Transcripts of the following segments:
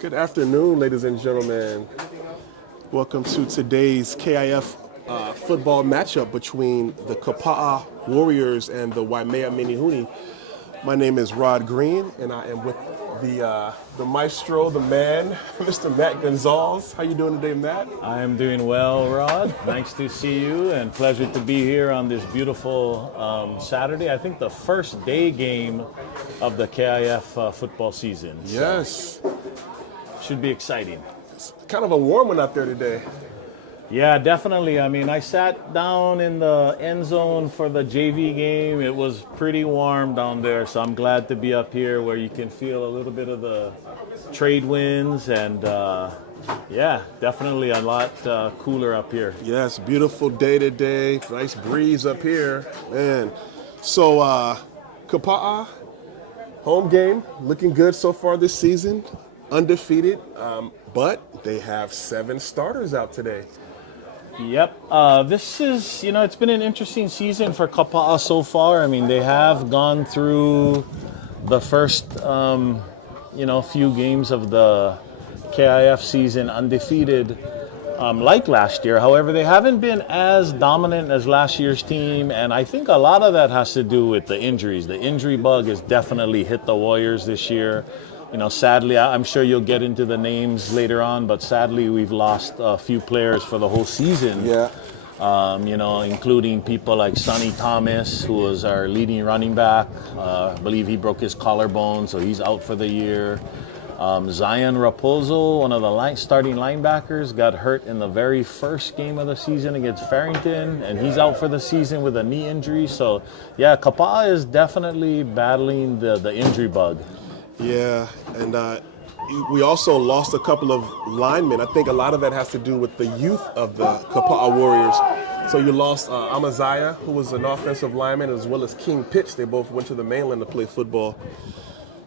Good afternoon, ladies and gentlemen. Welcome to today's KIF football matchup between the Kapaa Warriors and the Waimea Mini-Hoon. My name is Rod Green, and I am with the maestro, the man, Mr. Matt Gonzalez. How you doing today, Matt? I am doing well, Rod. Nice to see you, and pleasure to be here on this beautiful Saturday. I think the first day game of the KIF football season. Yes. So, should be exciting. It's kind of a warm one out there today. Yeah, definitely. I mean, I sat down in the end zone for the JV game. It was pretty warm down there, so I'm glad to be up here where you can feel a little bit of the trade winds, and yeah, definitely a lot cooler up here. Yes, beautiful day today. Nice breeze up here, man. So, Kapaa, home game, looking good so far this season. Undefeated, but they have 7 starters out today. Yep. This is, it's been an interesting season for Kapaa so far. I mean, they have gone through the first, few games of the KIF season undefeated, like last year. However, they haven't been as dominant as last year's team, and I think a lot of that has to do with the injuries. The injury bug has definitely hit the Warriors this year. Sadly, I'm sure you'll get into the names later on, but sadly, we've lost a few players for the whole season. Yeah. Including people like Sonny Thomas, who was our leading running back. I believe he broke his collarbone, so he's out for the year. Zion Raposo, one of the starting linebackers, got hurt in the very first game of the season against Farrington, and he's out for the season with a knee injury. So, yeah, Kapaa is definitely battling the injury bug. Yeah, and we also lost a couple of linemen. I think a lot of that has to do with the youth of the Kapaa Warriors. So you lost Amaziah, who was an offensive lineman, as well as King Pitch. They both went to the mainland to play football.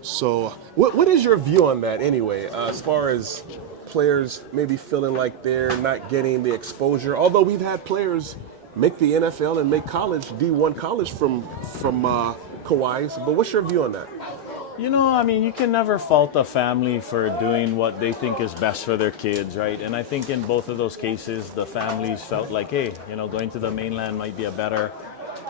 So what is your view on that anyway, as far as players maybe feeling like they're not getting the exposure? Although we've had players make the NFL and make college, D1 college from Kauai. But what's your view on that? You can never fault a family for doing what they think is best for their kids, right? And I think in both of those cases, the families felt like, hey, going to the mainland might be a better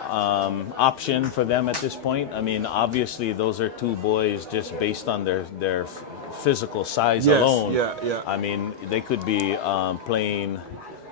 option for them at this point. I mean, obviously, those are 2 boys just based on their physical size alone. Yeah. I mean, they could be playing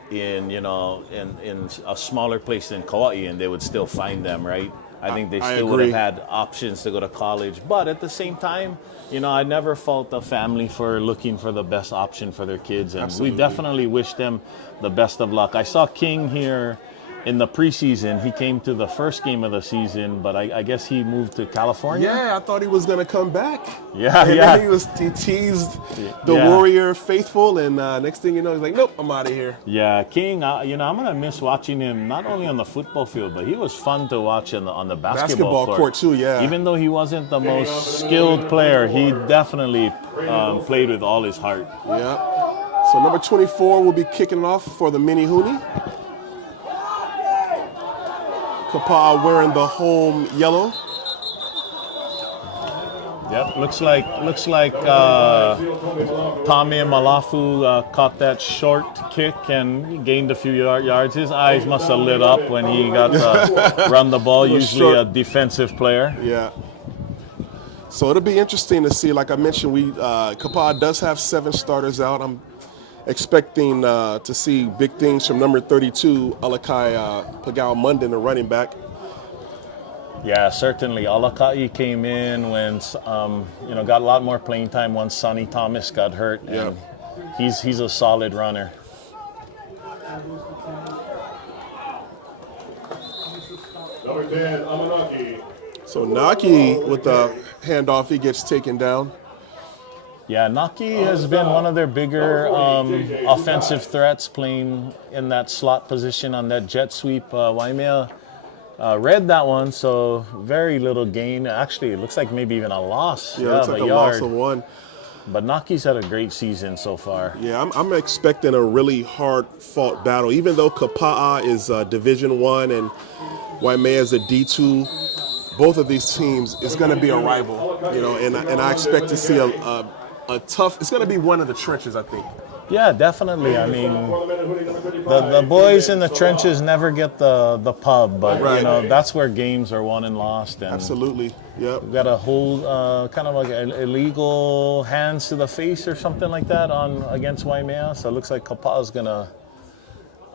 in a smaller place than Kauai, and they would still find them, right? I think they still would have had options to go to college. But at the same time, I never fault the family for looking for the best option for their kids. And Absolutely. We definitely wish them the best of luck. I saw King here in the preseason. He came to the first game of the season, but I guess he moved to California. Yeah, I thought he was going to come back. Yeah. He teased the Warrior faithful, and next thing you know, he's like, nope, I'm out of here. Yeah, King, I'm going to miss watching him not only on the football field, but he was fun to watch on the basketball court too, yeah. Even though he wasn't the most skilled player, he definitely played with all his heart. Yeah. So number 24 will be kicking off for the Menehune. Kapaa wearing the home yellow. Yep, looks like Tommy Malafu caught that short kick and gained a few yards. His eyes must have lit up when he got to run the ball, usually a defensive player. Yeah. So it'll be interesting to see. Like I mentioned, Kapaa does have 7 starters out. I'm expecting to see big things from number 32, Alakai Pagao Munden, the running back. Yeah, certainly. Alakai came in when, got a lot more playing time once Sonny Thomas got hurt, and he's a solid runner. Number 10, Amanaki. So Naki with the handoff, he gets taken down. Yeah, Naki has been one of their bigger offensive threats, playing in that slot position on that jet sweep. Waimea read that one, so very little gain. Actually, it looks like maybe even a loss. Yeah, it's like a loss of 1. But Naki's had a great season so far. Yeah, I'm expecting a really hard-fought battle. Even though Kapaa is Division I and Waimea is a D2, both of these teams is going to be a rival, and I expect to see a tough. It's going to be one of the trenches, I think. Yeah, definitely. I mean, the boys in the trenches never get the pub, but Right. you know that's where games are won and lost. And Absolutely. Yep. we've got to hold kind of like illegal hands to the face or something like that on against Waimea. So it looks like Kapaa is gonna.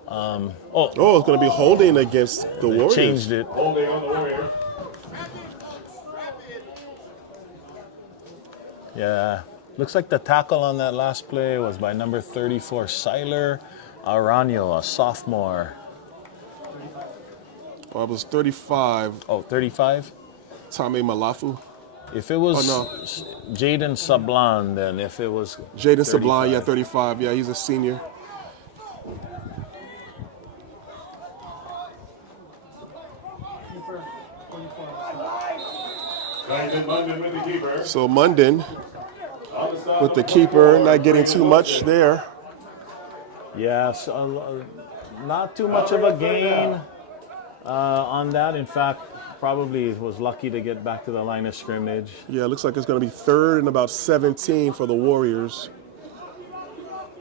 Oh, it's going to be holding against the Warriors. Changed it. Holding on the Warriors. Yeah. Looks like the tackle on that last play was by number 34, Siler Aranyo, a sophomore. Oh, it was 35. Oh, 35? Tommy Malafu. If it was Oh, Jaden Sablan, then if it was Jaden 35. Sablan, yeah, 35. Yeah, he's a senior. Kyton Munden with the keeper. So Munden On the stop with the keeper, not getting too much there. Yeah, so, not too much of a gain on that. In fact, probably was lucky to get back to the line of scrimmage. Yeah, it looks like it's going to be 3rd and about 17 for the Warriors.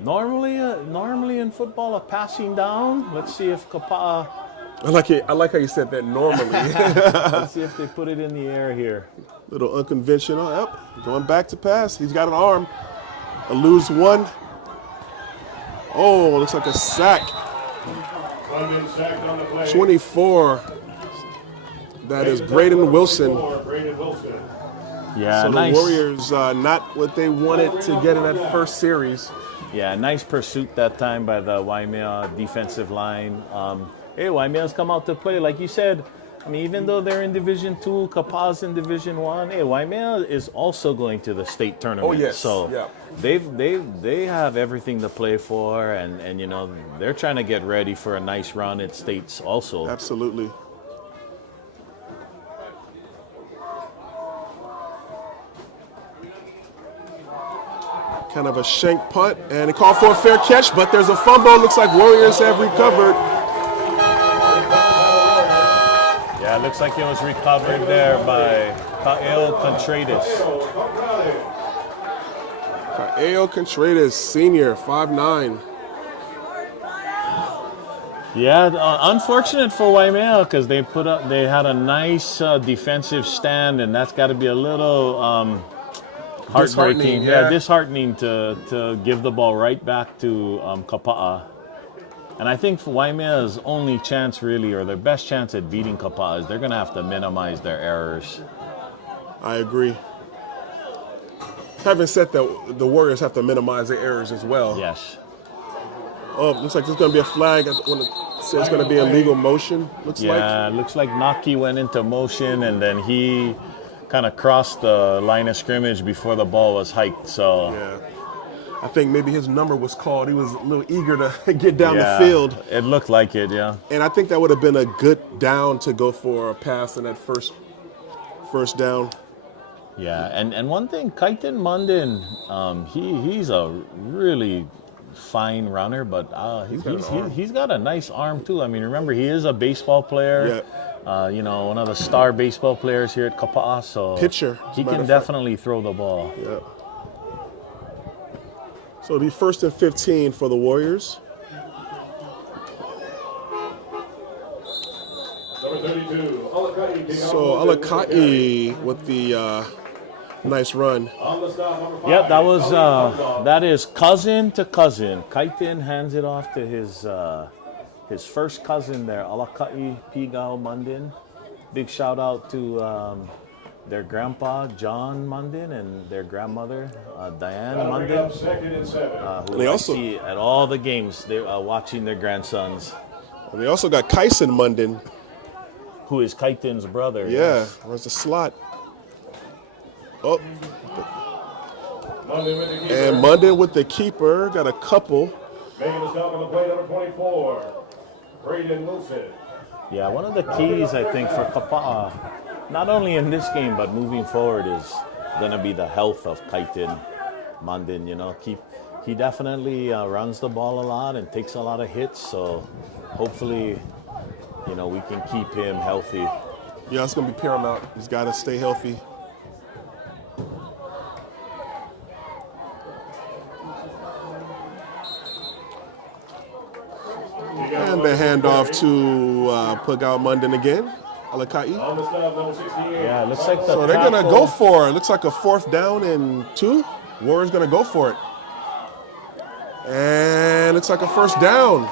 Normally in football, a passing down. Let's see if Kapaa. I like it. I like how you said that normally. Let's see if they put it in the air here. Little unconventional. Yep, going back to pass. He's got an arm. A lose one. Oh, looks like a sack. Munden sacked on the play. 24. That is Braden Wilson. Braden Wilson. Yeah, So nice. the Warriors not what they wanted to get in that first series. Yeah, nice pursuit that time by the Waimea defensive line. Hey, Waimea's come out to play, like you said. I mean, even though they're in Division 2, Kapaa's in Division 1. Hey, Waimea is also going to the state tournament. Oh, yes. So Yeah. they have everything to play for, and you know they're trying to get ready for a nice run at states also. Absolutely. Kind of a shank punt, and it called for a fair catch, but there's a fumble. Looks like Warriors have recovered. Yeah, it looks like it was recovered there by Kael Contreras. Kael Contreras, senior, 5'9". Yeah, unfortunate for Waimea because they had a nice defensive stand, and that's got to be a little heartbreaking. Disheartening, yeah. Disheartening to give the ball right back to Kapaa. And I think for Waimea's only chance really, or their best chance at beating Kapaa, is they're going to have to minimize their errors. I agree. Having said that, the Warriors have to minimize their errors as well. Yes. Oh, looks like there's going to be a flag. I want to say it's going to be a legal motion, looks like. Yeah, it looks like Naki went into motion, and then he kind of crossed the line of scrimmage before the ball was hiked. So Yeah. I think maybe his number was called. He was a little eager to get down yeah, the field. It looked like it, yeah. And I think that would have been a good down to go for a pass in that first down. Yeah, and one thing, Kyton Munden, he's a really fine runner, but he's got a nice arm too. I mean, remember, he is a baseball player. Yeah. One of the star baseball players here at Kapaa, so Pitcher, as a he matter can of fact. definitely throw the ball. Yeah. So it'll be 1st and 15 for the Warriors. Number 32, Alakai. So Alakai with the nice run. On the stop, number 5. Yep, that is cousin to cousin. Kyton hands it off to his first cousin there, Alakai Pigao Munden. Big shout out to their grandpa John Munden and their grandmother Diane Munden. 2nd and 7. Who They I also- see at all the games. They're watching their grandsons. And they also got Kyson Munden. Who is Kyton's brother? Yeah, where's the slot? Oh, Munden with the keeper. and Munden with the keeper. Got a couple. Making the stop on the play, number 24, Braden Wilson. Yeah, one of the keys I think for Kapaa, not only in this game but moving forward, is going to be the health of Kyton Munden. You know, he definitely runs the ball a lot and takes a lot of hits. So hopefully, you know, we can keep him healthy. Yeah, it's gonna be paramount. He's got to stay healthy. And the handoff to Pagao Munden again. Alakai. On the snub, number 68. Yeah, it looks like the So they're going to tackle- go for it. Looks like a 4th down and 2. Warriors going to go for it. And looks like a 1st down.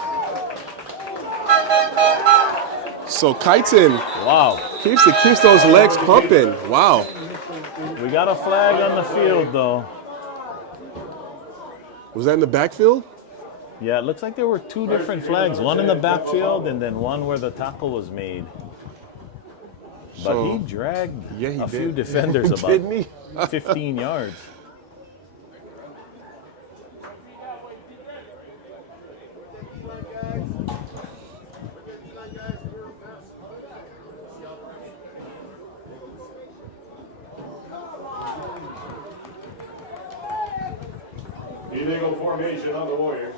So Kitan Wow. keeps those legs pumping. Wow. We got a flag on the field, though. Was that in the backfield? Yeah, it looks like there were 2 different flags. One in the backfield and then one where the tackle was made. But So- he dragged Yeah, he a did. few defenders about Didn't he? 15 yards. Illegal formation on the Warriors.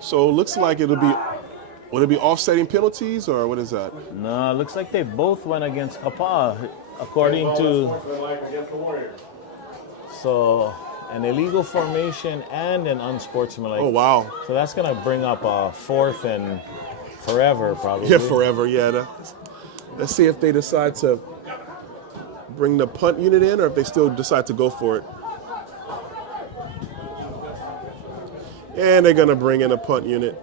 So it looks like would it be offsetting penalties or what is that? No, it looks like they both went against Kapaa, according Ball to unsportsmanlike against the Warriors. so an illegal formation and an unsportsmanlike. Oh, wow. So that's gonna bring up a 4th and forever, probably. Yeah, forever. Yeah. Let's see if they decide to bring the punt unit in or if they still decide to go for it. And they're going to bring in a punt unit.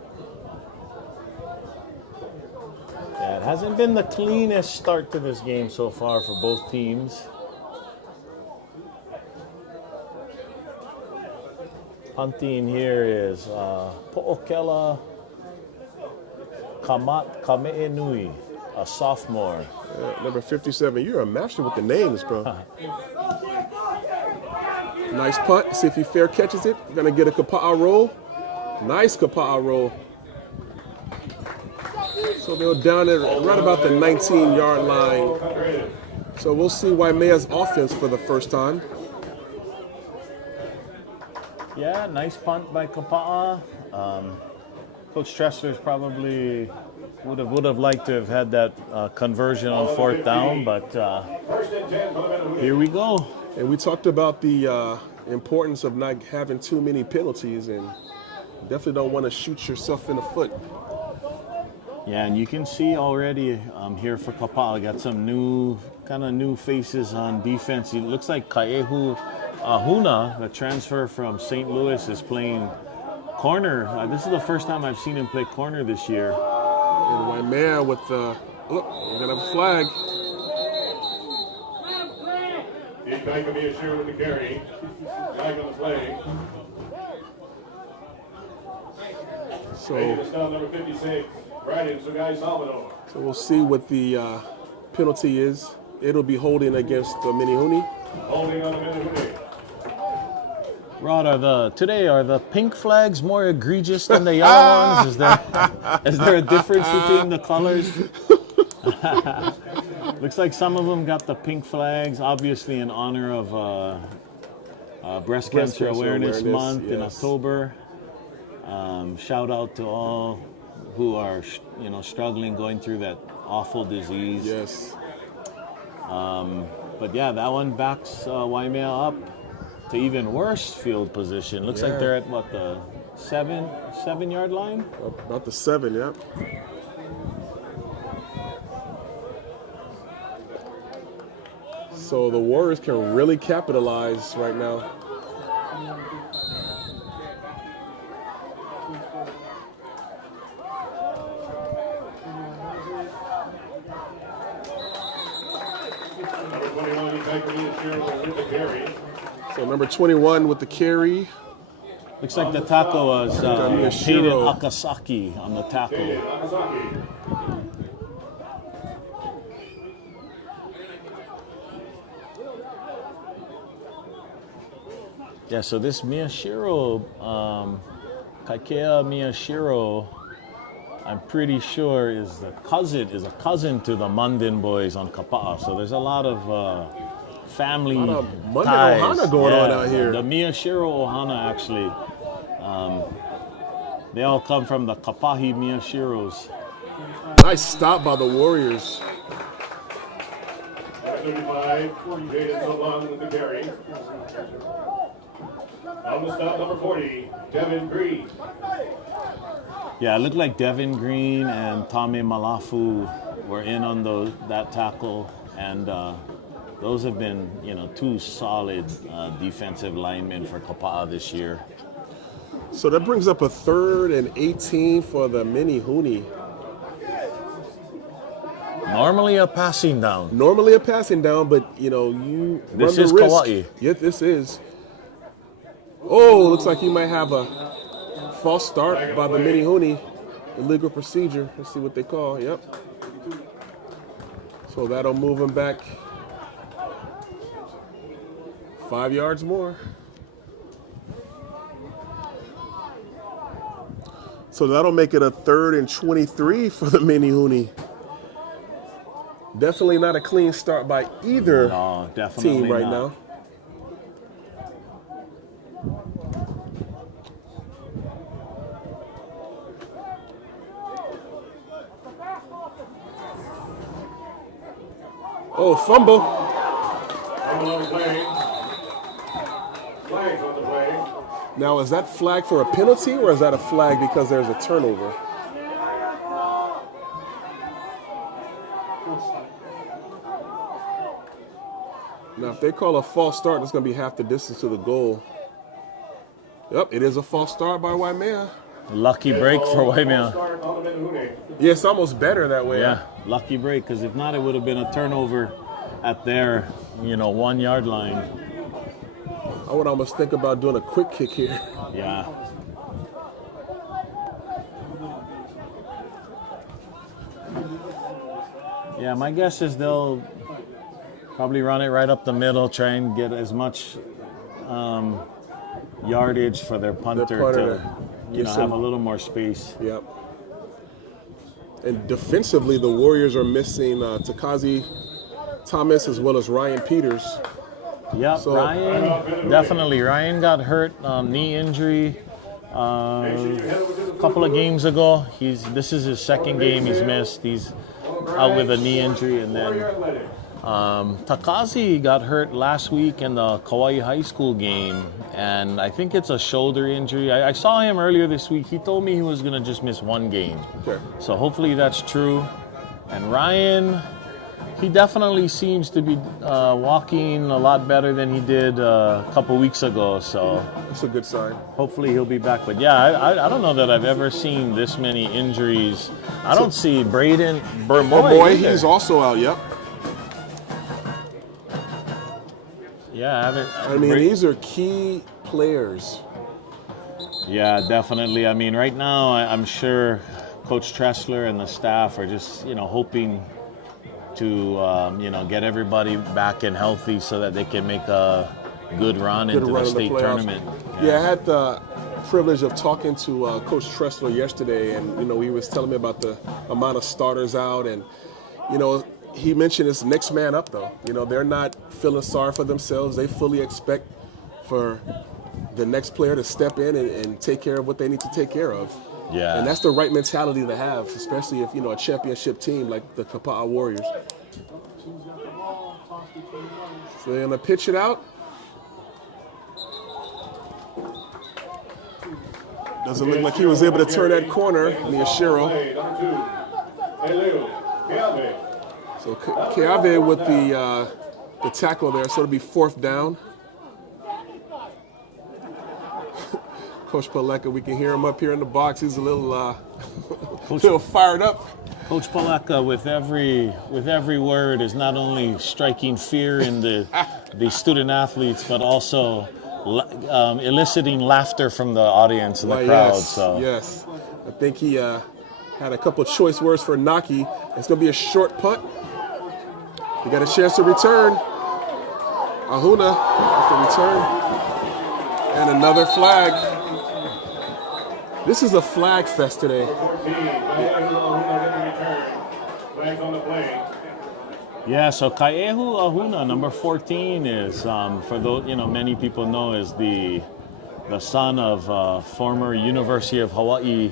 Yeah, it hasn't been the cleanest start to this game so far for both teams. Punting here is Po'okela Kame'enui, a sophomore. Number 57. You're a master with the names, bro. Nice punt. See if he fair catches it. Going to get a Kapaa roll. Nice Kapaa roll. So they're down at right about the 19-yard line. So we'll see Waimea's offense for the first time. Yeah, nice punt by Kapaa. Coach Tressler's probably would have liked to have had that conversion on 4th down, but First and 10 for the Menehune. here we go. And we talked about the importance of not having too many penalties and definitely don't want to shoot yourself in the foot. Yeah, and you can see already here for Kapaa, got some new faces on defense. It looks like Kaehu Huna, the transfer from St. Louis, is playing corner. This is the first time I've seen him play corner this year. And Waimea with the look, we're gonna have a flag. Big Mike will be assured with the carry. Flag on the play. Ready So, to snub, number 56. Right in Sugai Salvador. so we'll see what the penalty is. It'll be holding against the Mini-Hoon. Holding on the Menehune. Rod, are the pink flags more egregious than the yellow ones? Is there a difference between the colors? Looks like some of them got the pink flags, obviously in honor of Breast Cancer Awareness Month in yes. October. Shout out to all who are struggling, going through that awful disease. Yes. But yeah, that one backs Waimea up to even worse field position. Looks like Yeah. they're at what, the 7-yard line? About the 7, yep. So the Warriors can really capitalize right now. Number 21, Big Mike will be assured with the carry. So number 21 with the carry. Looks like the tackle was Hayden Akasaki on the tackle. Nagasaki. Yeah, so this Miyashiro, Kaikea Miyashiro, I'm pretty sure is a cousin to the Munden boys on Kapaa. So there's a lot of family A lot of Munden ties. Ohana going on out here. The Miyashiro Ohana actually, they all come from the Kapaa Miyashiros. Nice stop by the Warriors. 35, Hayden so long with the carry. On the stop, number 40, Devin Green. Yeah, it looked like Devin Green and Tame Malafu were in on that tackle, and those have been, two solid defensive linemen for Kapaa this year. So that brings up a 3rd and 18 for the Menehune. Normally a passing down. Normally a passing down, but you This run is the risk. Kauai. Yeah, this is. Oh, looks like you might have a false start by the Mini-Hoon. Illegal procedure. Let's see what they call. Yep. So that'll move him back 5 yards more. So that'll make it a 3rd and 23 for the Menehune. Definitely not a clean start by either team right now. Oh, fumble. Fumble on the play. Flags on the play. Now, is that flag for a penalty or is that a flag because there's a turnover? Now, if they call a false start, it's going to be half the distance to the goal. Yep, it is a false start by Waimea. Lucky break for Waimea. Yeah, it's almost better that way. Yeah, lucky break, because if not, it would have been a turnover at their, 1 yard line. I would almost think about doing a quick kick here. Yeah. Yeah, my guess is they'll probably run it right up the middle, try and get as much yardage for their punter to have a little more space. Yep. And defensively, the Warriors are missing Takazi Thomas as well as Ryan Peters. Yep, So, Ryan, definitely. Ryan got hurt, knee injury a couple of games ago. This is his second game he's missed. He's out with a knee injury, and then Takazi got hurt last week in the Kapaa High School game, and I think it's a shoulder injury. I saw him earlier this week. He told me he was going to just miss one game. Okay. So hopefully that's true. And Ryan, he definitely seems to be walking a lot better than he did a couple weeks ago. So that's a good sign. hopefully he'll be back. But yeah, I don't know that I've ever seen this many injuries. I don't see Braden Burmoy. He's also out. Yep. Yeah, I mean, these are key players. Yeah, definitely. I mean, right now, I'm sure Coach Tressler and the staff are just, hoping to, get everybody back and healthy so that they can make a good run into the state tournament. Yeah, I had the privilege of talking to Coach Tressler yesterday, and, he was telling me about the amount of starters out, and, he mentioned it's next man up, though. They're not feeling sorry for themselves. They fully expect for the next player to step in and take care of what they need to take care of. Yeah. And that's the right mentality to have, especially if, a championship team like the Kapaa Warriors. So they're going to pitch it out. Doesn't look like he was able to turn that corner, Miyashiro. So Keave with the tackle there, so it'll be 4th down. Coach Paleka, we can hear him up here in the box. He's a little, little fired up. Coach Paleka, with every word, is not only striking fear in the student athletes, but also eliciting laughter from the audience and the crowd. Yes. I think he had a couple choice words for Naki. It's going to be a short punt. They got a chance to return. Ahuna with the return. And another flag. This is a flag fest today. Yeah, so Kaehu Ahuna, number 14, is, for those, many people know, is the son of former University of Hawaii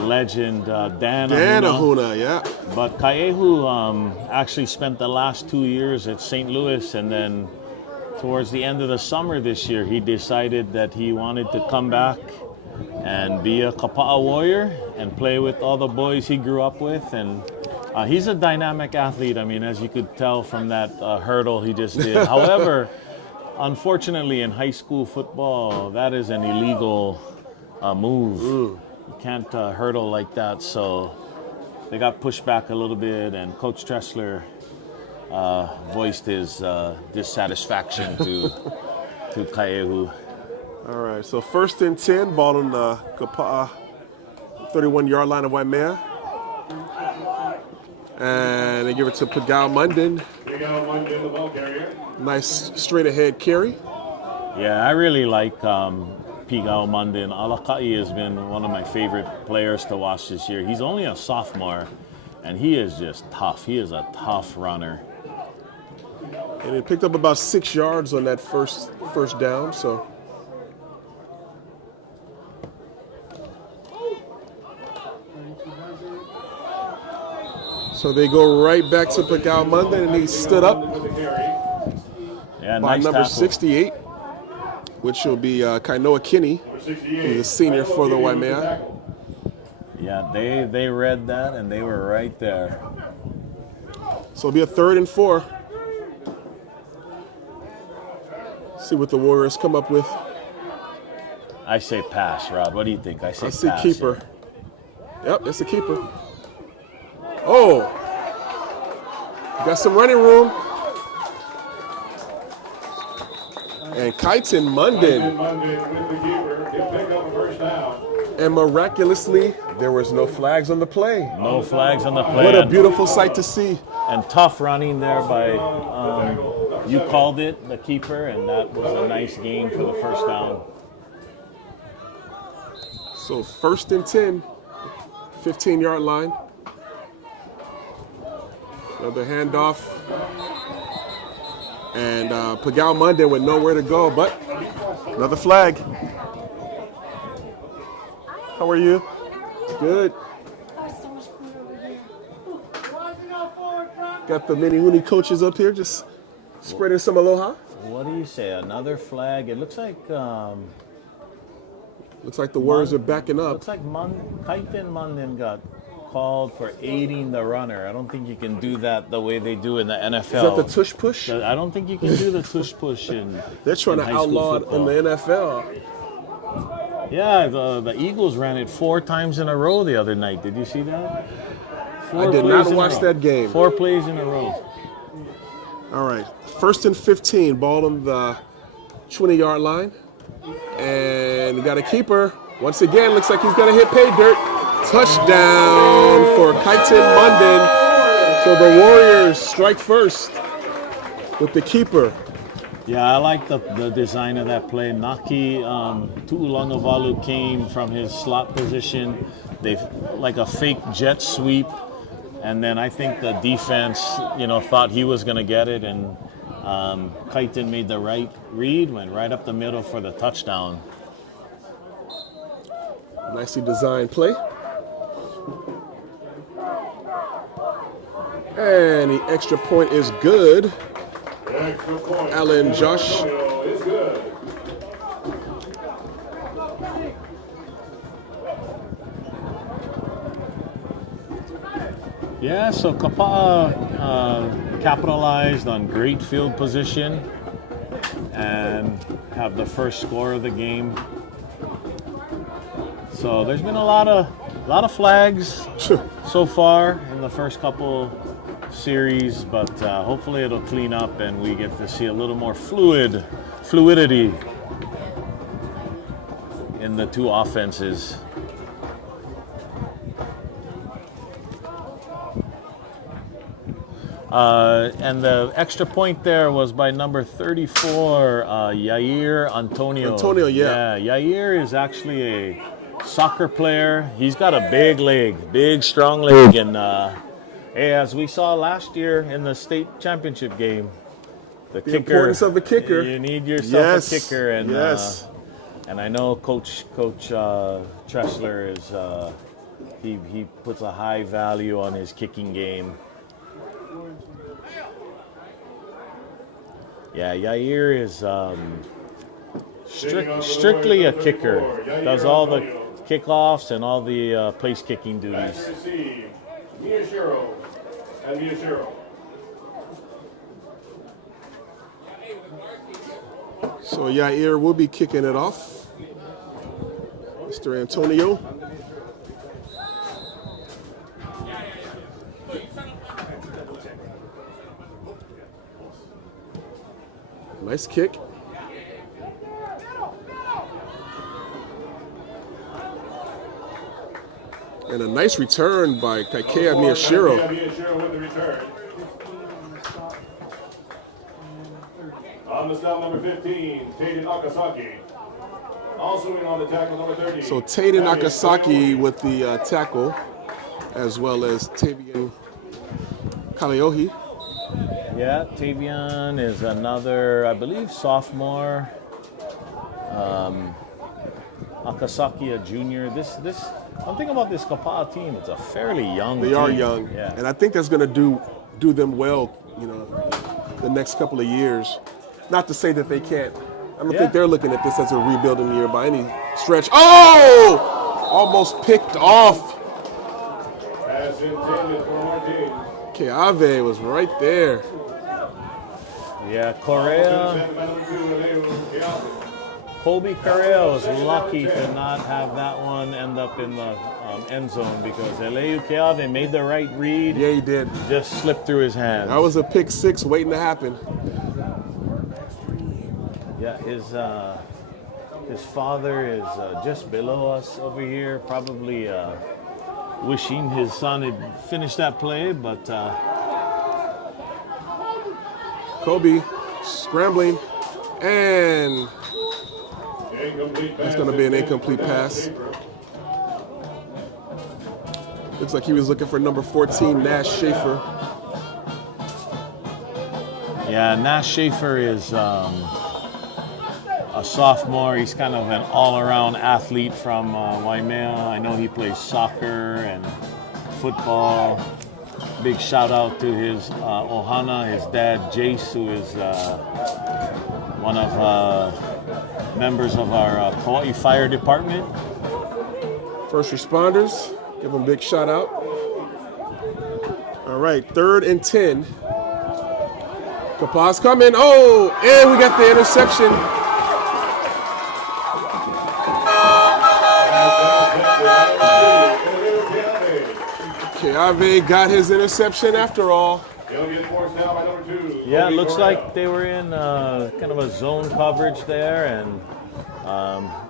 legend Dan Ahuna, yeah. But Kaehu actually spent the last 2 years at St. Louis, and then towards the end of the summer this year, he decided that he wanted to come back and be a Kapaa warrior and play with all the boys he grew up with. And he's a dynamic athlete. I mean, as you could tell from that hurdle he just did. However, unfortunately, in high school football, that is an illegal move. You can't hurdle like that. So they got pushed back a little bit, and Coach Tressler voiced his dissatisfaction to Kaehu. All right, so 1st and 10, ball on the Kapaa 31-yard line of Waimea. And they give it to Pagao Munden. Pagao Munden, the ball carrier. Nice straight ahead carry. Yeah, I really like Pagao Munden. Alakai has been one of my favorite players to watch this year. He's only a sophomore, and he is just tough. He is a tough runner. And it picked up about 6 yards on that first down, so. So they go right back to Pagao Munden, and he stood up Yeah, by nice number tackle. 68, which will be Kainoa Kinney, who's a senior for the Waimea. Yeah, they read that, and they were right there. So it'll be a 3rd and 4. See what the Warriors come up with. I say pass, Rod. What do you think? I say I see pass. keeper. Yep, it's a keeper. Oh, got some running room. And Kaiton Munden. Munden with the keeper. He'll pick up a first down. And miraculously, there was no flags on the play. No flags on the play. What a beautiful sight to see. And tough running there by, you called it, the keeper, and that was a nice gain for the first down. So 1st and 10, 15-yard line. Another handoff. And Pagao Munden with nowhere to go, but another flag. How are you? Good. Got the Mini-Hoon coaches up here just spreading some aloha. What do you say? Another flag? It looks like Looks like the Warriors are backing up. looks like Kaiton Munden got called for aiding the runner. I don't think you can do that the way they do in the NFL. Is that the tush push? I don't think you can do the tush push in. They're trying in to high school outlaw it in football. the NFL. Yeah, the Eagles ran it 4 times in a row the other night. Did you see that? I did not watch that game. 4 plays in a row. All right, 1st and 15, ball on the 20-yard line. And we got a keeper. Once again, looks like he's going to hit pay dirt. Touchdown for Kaiton Munden. So the Warriors strike first with the keeper. Yeah, I like the design of that play. Naki Tu'ulangavalu came from his slot position. They like a fake jet sweep. And then I think the defense, thought he was going to get it. And Kaiton made the right read, went right up the middle for the touchdown. Nicely designed play. And the extra point is good. Extra point. Allen Josh. Is good. Yeah, so Kapaa capitalized on great field position and have the first score of the game. So there's been a lot of flags so far in the first couple series, but hopefully it'll clean up and we get to see a little more fluidity in the two offenses. And the extra point there was by number 34, Yair Antonio. Antonio, yeah. Yeah, Yair is actually a soccer player. He's got a big leg, big, strong leg. And hey, as we saw last year in the state championship game, the kicker. Importance of a kicker. You need yourself Yes, a kicker. And, yes. And I know Coach Tressler is, he puts a high value on his kicking game. Yeah, Yair is strictly a kicker. Does all the kickoffs and all the place kicking duties. Receive. Miyashiro and Miyashiro. So Yair will be kicking it off. Mr. Antonio. Nice kick. And a nice return by Kapaa Miyashiro. Miyashiro with the return. On the stop, number 15, Taden Akasaki. Also in on the tackle, number 30. So Taden Akasaki with the tackle, as well as Tavian Kalaiohi. Yeah, Tavian is another, I believe, sophomore. Akasaki, a junior. One thing about this Kapaa team, it's a fairly young team. They are young, yeah. and I think that's going to do them well, the next couple of years. Not to say that they can't. I don't think they're looking at this as a rebuilding year by any stretch. Oh! Almost picked off. As intended for Martin. Keave was right there. Yeah, Correa. Colby Correa was lucky to not have that one end up in the end zone because Eleu Keave made the right read. Yeah, he did. Just slipped through his hands. That was a pick six waiting to happen. Yeah, his father is just below us over here, probably wishing his son had finished that play, but Kobe scrambling, and that's going to be an incomplete pass. Looks like he was looking for number 14, Nash Schaefer. Yeah, Nash Schaefer is a sophomore. He's kind of an all-around athlete from Waimea. I know he plays soccer and football. Big shout out to his Ohana, his dad Jace, who is one of members of our Kauai Fire Department. First responders, give them a big shout out. All right, 3rd and 10. Kapaa's coming. Oh, and we got the interception. Keave got his interception after all. Yeah, it looks like they were in kind of a zone coverage there, and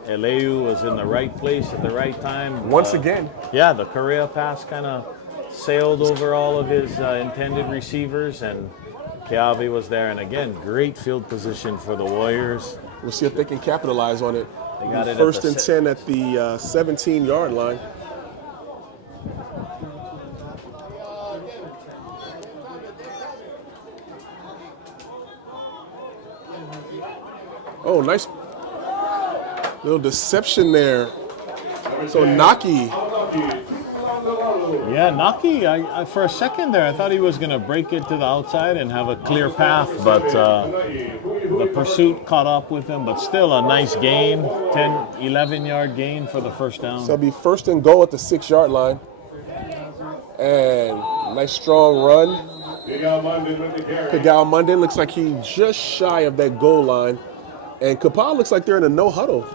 Eleu was in the right place at the right time. Once again. Yeah, the Correa pass kind of sailed over all of his intended receivers, and Keave was there. And again, great field position for the Warriors. We'll see if they can capitalize on it. They got it First and 10 at the 17-yard line. Oh, nice little deception there. So Naki. Yeah, Naki, I for a second there, I thought he was going to break it to the outside and have a clear path, but the pursuit caught up with him. But still a nice gain, 10, 11-yard gain for the first down. So it'll be 1st and goal at the 6-yard line. And nice strong run. Pigal Munden looks like he's just shy of that goal line. And Kapaa looks like they're in a no huddle.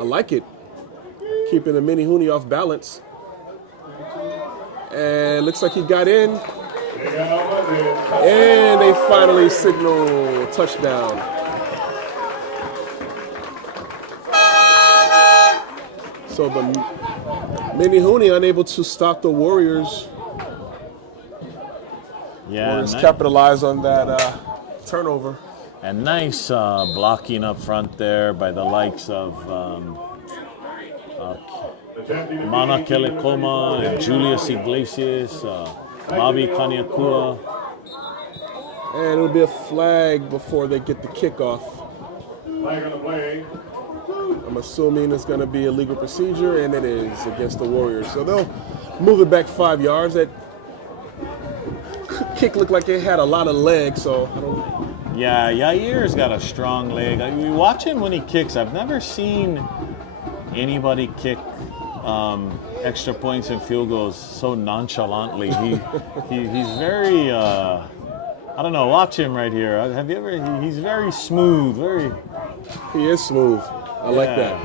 I like it. Keeping the Mini-Hoon off balance. And looks like he got in. And they finally signal touchdown. So the Menehune unable to stop the Warriors. Yeah, Warriors capitalize on that turnover. And nice blocking up front there by the likes of Mana Kelekoma and Julius Iglesias, Mabi Kaniakua. And it'll be a flag before they get the kickoff. Flag on the play. I'm assuming it's going to be a legal procedure, and it is against the Warriors. So they'll move it back 5 yards. That kick looked like it had a lot of legs, so I don't. Yeah, Yair's got a strong leg. We watch him when he kicks. I've never seen anybody kick extra points and field goals so nonchalantly. He's very. I don't know. Watch him right here. Have you ever? He's very smooth. He is smooth. I like that.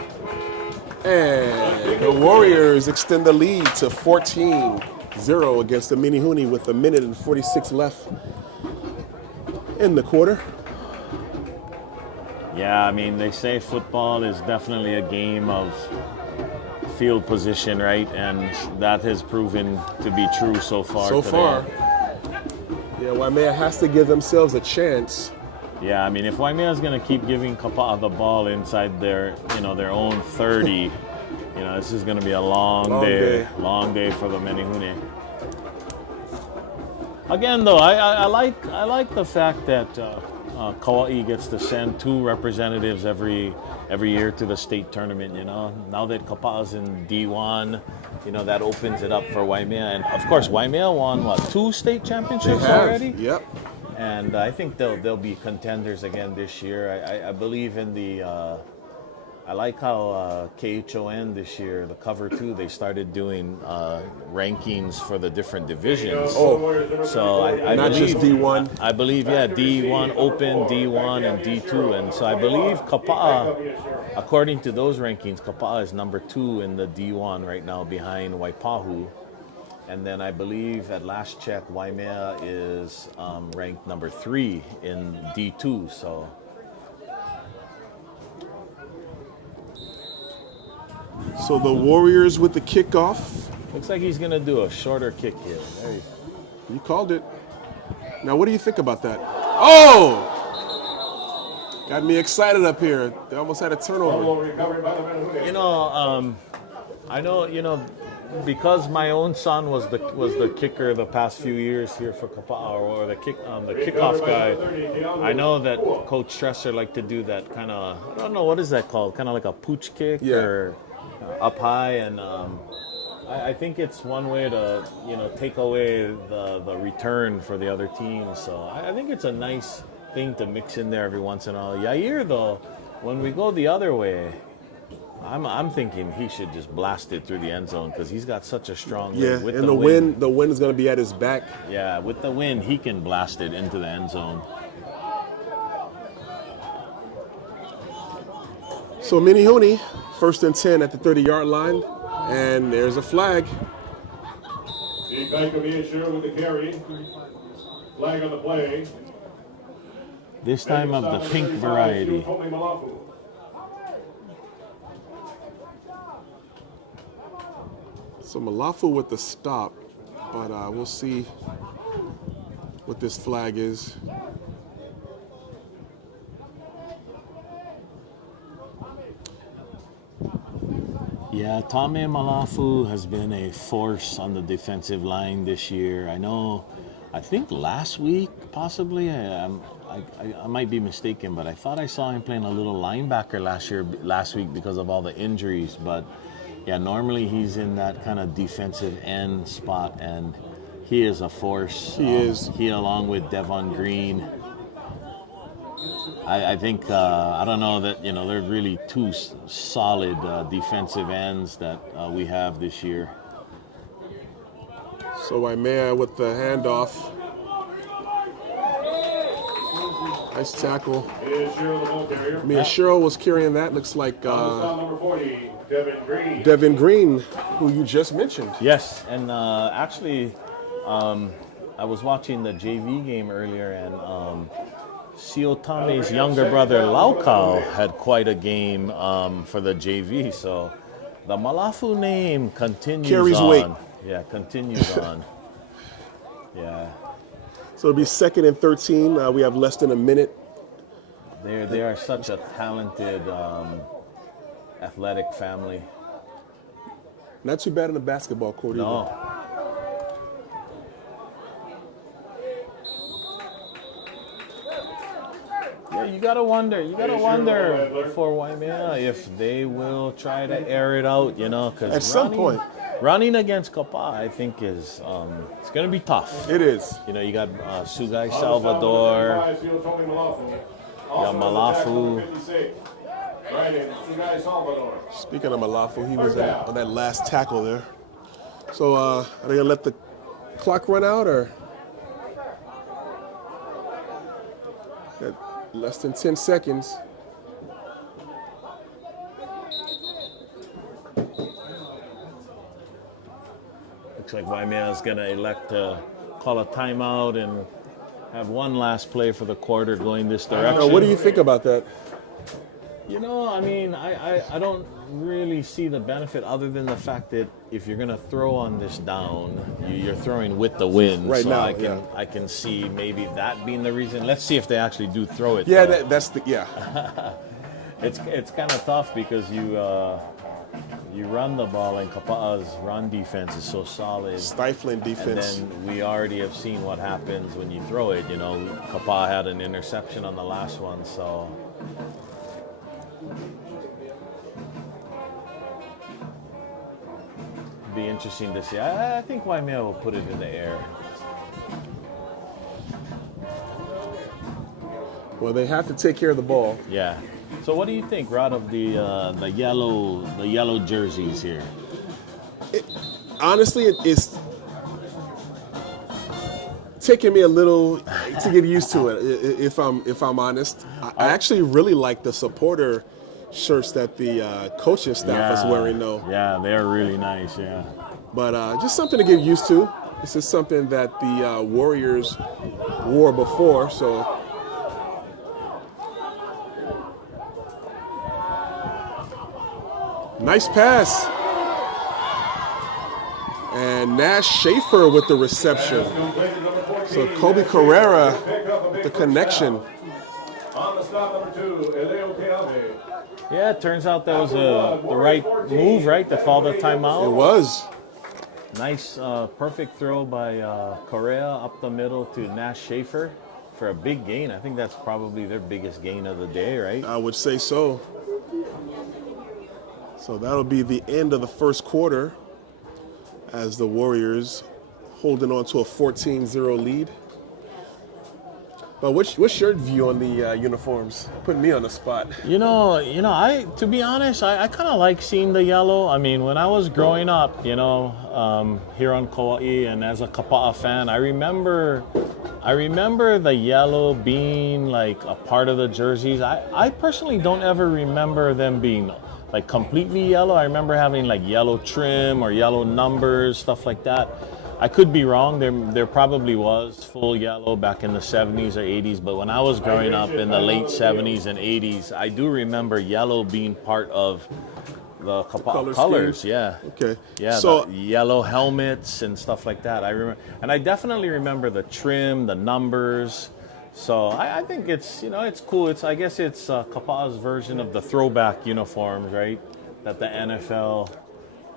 And the Warriors extend the lead to 14-0 against the Menehune with 1:46 left in the quarter. Yeah, I mean, they say football is definitely a game of field position, right? And that has proven to be true so far. Yeah, Waimea has to give themselves a chance. Yeah, I mean, if Waimea is going to keep giving Kapaa the ball inside their own 30, this is going to be a long day for the Menehune. Again, though, I like the fact that Kauai gets to send 2 representatives every year to the state tournament. Now that Kapaa's in D1, that opens it up for Waimea, and of course Waimea won 2 state championships already. Yep. And I think they'll be contenders again this year. I believe in the. I like how KHON this year, the cover 2, they started doing rankings for the different divisions. So I not believe, just D1. I believe, D1 Open, D1, and D2. And so I believe Kapaa, according to those rankings, Kapaa is number 2 in the D1 right now behind Waipahu. And then I believe at last check, Waimea is ranked number 3 in D2. So the Warriors with the kickoff. Looks like he's going to do a shorter kick here. You called it. Now, what do you think about that? Oh! Got me excited up here. They almost had a turnover. I know, because my own son was the kicker the past few years here for Kapaa, or the kickoff guy. I know that Coach Stresser liked to do that kind of, I don't know, what is that called? Kind of like a pooch kick or up high, and I think it's one way to take away the return for the other team. So I think it's a nice thing to mix in there every once in a while. Yair, though, when we go the other way, I'm thinking he should just blast it through the end zone because he's got such a strong leg. With and the wind is going to be at his back. Yeah, with the wind, he can blast it into the end zone. So Mini-Hoon, 1st and 10 at the 30-yard line, and there's a flag. The back of the with the carry. Flag on the play. This time of the pink variety. So Malafu with the stop, but we'll see what this flag is. Yeah, Tame Malafu has been a force on the defensive line this year. I think last week, possibly, I might be mistaken, but I thought I saw him playing a little linebacker last week because of all the injuries. But yeah, normally he's in that kind of defensive end spot, and he is a force. He is. He, along with Devon Green. I think, I don't know that, they're really 2 solid defensive ends that we have this year. So Waimea with the handoff. Nice tackle. Cheryl was carrying that. Looks like number 40, Devin Green, who you just mentioned. Yes, and actually, I was watching the JV game earlier, and Siotame's younger brother Laukau had quite a game for the JV. So the Malafu name continues Carries on. weight. Yeah, continues on. Yeah. So it'll be 2nd and 13. We have less than a minute. They are such a talented, athletic family. Not too bad on the basketball court either. No. Yeah, you gotta wonder for Waimea if they will try to air it out, because at some point, running against Kapaa, I think is it's going to be tough. It is. You know, you got Sugay Salvador, you got Malafu. Speaking of Malafu, he was on that last tackle there. So are they going to let the clock run out, or less than 10 seconds? Looks like Waimea is going to elect to call a timeout and have one last play for the quarter going this direction. What do you think about that? You know, I mean, I don't really see the benefit other than the fact that if you're going to throw on this down, you're throwing with the wind. Right so now, I can see maybe that being the reason. Let's see if they actually do throw it. Yeah, though. that's the It's kind of tough because you run the ball and Kapaa's run defense is so solid. stifling defense. And then we already have seen what happens when you throw it. You know, Kapaa had an interception on the last one, so. Be interesting to see. I think Waimea will put it in the air. Well, they have to take care of the ball. Yeah. So what do you think, Rod, of the yellow jerseys here? Honestly, it's taking me a little to get used to it. If I'm honest, I actually really like the supporter shirts that the coaching staff is wearing, though. Yeah, they're really nice. Yeah. But just something to get used to. This is something that the Warriors wore before, so. Nice pass. And Nash Schaefer with the reception. So Kobe Carrera with the connection. On the stop, number 2, Eleo Keave. Yeah, it turns out that was the right move, right, to call the timeout. It was. Nice, perfect throw by Correa up the middle to Nash Schaefer for a big gain. I think that's probably their biggest gain of the day, right? I would say so. So that'll be the end of the first quarter as the Warriors holding on to a 14-0 lead. But what's your view on the uniforms? Putting me on the spot. You know, to be honest, I kind of like seeing the yellow. I mean, when I was growing up, here on Kauai and as a Kapaa fan, I remember the yellow being like a part of the jerseys. I personally don't ever remember them being like completely yellow. I remember having like yellow trim or yellow numbers, stuff like that. I could be wrong. There probably was full yellow back in the 70s or 80s, but when I was growing up in the late 70s and 80s, I do remember yellow being part of the Kapaa colors. Yeah. Okay. Yeah. So the yellow helmets and stuff like that. I remember, and I definitely remember the trim, the numbers. So I think it's it's cool. I guess it's Kapaa's version of the throwback uniforms, right? That the NFL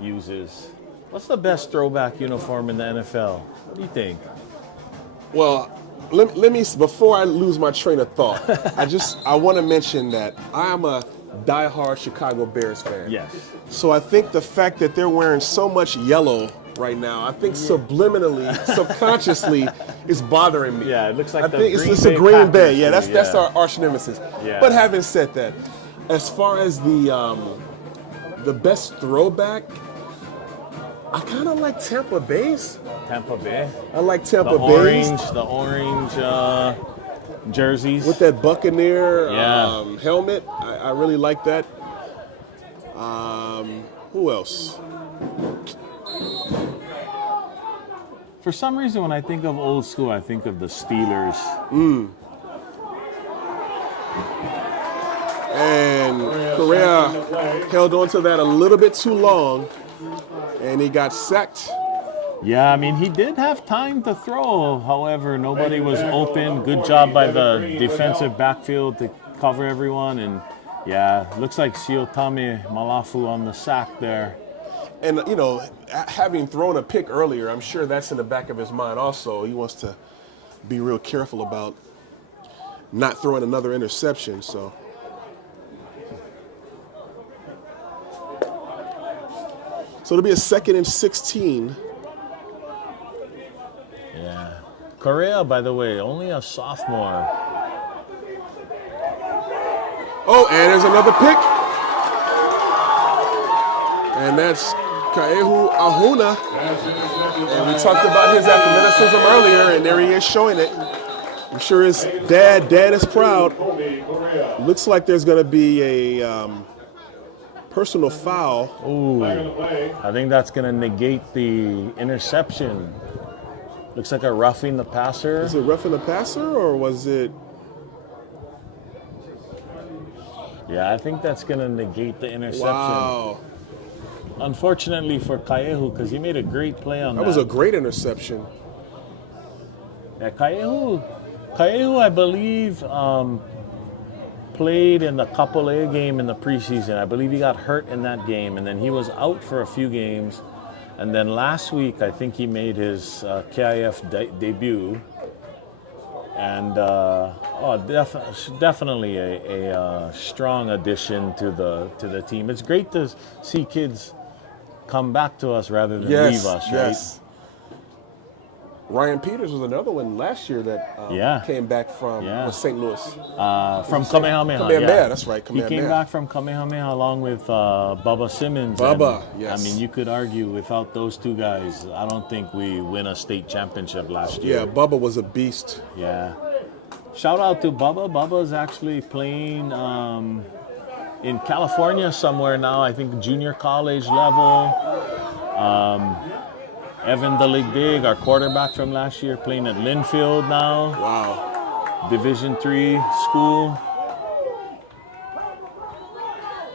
uses. What's the best throwback uniform in the NFL? What do you think? Well, let me, before I lose my train of thought, I want to mention that I am a diehard Chicago Bears fan. Yes. So I think the fact that they're wearing so much yellow right now, I think subliminally, subconsciously, is bothering me. Yeah, it looks like I think it's a Green Bay. Yeah, that's our arch nemesis. Yeah. But having said that, as far as the best throwback, I kind of like Tampa Bay's. Tampa Bay. I like Tampa Bay's. The orange jerseys. With that Buccaneer Yeah. helmet. I really like that. Who else? For some reason, when I think of old school, I think of the Steelers. And Correa held on to that a little bit too long, and he got sacked. Yeah, I mean, he did have time to throw. However, nobody was open. Good job by the defensive backfield to cover everyone. And, yeah, looks like Siotame Malafu on the sack there. And, having thrown a pick earlier, I'm sure that's in the back of his mind also. He wants to be real careful about not throwing another interception, so. So it'll be a 2nd and 16. Yeah. Correa, by the way, only a sophomore. Oh, and there's another pick. And that's Kaehu Ahuna. And we talked about his athleticism earlier, and there he is showing it. I'm sure his dad is proud. Looks like there's going to be a personal foul. Ooh, I think that's going to negate the interception. Looks like a roughing the passer. Is it roughing the passer, or was it? Yeah, I think that's going to negate the interception. Wow. Unfortunately for Kaehu, because he made a great play on that. That was a great interception. Yeah, Kaehu, I believe, played in the Kapaa A game in the preseason. I believe he got hurt in that game, and then he was out for a few games. And then last week, I think he made his KIF debut. And definitely a strong addition to the team. It's great to see kids come back to us rather than leave us, right? Yes. Ryan Peters was another one last year that came back from St. Louis. From Kamehameha. Kamehameha, that's right. He came back from Kamehameha along with Bubba Simmons. Yes. I mean, you could argue without those two guys, I don't think we win a state championship last year. Yeah, Bubba was a beast. Yeah. Shout out to Bubba. Bubba's actually playing in California somewhere now, I think junior college level. Evan Daligdig, our quarterback from last year, playing at Linfield now. Wow. Division III school.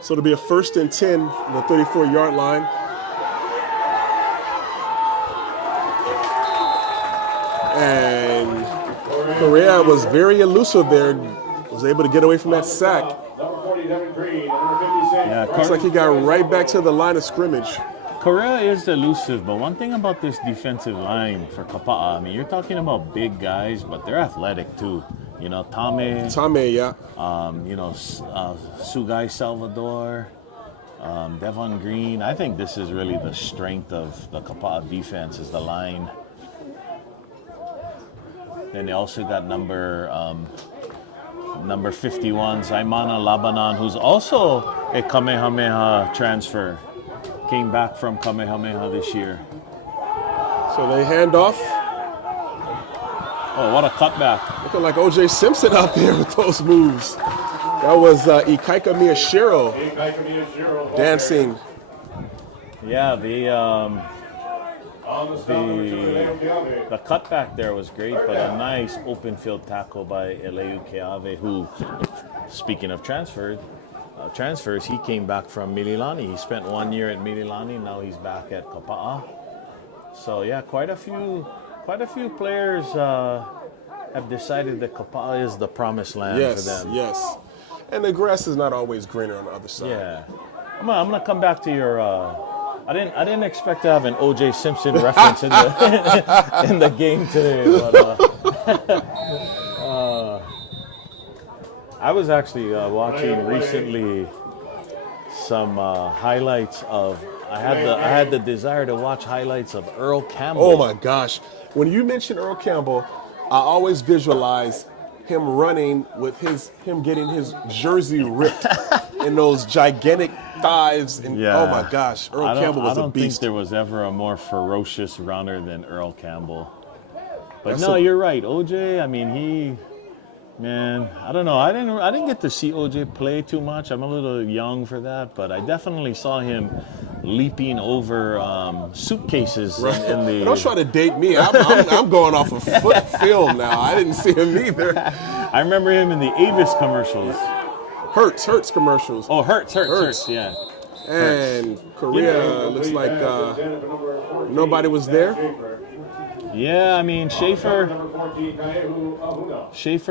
So it'll be a 1st and 10 from the 34-yard line. And Correa was very elusive there. Was able to get away from that sack. Yeah, Looks like he got right back to the line of scrimmage. Correa is elusive, but one thing about this defensive line for Kapaa, I mean, you're talking about big guys, but they're athletic too. You know, Tame, yeah. Sugai Salvador, Devon Green. I think this is really the strength of the Kapaa defense is the line. Then they also got number 51, Zaimana Labanan, who's also a Kamehameha transfer. Came back from Kamehameha this year. So they hand off. Oh, what a cutback. Looking like O.J. Simpson out there with those moves. That was Ikaika Miyashiro dancing. Yeah, the cutback there was great, but a nice open field tackle by Eleu Keave, who, speaking of transfers, he came back from Mililani. He spent 1 year at Mililani. Now he's back at Kapaa. So yeah, quite a few players have decided that Kapaa is the promised land for them. Yes. And the grass is not always greener on the other side. Yeah. I'm gonna come back to your. I didn't expect to have an O.J. Simpson reference in the game today, but. I was actually watching recently some highlights of. I had the desire to watch highlights of Earl Campbell. Oh my gosh! When you mention Earl Campbell, I always visualize him running with him getting his jersey ripped and those gigantic thighs. And oh my gosh, Earl Campbell was a beast. I don't think there was ever a more ferocious runner than Earl Campbell. But you're right, OJ. I mean, Man, I don't know. I didn't get to see OJ play too much. I'm a little young for that, but I definitely saw him leaping over suitcases in the. Don't try to date me. I'm going off of film now. I didn't see him either. I remember him in the Avis commercials. Hertz commercials. Oh, Hertz, yeah. And Korea looks like nobody was there. Yeah, I mean, Schaefer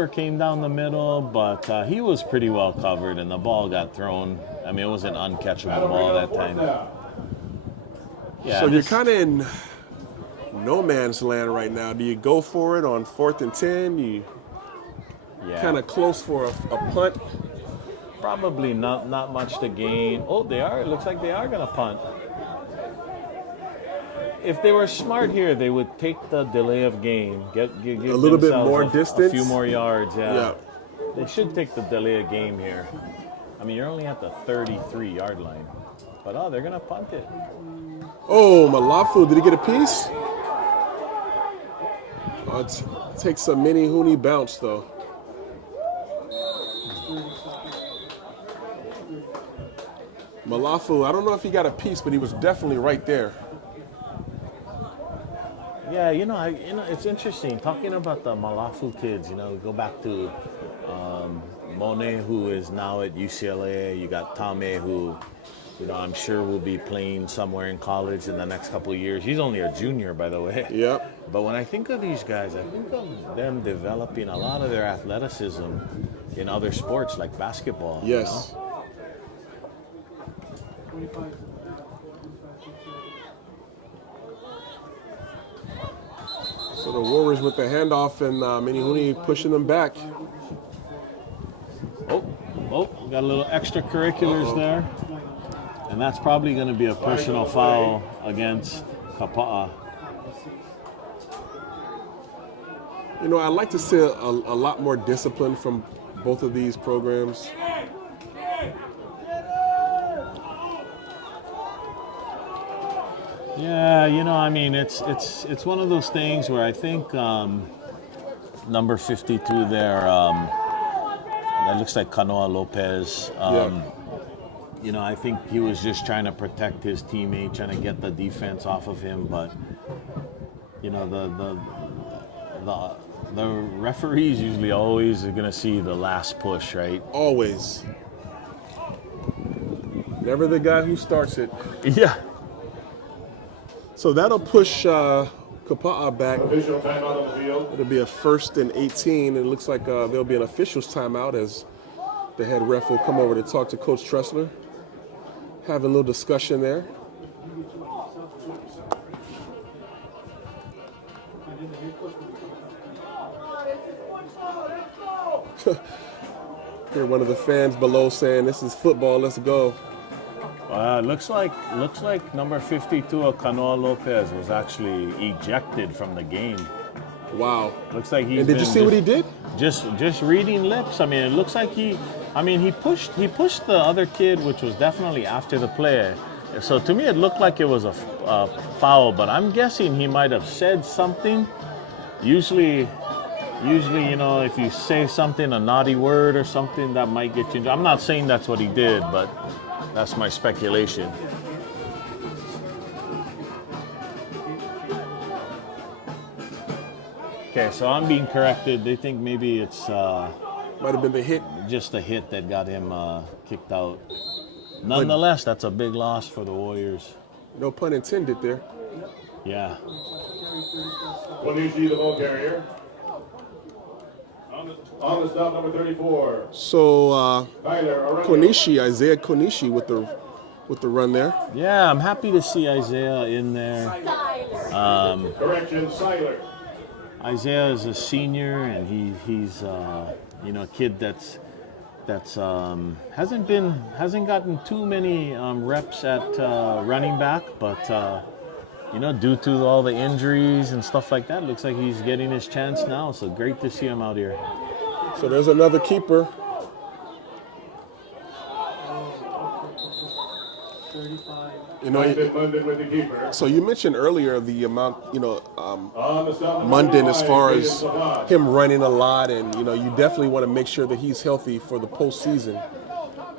came down the middle, but he was pretty well covered, and the ball got thrown. I mean, it was an uncatchable ball that time. Yeah, so you're kind of in no man's land right now. Do you go for it on 4th and 10? You kind of close for a punt? Probably not much to gain. Oh, they are. It looks like they are going to punt. if they were smart here, they would take the delay of game, give A little bit themselves more a distance. few more yards. Yeah. They should take the delay of game here. I mean, you're only at the 33-yard line, but they're gonna punt it. Oh, Malafu, did he get a piece? It takes a Mini-Hoon bounce though. Malafu, I don't know if he got a piece, but he was definitely right there. Yeah, it's interesting talking about the Malafu kids. We go back to Monet, who is now at UCLA. You got Tame, who, I'm sure will be playing somewhere in college in the next couple of years. He's only a junior, by the way. Yep. But when I think of these guys, I think of them developing a lot of their athleticism in other sports like basketball. Yes. So the Warriors with the handoff and Menehune pushing them back. Oh, got a little extracurriculars there. And that's probably going to be a personal foul against Kapaa. I'd like to see a lot more discipline from both of these programs. Yeah, it's one of those things where I think number 52 there, that looks like Kanoa Lopez. I think he was just trying to protect his teammate, trying to get the defense off of him. But the referees usually always are going to see the last push, right? Always. Never the guy who starts it. Yeah. So that'll push Kapaa back. Official timeout on the field. It'll be a 1st and 18. It looks like there'll be an official's timeout as the head ref will come over to talk to Coach Tressler. Have a little discussion there. Hear one of the fans below saying, "This is football. Let's go." Looks like number 52 of Kanoa Lopez was actually ejected from the game. Wow. Looks like he's. And did you see what he did? Just reading lips. I mean, it looks like he pushed the other kid, which was definitely after the play. So to me, it looked like it was a foul, but I'm guessing he might have said something. Usually, if you say something, a naughty word or something, that might get you. I'm not saying that's what he did, but that's my speculation. Okay, so I'm being corrected. They think maybe it's Might have been the hit. just a hit that got him kicked out. Nonetheless, that's a big loss for the Warriors. No pun intended there. Yeah. Konishi, the ball carrier. On the stop, number 34. So Tyler Arundel. Isaiah Konishi with the run there. Yeah, I'm happy to see Isaiah in there. Correction, Seiler. Isaiah is a senior, and he's a kid that's hasn't gotten too many reps at running back, but due to all the injuries and stuff like that, looks like he's getting his chance now. So great to see him out here. So there's another keeper. 35. Munden with the keeper. So you mentioned earlier the amount, On the stop, Munden as far Jaden as Savant. him running a lot, and you definitely want to make sure that he's healthy for the postseason.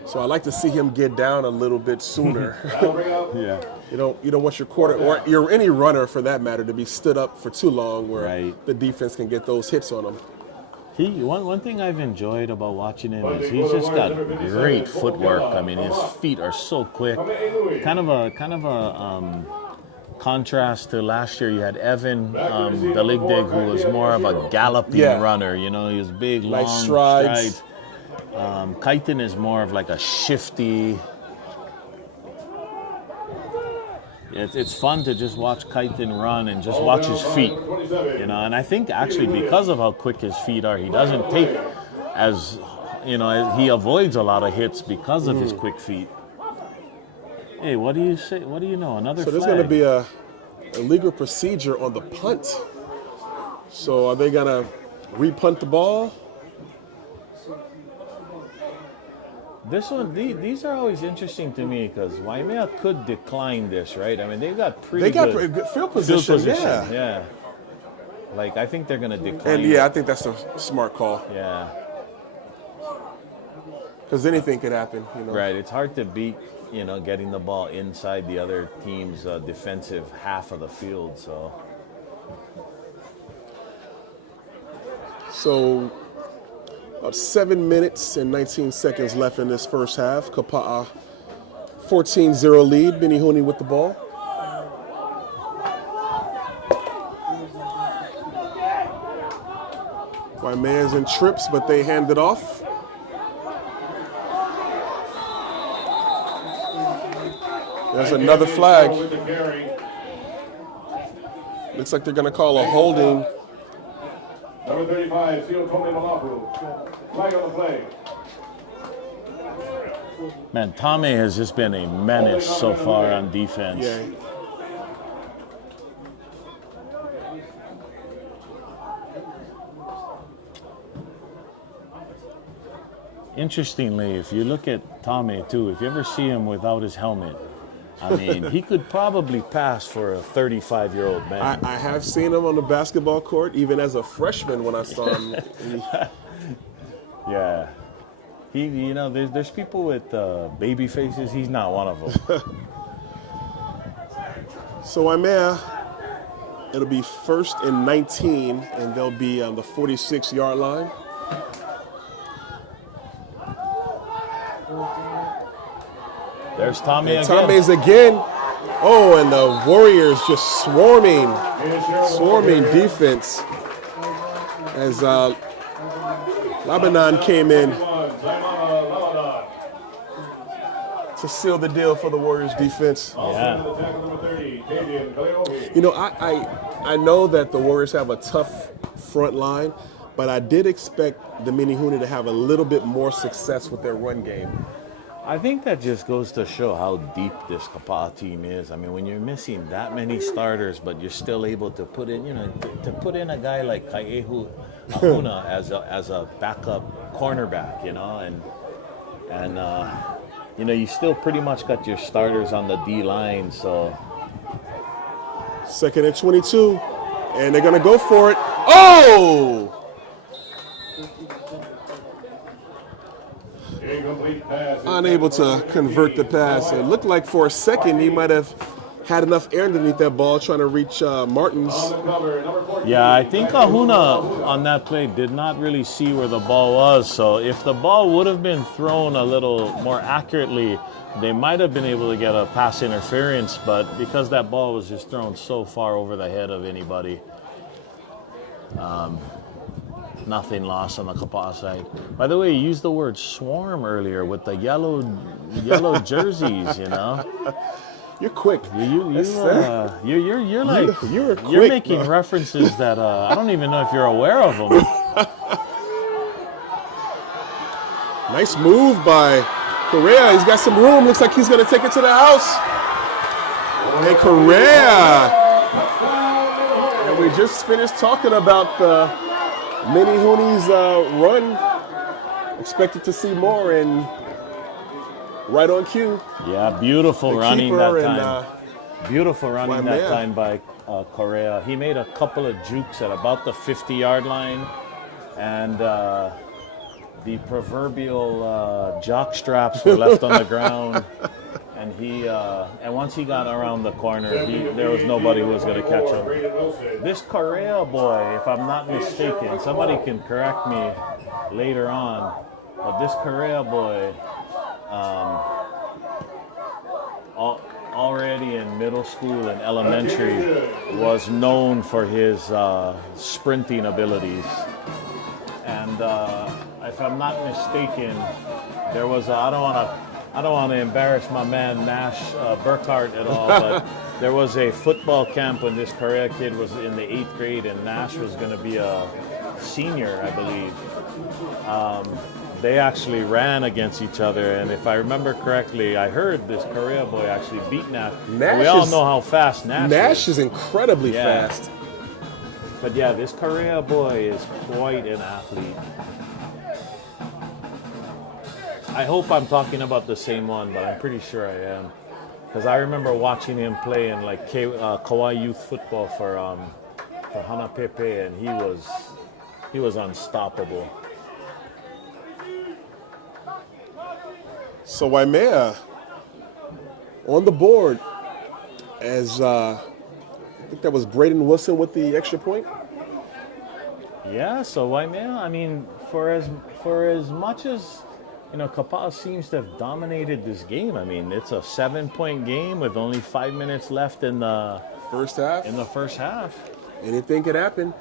So I like to see him get down a little bit sooner. That'll bring up Yeah. You don't want your quarter or any runner for that matter to be stood up for too long where Right. the defense can get those hits on him. One thing I've enjoyed about watching him is he's just got great footwork. I mean, his feet are so quick. Kind of a contrast to last year. You had Evan Beligdig, who was more of a galloping runner. He was big, long Nice strides. Kaitin is more of like a shifty. It's fun to just watch Kaitin run and just watch his feet, And I think actually because of how quick his feet are, he doesn't take as, he avoids a lot of hits because of his quick feet. Hey, what do you say? What do you know? Another So there's flag. going to be a illegal procedure on the punt. So are they gonna re-punt the ball? This one, these are always interesting to me because Waimea could decline this, right? I mean, they've got pretty Good field position. Yeah. Like, I think they're going to decline. And I think that's a smart call. Yeah. Because anything could happen, Right. It's hard to beat, getting the ball inside the other team's defensive half of the field. So, about 7 minutes and 19 seconds left in this first half. Kapaa 14-0 lead. Menehune with the ball. Waimea's in trips, but they hand it off. There's another flag. Looks like they're going to call a holding. Number 35, Seal Tony Malapu. Flag on the play. Man, Tommy has just been a menace so far on defense. Yeah. Interestingly, if you look at Tommy too, if you ever see him without his helmet, I mean, he could probably pass for a 35-year-old man. I have seen him on the basketball court, even as a freshman when I saw him. Yeah. There's people with baby faces. He's not one of them. So Waimea, it'll be 1st and 19, and they'll be on the 46-yard line. There's Tommy again. Tommy's again. Oh, and the Warriors just swarming defense as Lebanon came in to seal the deal for the Warriors defense. Yeah. I know that the Warriors have a tough front line, but I did expect the Mini-Hoon to have a little bit more success with their run game. I think that just goes to show how deep this Kapaa team is. I mean, when you're missing that many starters, but you're still able to put in, to put in a guy like Kaiehu Ahuna as a backup cornerback, and you still pretty much got your starters on the D line. So 2nd and 22, and they're gonna go for it. Oh! Unable to convert the pass. It looked like for a second he might have had enough air underneath that ball trying to reach Martins. Yeah, I think Ahuna on that play did not really see where the ball was. So if the ball would have been thrown a little more accurately, they might have been able to get a pass interference. But because that ball was just thrown so far over the head of anybody, nothing lost on the Kapaa side. By the way, you used the word swarm earlier with the yellow jerseys, You're quick. You're making references that I don't even know if you're aware of them. Nice move by Correa. He's got some room. Looks like he's going to take it to the house. And Correa. And we just finished talking about the Mini-Hoon's run. Expected to see more, and right on cue. Yeah, beautiful running that time. Beautiful running Waimea. that time by Correa. He made a couple of jukes at about the 50-yard line, and the proverbial jock straps were left on the ground. And and once he got around the corner, there was nobody who was going to catch him. This Correa boy, if I'm not mistaken, somebody can correct me later on, but this Correa boy, already in middle school and elementary, was known for his sprinting abilities. And if I'm not mistaken, there was I don't want to embarrass my man Nash Burkhart at all, but there was a football camp when this Correa kid was in the 8th grade, and Nash was going to be a senior, I believe. they actually ran against each other, and if I remember correctly, I heard this Korea boy actually beat Nash. We all know how fast Nash is incredibly fast. But yeah, this Korea boy is quite an athlete. I hope I'm talking about the same one, but I'm pretty sure I am. Because I remember watching him play in like Kauai youth football for Hana Pepe, and he was unstoppable. So Waimea on the board as I think that was Braden Wilson with the extra point. Yeah, so Waimea, I mean, for as much as Kapaa seems to have dominated this game. I mean, it's a 7-point game with only 5 minutes left in the first half. Anything could happen.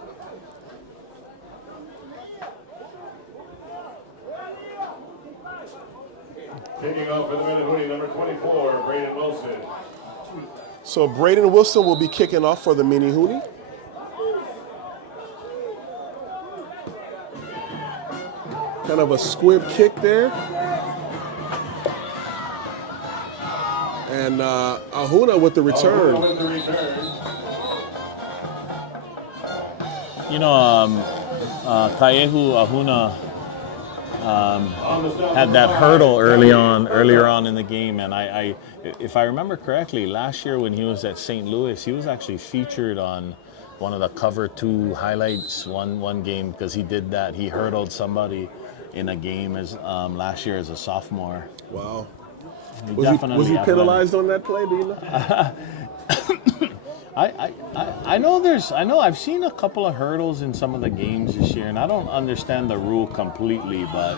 Kicking off for the Menehune, number 24, Braden Wilson. So Braden Wilson will be kicking off for the Mini-Hoon. Kind of a squib kick there. And Ahuna with the return. Kaehu Ahuna had that hurdle earlier on in the game, and I if I remember correctly, last year when he was at St. Louis, he was actually featured on one of the Cover 2 highlights one game because he did that. He hurdled somebody in a game as last year as a sophomore. Wow. Was he penalized on that play? Do you know? I know I've seen a couple of hurdles in some of the games this year, and I don't understand the rule completely, but.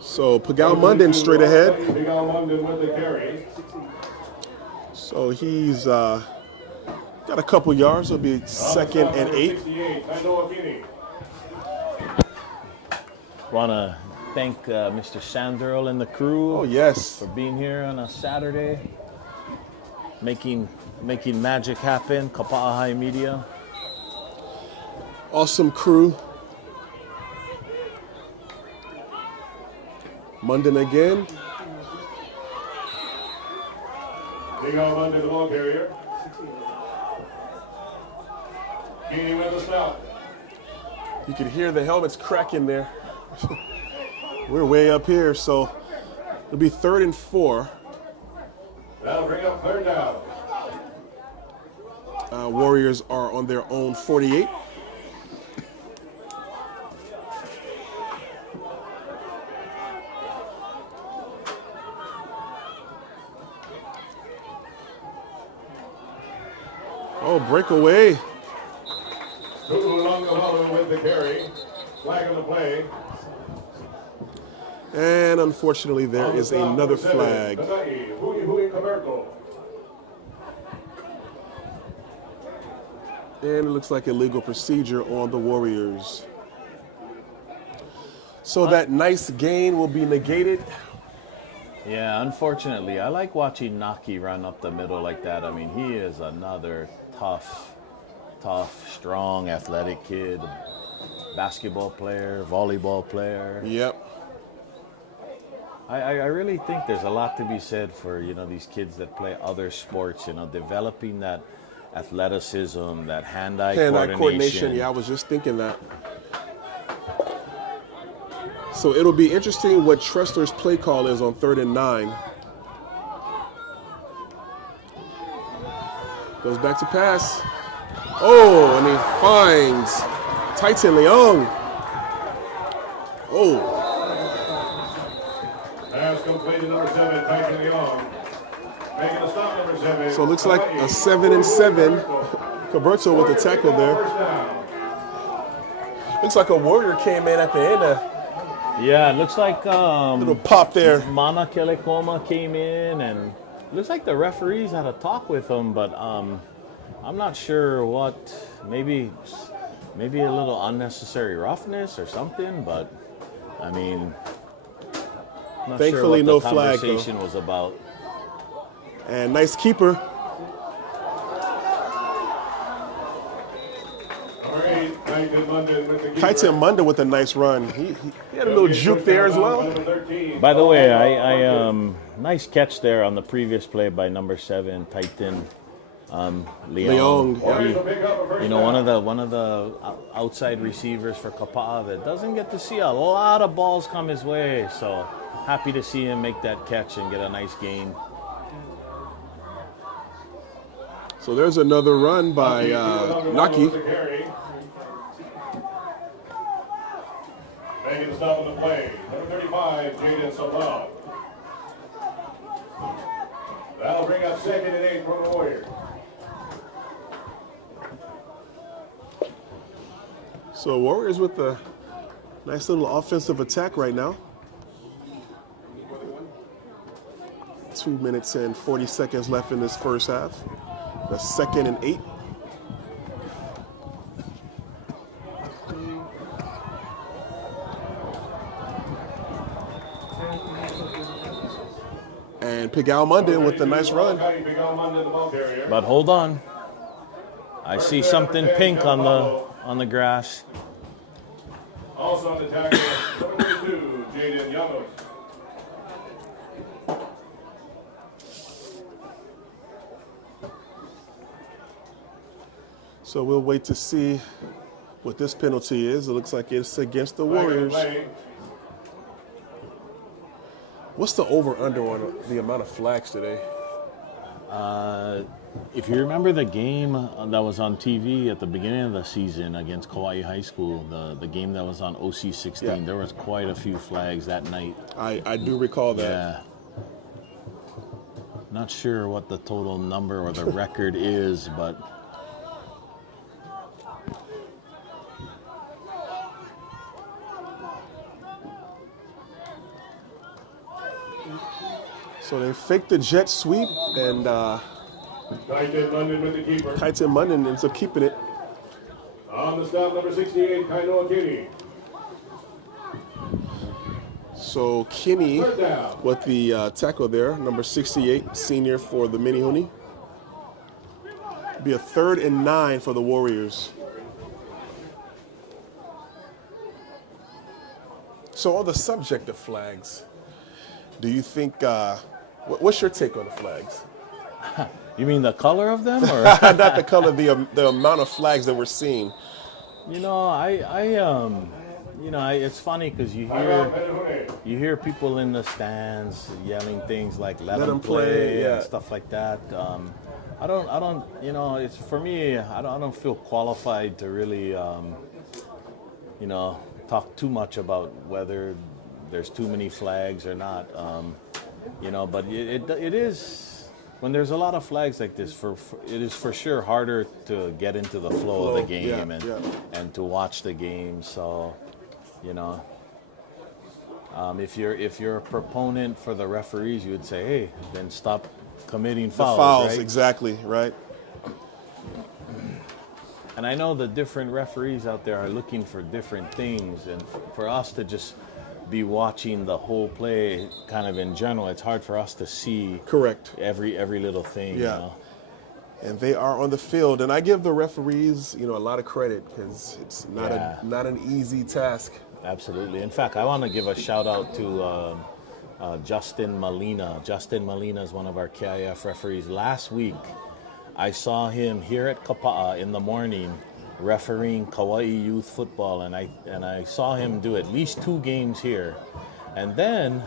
So Pagao Munden straight ahead. Pagao Munden with the carry. So he's got a couple yards. It'll be 2nd and 8. Want to thank Mr. Sandrell and the crew. Oh yes, for being here on a Saturday, making magic happen. Kapaa High Media. Awesome crew. Munden again. Pagao Munden, the ball carrier. Keeney with the stop. You can hear the helmets cracking there. We're way up here, so it'll be 3rd and 4. That'll bring up 3rd down. Warriors are on their own 48. Oh, breakaway. Tu'ulongavalo with the carry. Flag on the play. And unfortunately, there is another flag. And it looks like illegal procedure on the Warriors. So that nice gain will be negated. Yeah, unfortunately. I like watching Naki run up the middle like that. I mean, he is another tough, strong, athletic kid. Basketball player, volleyball player. Yep. I really think there's a lot to be said for, these kids that play other sports, developing that athleticism, that hand-eye coordination. Yeah, I was just thinking that. So it'll be interesting what Tressler's play call is on 3rd and 9. Goes back to pass. Oh, and he finds Titan Leong. Oh. Pass completed, number 7, Titan Leong. Making a stop, number 7. So it looks like a 7 and 7. Caberto with the tackle there. Looks like a Warrior came in at the end. Yeah, it looks like little pop there. Mana Kelekoma came in, and it looks like the referees had a talk with him, but I'm not sure what. Maybe a little unnecessary roughness or something, but I mean, I'm not thankfully sure what no the flag conversation was about. And nice keeper. All right, Kaitan Munda with a nice run. He had a little juke there as well. By the way, I nice catch there on the previous play by number 7, Titan Leong. Yeah. You know, one of the outside receivers for Kapaa that doesn't get to see a lot of balls come his way. So happy to see him make that catch and get a nice gain. So there's another run by Naki. Making the stop on the play. Number 35, Jaden Salah. That'll bring up 2nd and 8 for the Warriors. So Warriors with a nice little offensive attack right now. 2 minutes and 40 seconds left in this first half. That's 2nd and 8. And Pigal Munden with a nice run. But hold on, I see something pink on the grass. Also on the tackle, number 22, Jaden Llanos. So we'll wait to see what this penalty is. It looks like it's against the Warriors. What's the over-under on the amount of flags today? If you remember the game that was on TV at the beginning of the season against Kapaa High School, the game that was on OC 16, Yeah. there was quite a few flags that night. I do recall that. Yeah. Not sure what the total number or the record is, but So they faked the jet sweep, and Kaitan Munden with the keeper. Kaitan Munden ends up keeping it. On the stop, number 68, Kainoa Kinney. So Kinney Third down. with the tackle there, number 68, senior for the Mini-Hoon. Be a 3rd and 9 for the Warriors. So on the subject of flags, do you think, what's your take on the flags? you mean the color of them, or Not the color, the amount of flags that we're seeing. you know, it's funny because you hear people in the stands yelling things like "let them play" yeah. and stuff like that. I don't, you know, it's for me. I don't feel qualified to really, you know, talk too much about whether there's too many flags or not. You know, but it is. When there's a lot of flags like this, it is for sure harder to get into the flow of the game and to watch the game. So, you know, if you're a proponent for the referees, you would say, hey, then stop committing fouls. The fouls, right? exactly, right. And I know the different referees out there are looking for different things, and for us to just be watching the whole play kind of in general, it's hard for us to see Correct. every little thing. Yeah. You know? And they are on the field, and I give the referees, you know, a lot of credit because it's not an easy task. Absolutely. In fact, I want to give a shout out to Justin Molina. Justin Molina is one of our KIF referees. Last week, I saw him here at Kapaa in the morning refereeing Kauai youth football, and I saw him do at least 2 games here. And then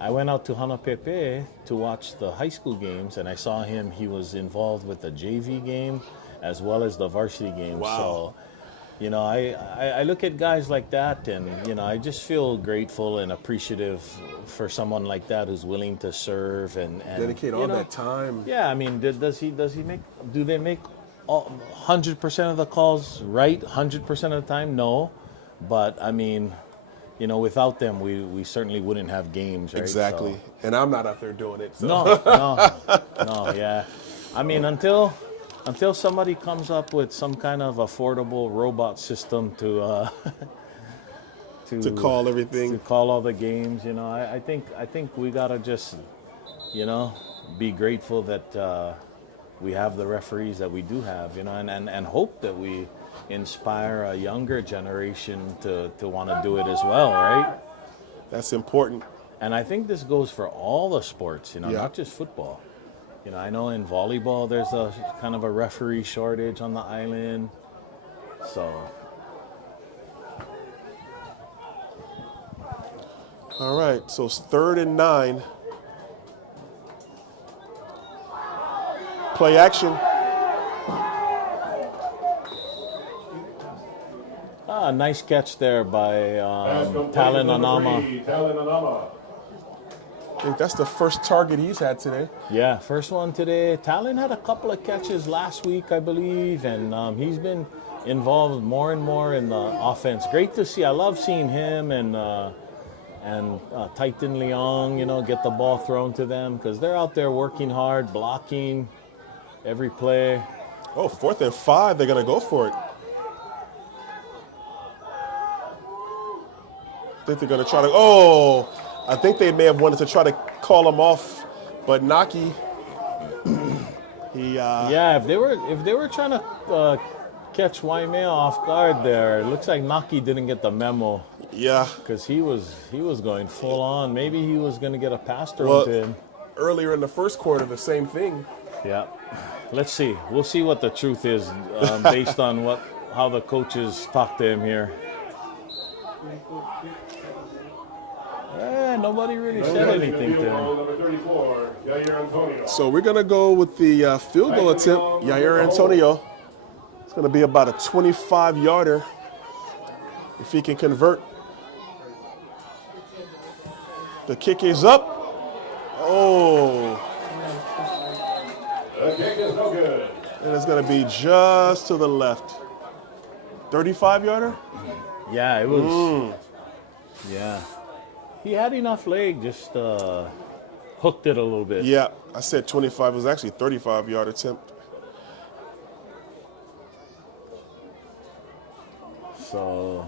I went out to Hanapepe to watch the high school games, and I saw him. He was involved with the JV game as well as the varsity game. Wow. So, you know, I look at guys like that, and, you know, I just feel grateful and appreciative for someone like that who's willing to serve and Dedicate all that time. Yeah, I mean, do they make 100% of the calls right 100% of the time? No, but I mean, you know, without them, we certainly wouldn't have games, right? Exactly. So, And I'm not out there doing it. So. no, yeah. I mean, until somebody comes up with some kind of affordable robot system to call everything, to call all the games, you know, I think we gotta just, you know, be grateful that we have the referees that we do have, you know, and hope that we, inspire a younger generation to want to do it as well, right? That's important. And I think this goes for all the sports, Yeah. not just football. I know in volleyball there's a kind of a referee shortage on the island. So, All right, so it's 3rd and 9. Play action. nice catch there by Pass complete to Talon number Anama. 3, Talon Anama. I think that's the first target he's had today. Yeah, first one today. Talon had a couple of catches last week, I believe, and he's been involved more and more in the offense. Great to see. I love seeing him and Titan Leong, get the ball thrown to them because they're out there working hard, blocking every play. Oh, 4th and 5, they're going to go for it. I think they're going to try to, I think they may have wanted to try to call him off, but Naki, Yeah, if they were trying to catch Waimea off guard there, it looks like Naki didn't get the memo. Yeah. Because he was going full on. Maybe he was going to get a pass thrown to him. Earlier in the first quarter, the same thing. Yeah. Let's see. We'll see what the truth is based on how the coaches talk to him here. Nobody really said anything to him. Number 34, Yair Antonio. So we're going to go with the field goal attempt. Yair Antonio. It's going to be about a 25-yarder if he can convert. The kick is up. Oh. The kick is no good. And it's going to be just to the left. 35-yarder? Yeah, it was. Yeah. He had enough leg, just hooked it a little bit. Yeah, I said 25. It was actually 35-yard attempt. So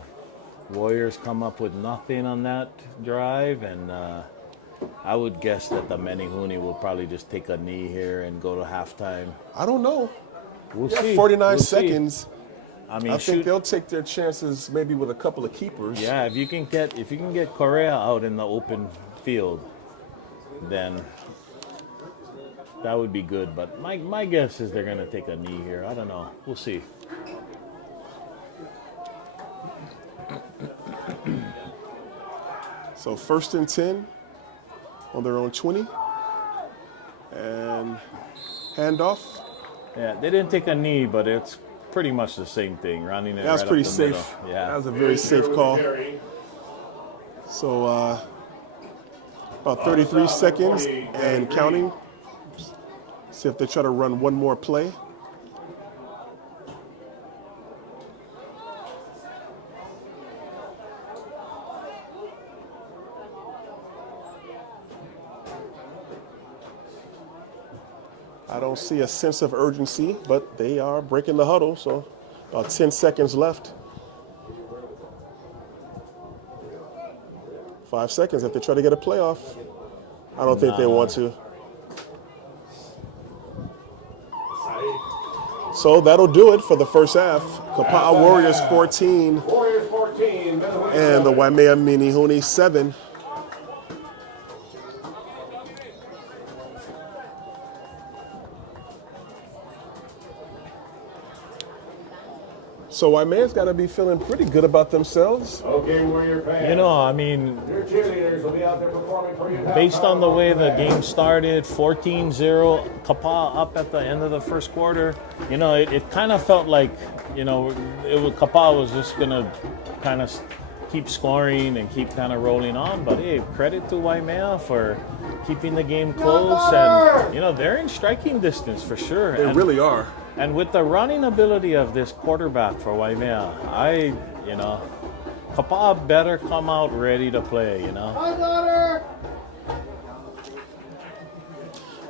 Warriors come up with nothing on that drive, and I would guess that the Menehune will probably just take a knee here and go to halftime. I don't know. We'll Yeah, see. 49 We'll see. seconds. I mean, I think they'll take their chances maybe with a couple of keepers. Yeah, if you can get Correa out in the open field, then that would be good. But my guess is they're going to take a knee here. I don't know. We'll see. So 1st and 10 on their own 20. And handoff. Yeah, they didn't take a knee, but it's pretty much the same thing. Running it That was right pretty up the safe. middle. Yeah. That was a very safe call. So about 33 seconds and counting. See if they try to run one more play. I don't see a sense of urgency, but they are breaking the huddle, so about 10 seconds left. 5 seconds if they try to get a playoff. I don't think they want to. So that'll do it for the first half. Kapaa Warriors 14 Warriors 14, Menehune and the Waimea Mini-Hoon 7. So Waimea's got to be feeling pretty good about themselves. Okay, Warrior fans. I mean, Your cheerleaders will be out there performing for you. based on the way the game started, 14-0, Kapaa up at the end of the first quarter, it kind of felt like, Kapaa was just going to kind of keep scoring and keep kind of rolling on. But, hey, credit to Waimea for keeping the game close. And, they're in striking distance for sure. They really are. And with the running ability of this quarterback for Waimea, Kapaa better come out ready to play,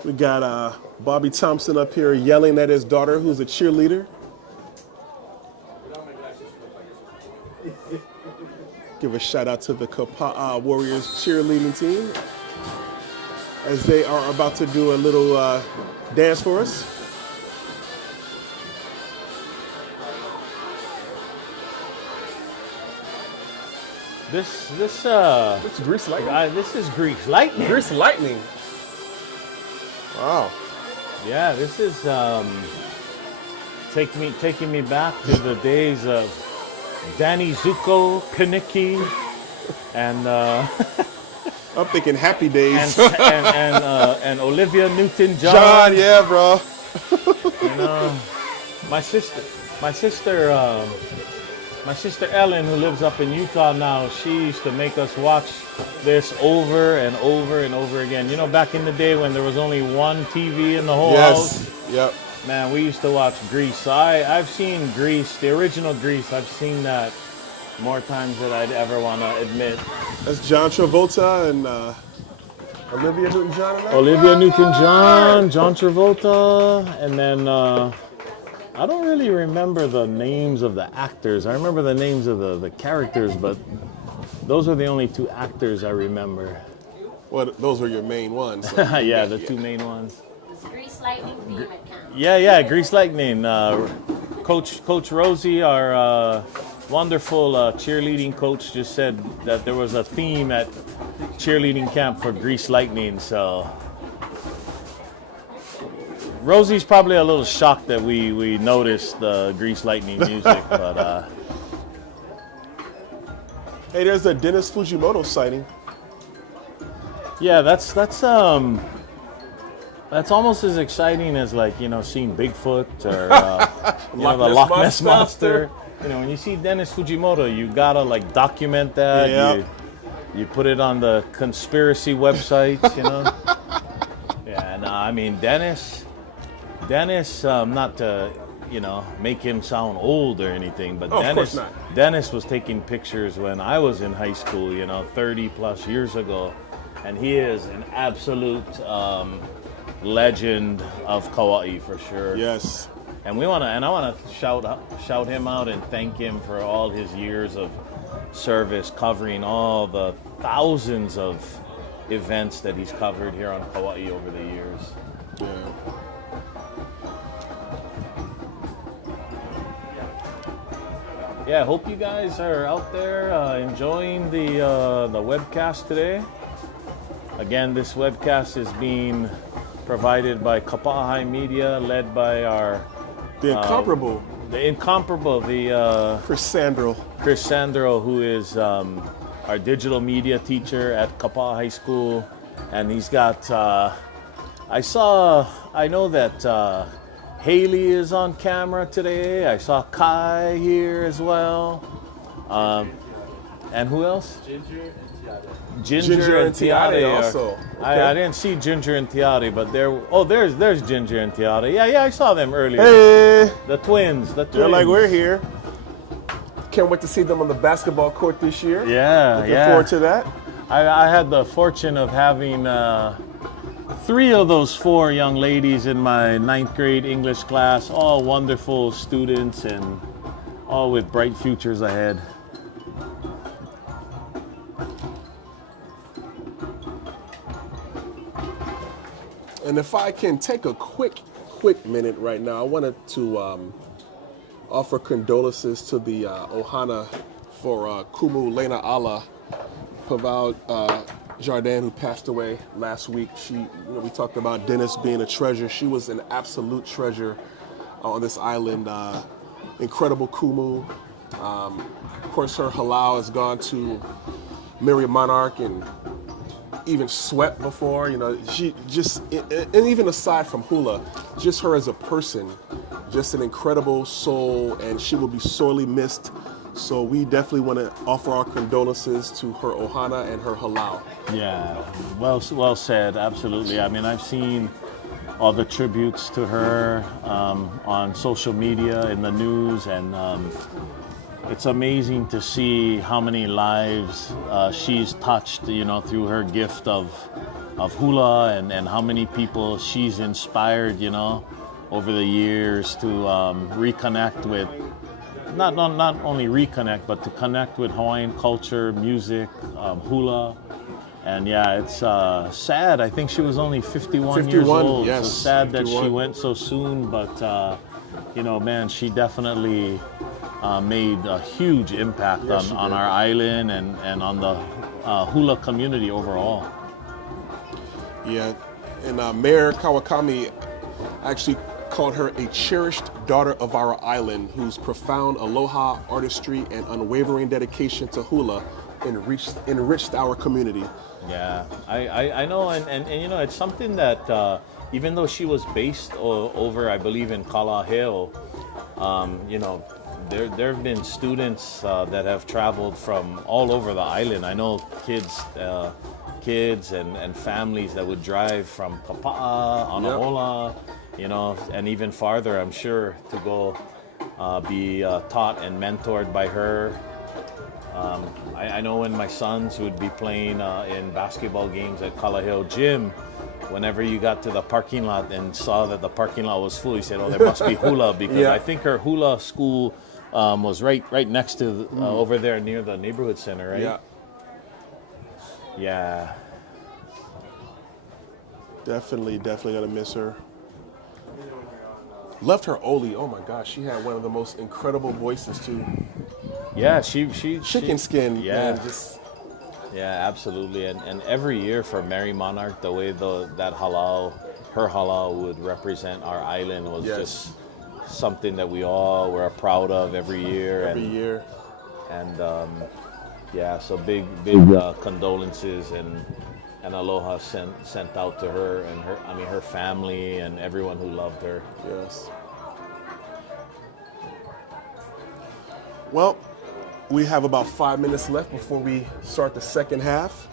We got Bobby Thompson up here yelling at his daughter, who's a cheerleader. Give a shout out to the Kapaa Warriors cheerleading team as they are about to do a little dance for us. This It's Grease Lightning. this is Grease Lightning. Grease Lightning. Wow. Yeah, this is taking me back to the days of Danny Zuko, Kaniki, and I'm thinking Happy Days. and Olivia Newton-John. John, yeah, bro. You know, my sister Ellen, who lives up in Utah now, she used to make us watch this over and over and over again. You know, back in the day when there was only one TV in the whole house. Yep. Man, we used to watch Grease. So I've seen Grease, the original Grease. I've seen that more times than I'd ever want to admit. That's John Travolta and Olivia Newton-John. Olivia Newton-John, John Travolta, and then I don't really remember the names of the actors. I remember the names of the characters, but those are the only two actors I remember. Well, those were your main ones. So. Yeah, the two main ones. It's Grease Lightning theme at camp. Yeah, Grease Lightning. Coach Rosie, our wonderful cheerleading coach, just said that there was a theme at cheerleading camp for Grease Lightning. So Rosie's probably a little shocked that we noticed the Grease Lightning music, but Hey, there's a Dennis Fujimoto sighting. yeah, that's almost as exciting as, like, you know, seeing Bigfoot or you know, the Loch Ness Monster. You know, when you see Dennis Fujimoto, you gotta, like, document that. Yeah. You put it on the conspiracy websites, you know. Yeah, no, I mean Dennis, not to, you know, make him sound old or anything, but Oh, of course not. Dennis was taking pictures when I was in high school, you know, 30 plus years ago, and he is an absolute legend of Kauai for sure. Yes. And I want to shout him out and thank him for all his years of service, covering all the thousands of events that he's covered here on Kauai over the years. Yeah. Yeah, I hope you guys are out there enjoying the webcast today. Again, this webcast is being provided by Kapaa High Media, led by our The incomparable Chris Sandro, who is our digital media teacher at Kapaa High School, and he's got. I know that Haley is on camera today. I saw Kai here as well, and who else? Ginger and Tiare also. Okay. I didn't see Ginger and Tiare, but there's Ginger and Tiare. Yeah, I saw them earlier. Hey, The twins. they're like, we're here. Can't wait to see them on the basketball court this year. Yeah, Looking forward to that. I had the fortune of having 3 of those 4 young ladies in my 9th grade English class, all wonderful students and all with bright futures ahead. And if I can take a quick minute right now, I wanted to offer condolences to the Ohana for Kumu Lena Ala Paval Jardin, who passed away last week. We talked about Dennis being a treasure. She was an absolute treasure on this island. Incredible Kumu. Of course, her halal has gone to Miriam Monarch and even Sweat before. She just, and even aside from hula, just her as a person, just an incredible soul, and she will be sorely missed. So we definitely want to offer our condolences to her ohana and her halal. Yeah, well said, absolutely. I mean, I've seen all the tributes to her on social media, in the news, and it's amazing to see how many lives she's touched, through her gift of hula, and how many people she's inspired, over the years to reconnect with, not only reconnect, but to connect with Hawaiian culture, music, hula. And yeah, it's sad. I think she was only 51 years old. Yes, so sad 51. that she went so soon, but you know, man, she definitely made a huge impact Yes, on our island and on the hula community overall. Yeah, and Mayor Kawakami actually called her a cherished daughter of our island whose profound aloha, artistry, and unwavering dedication to hula enriched our community. Yeah, I know, and you know, it's something that even though she was based over, I believe, in Kalaheo, you know, there have been students that have traveled from all over the island. I know kids and families that would drive from Kapaa, Anahola, you know, and even farther, I'm sure, to go be taught and mentored by her. I know when my sons would be playing in basketball games at Kalaheo Gym, whenever you got to the parking lot and saw that the parking lot was full, you said, "Oh, there must be hula," because I think her hula school was right next to over there near the neighborhood center, right? Yeah. Yeah. Definitely gonna miss her. Left her Oli. Oh my gosh, she had one of the most incredible voices too. Yeah, she Chicken skin. Yeah. Man, just Yeah, absolutely. And every year for Mary Monarch, the way that her halal would represent our island was just something that we all were proud of every year. Every year. And yeah, so big condolences and aloha sent out to her and her family and everyone who loved her. Yes. Well, we have about 5 minutes left before we start the second half.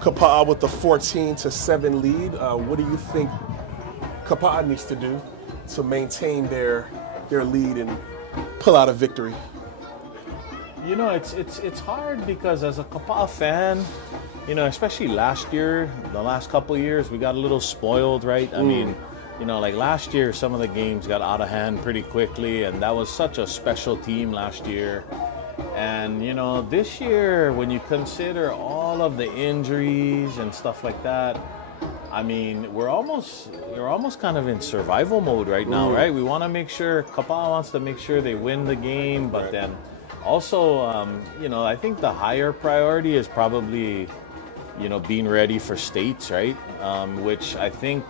Kapaa with the 14-7 lead. What do you think Kapaa needs to do to maintain their lead and pull out a victory? You know, it's hard because as a Kapaa fan, you know, especially last year, the last couple of years, we got a little spoiled, right? I mean, you know, like last year, some of the games got out of hand pretty quickly, and that was such a special team last year. And, you know, this year, when you consider all of the injuries and stuff like that, I mean, we're almost kind of in survival mode right now, right? We want to make sure, Kapaa wants to make sure they win the game, but then also, you know, I think the higher priority is probably, you know, being ready for states, right? Which I think,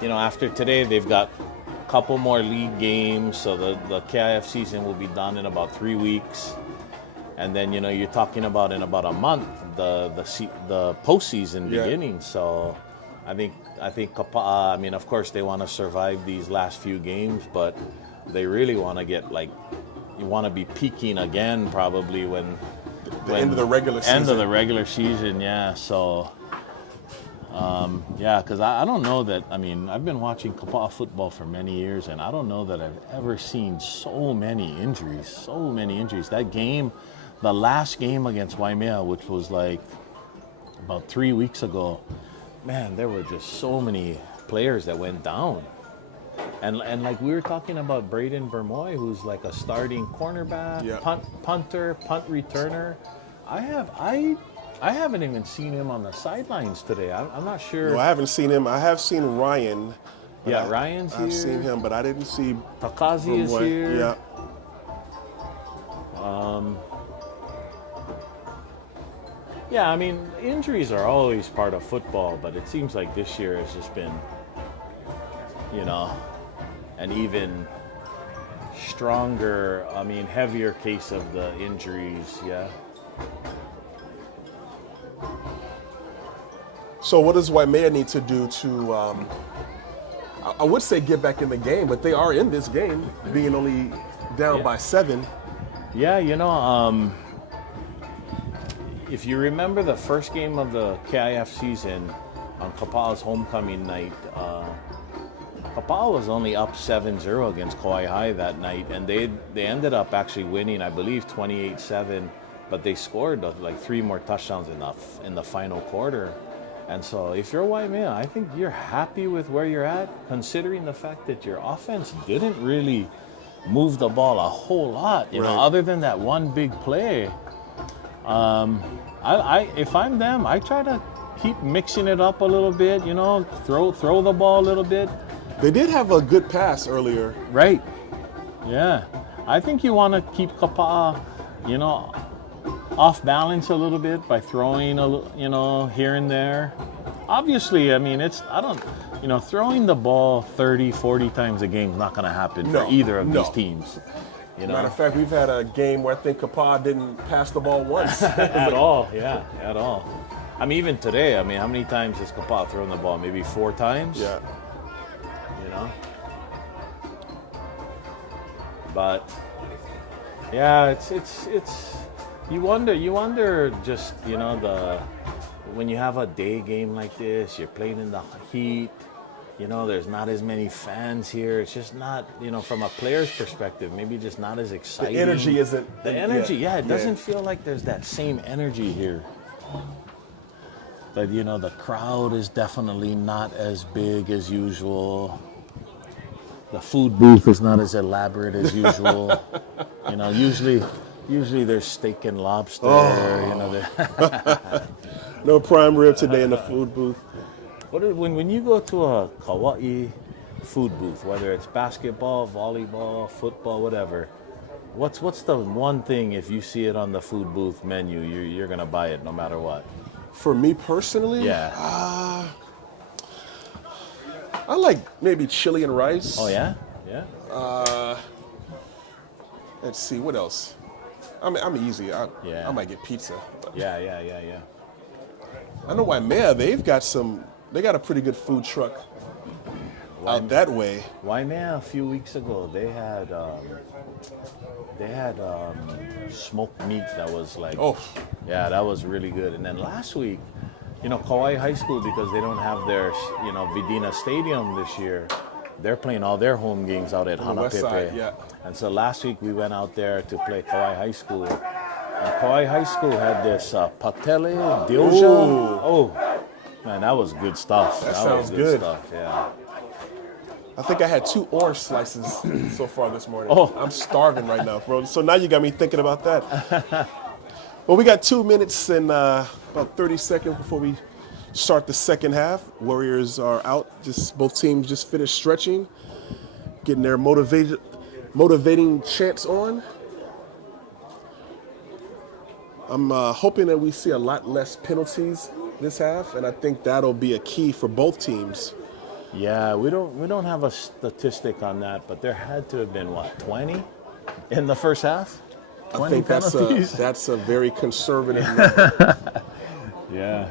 you know, after today, they've got a couple more league games, so the KIF season will be done in about 3 weeks. And then, you know, you're talking about in about a month, the postseason beginning. So I think Kapaa, I mean, of course, they want to survive these last few games, but they really want to get, like, you want to be peaking again probably when end of the regular season. End of the regular season, yeah. So, yeah, because I don't know that, I mean, I've been watching Kapaa football for many years, and I don't know that I've ever seen so many injuries. That game, the last game against Waimea, which was like about 3 weeks ago, man, there were just so many players that went down. And like we were talking about Braden Vermoy, who's like a starting cornerback, punter, punt returner. I haven't even seen him on the sidelines today. I'm not sure. No, I haven't seen him. I have seen Ryan. Yeah, Ryan's here. I've seen him, but I didn't see Takazi is here. Yeah. Yeah, I mean, injuries are always part of football, but it seems like this year has just been, you know, an even stronger, I mean, heavier case of the injuries, yeah. So what does Waimea need to do to, I would say get back in the game, but they are in this game, being only down by 7. Yeah, you know, if you remember the first game of the KIF season on Kapaa's homecoming night, Kapaa was only up 7-0 against Kauai High that night, and they ended up actually winning, I believe, 28-7, but they scored like 3 more touchdowns in the final quarter. And so if you're Waimea, I think you're happy with where you're at, considering the fact that your offense didn't really move the ball a whole lot, you know, other than that one big play. If I'm them, I try to keep mixing it up a little bit, you know, throw the ball a little bit. They did have a good pass earlier. Right. Yeah, I think you want to keep Kapaa, you know, off balance a little bit by throwing here and there. Obviously, I mean, throwing the ball 30, 40 times a game is not going to happen for either of these teams. Matter of fact, we've had a game where I think Kapaa didn't pass the ball once. At all, yeah, at all. I mean, even today, I mean, how many times has Kapaa thrown the ball? Maybe 4 times? Yeah. You know? But, yeah, it's you wonder just, when you have a day game like this, you're playing in the heat, there's not as many fans here. It's just not, from a player's perspective, maybe just not as exciting. The energy isn't. The energy, it doesn't feel like there's that same energy here. But, the crowd is definitely not as big as usual. The food booth is not as elaborate as usual. Usually there's steak and lobster. No prime rib today in the food booth. When you go to a Kauai food booth, whether it's basketball, volleyball, football, whatever, what's the one thing, if you see it on the food booth menu, you're gonna buy it no matter what? For me personally, yeah, I like maybe chili and rice. Oh yeah, yeah. Let's see, what else? I'm easy. I might get pizza. Yeah. I know Waimea, they got a pretty good food truck out that way. Waimea a few weeks ago, they had smoked meat that was like, that was really good. And then last week, Kauai High School, because they don't have their, Vidina Stadium this year, they're playing all their home games out at Hanapepe. Yeah. And so last week we went out there to play Kauai High School. And Kauai High School had this patele dioja. Oh, man, that was good stuff. That sounds good. Stuff, yeah. I think I had 2 orange slices so far this morning. Oh. I'm starving right now, bro. So now you got me thinking about that. Well, we got 2 minutes and about 30 seconds before we start the second half. Warriors are out. Both teams just finished stretching, getting their motivating chants on. I'm hoping that we see a lot less penalties this half, and I think that'll be a key for both teams. Yeah, we don't have a statistic on that, but there had to have been 20 in the first half. 20 I think penalties. that's a very conservative number. Yeah.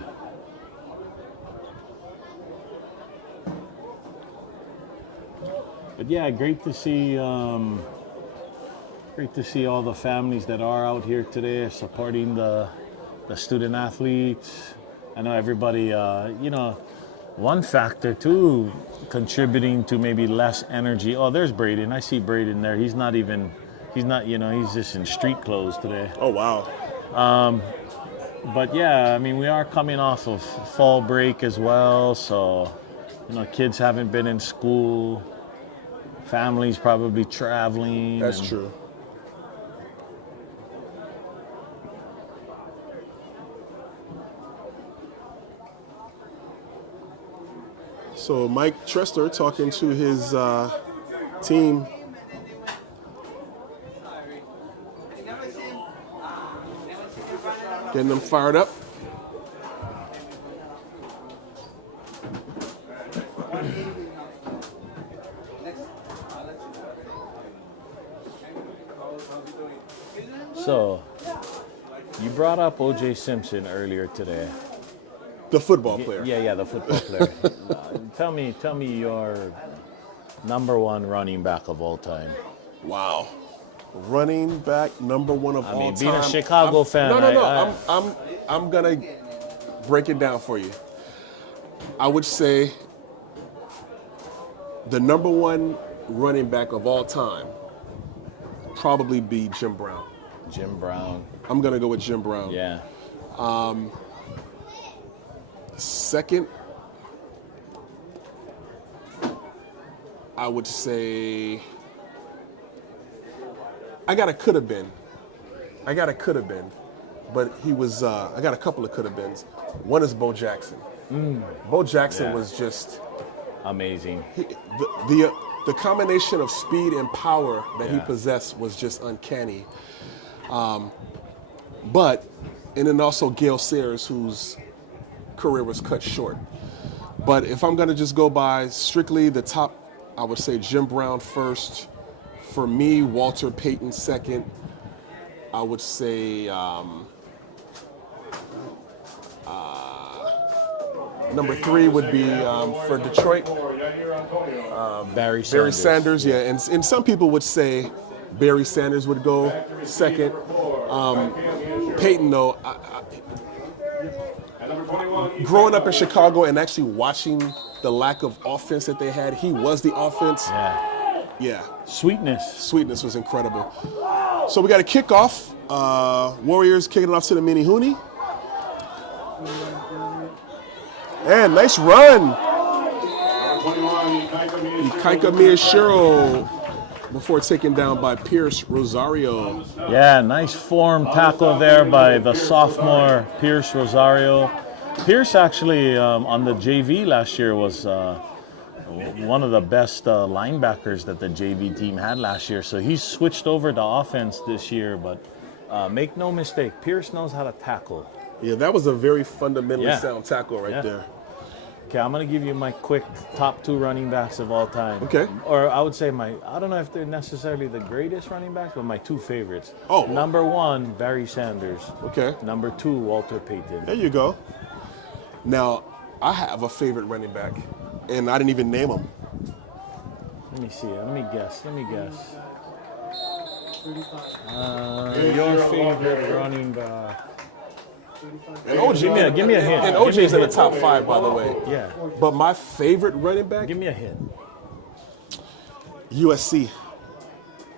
But yeah, great to see all the families that are out here today supporting the student athletes. I know everybody, one factor too contributing to maybe less energy. Oh, there's Braden. I see Braden there. He's just in street clothes today. Oh, wow. But yeah, I mean, we are coming off of fall break as well. So, kids haven't been in school. Families probably traveling. That's true. So Mike Trester talking to his team. Getting them fired up. So, you brought up O.J. Simpson earlier today. The football player. Yeah, the football player. Tell me your number 1 running back of all time. Wow. Running back number 1 of all time. Being a Chicago fan. No. I'm gonna break it down for you. I would say the number 1 running back of all time probably be Jim Brown. Jim Brown. I'm gonna go with Jim Brown. Yeah. Second, I would say I got a could have been, but he was. I got a couple of could have beens. One is Bo Jackson. Bo Jackson was just amazing. the combination of speed and power that he possessed was just uncanny. And then also Gale Sayers, whose career was cut short. But if I'm going to just go by strictly the top, I would say Jim Brown first. For me, Walter Payton second. I would say number 3 would be for Detroit, Barry Sanders. Yeah, and some people would say Barry Sanders would go second. Payton, though, growing up in Chicago and actually watching the lack of offense that they had, he was the offense. Yeah. Sweetness was incredible. So we got a kickoff. Warriors kicking it off to the Mini-Hoon. And nice run. Ikaika Miyashiro before taken down by Pierce Rosario. Yeah, nice form tackle there by the sophomore Pierce Rosario. Pierce actually on the JV last year was one of the best linebackers that the JV team had last year. So he's switched over to offense this year, but make no mistake, Pierce knows how to tackle. Yeah, that was a very fundamentally sound tackle right there. Okay, I'm going to give you my quick top 2 running backs of all time. Okay. Or I would say I don't know if they're necessarily the greatest running backs, but my 2 favorites. Oh. Number 1, Barry Sanders. Okay. Number 2, Walter Payton. There you go. Now, I have a favorite running back, and I didn't even name him. Let me see. Let me guess. Your favorite running back. And OJ, give me a hint. And OJ's in the top 5, by the way. Yeah. But my favorite running back, Give me a hint. USC.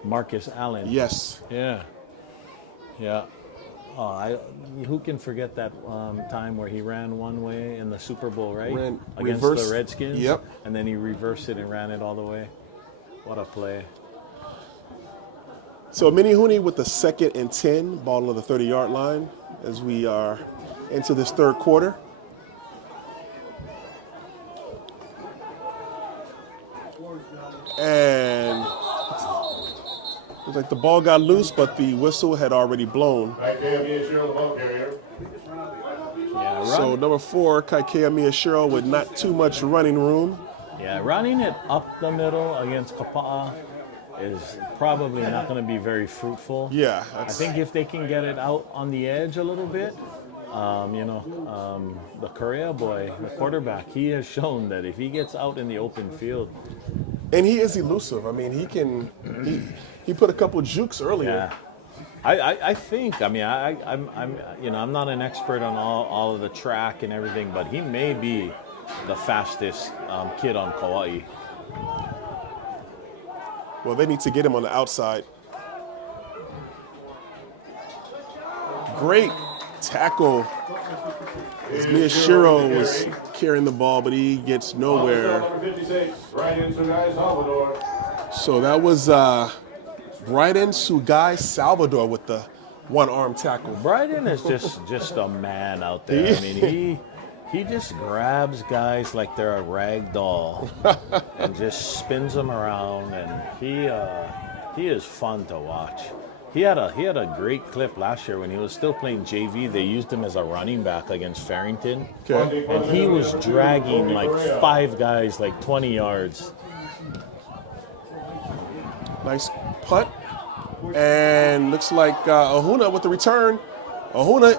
Marcus Allen. Yes. Yeah. Oh, who can forget that time where he ran one way in the Super Bowl, right? Against the Redskins. Yep. And then he reversed it and ran it all the way. What a play. So Menehune with the 2nd and 10, ball on the 30-yard line as we are into this third quarter. And looks like the ball got loose, but the whistle had already blown. So number 4, Kaikea Miyashiro with not too much running room. Yeah, running it up the middle against Kapaa is probably not going to be very fruitful. Yeah. I think if they can get it out on the edge a little bit, the Correa boy, the quarterback, he has shown that if he gets out in the open field. And he is elusive. I mean, he put a couple jukes earlier. Yeah. I think, I'm not an expert on all of the track and everything, but he may be the fastest kid on Kauai. Well, they need to get him on the outside. Great tackle. As Miyashiro was carrying the ball, but he gets nowhere. So that was Bryden Sugai Salvador with the one-arm tackle. Bryden is just a man out there. I mean, he just grabs guys like they're a rag doll and just spins them around, and he is fun to watch. He had a great clip last year when he was still playing JV. They used him as a running back against Farrington. Okay. And he was dragging like 5 guys like 20 yards. Nice punt. And looks like Ahuna with the return. Ahuna.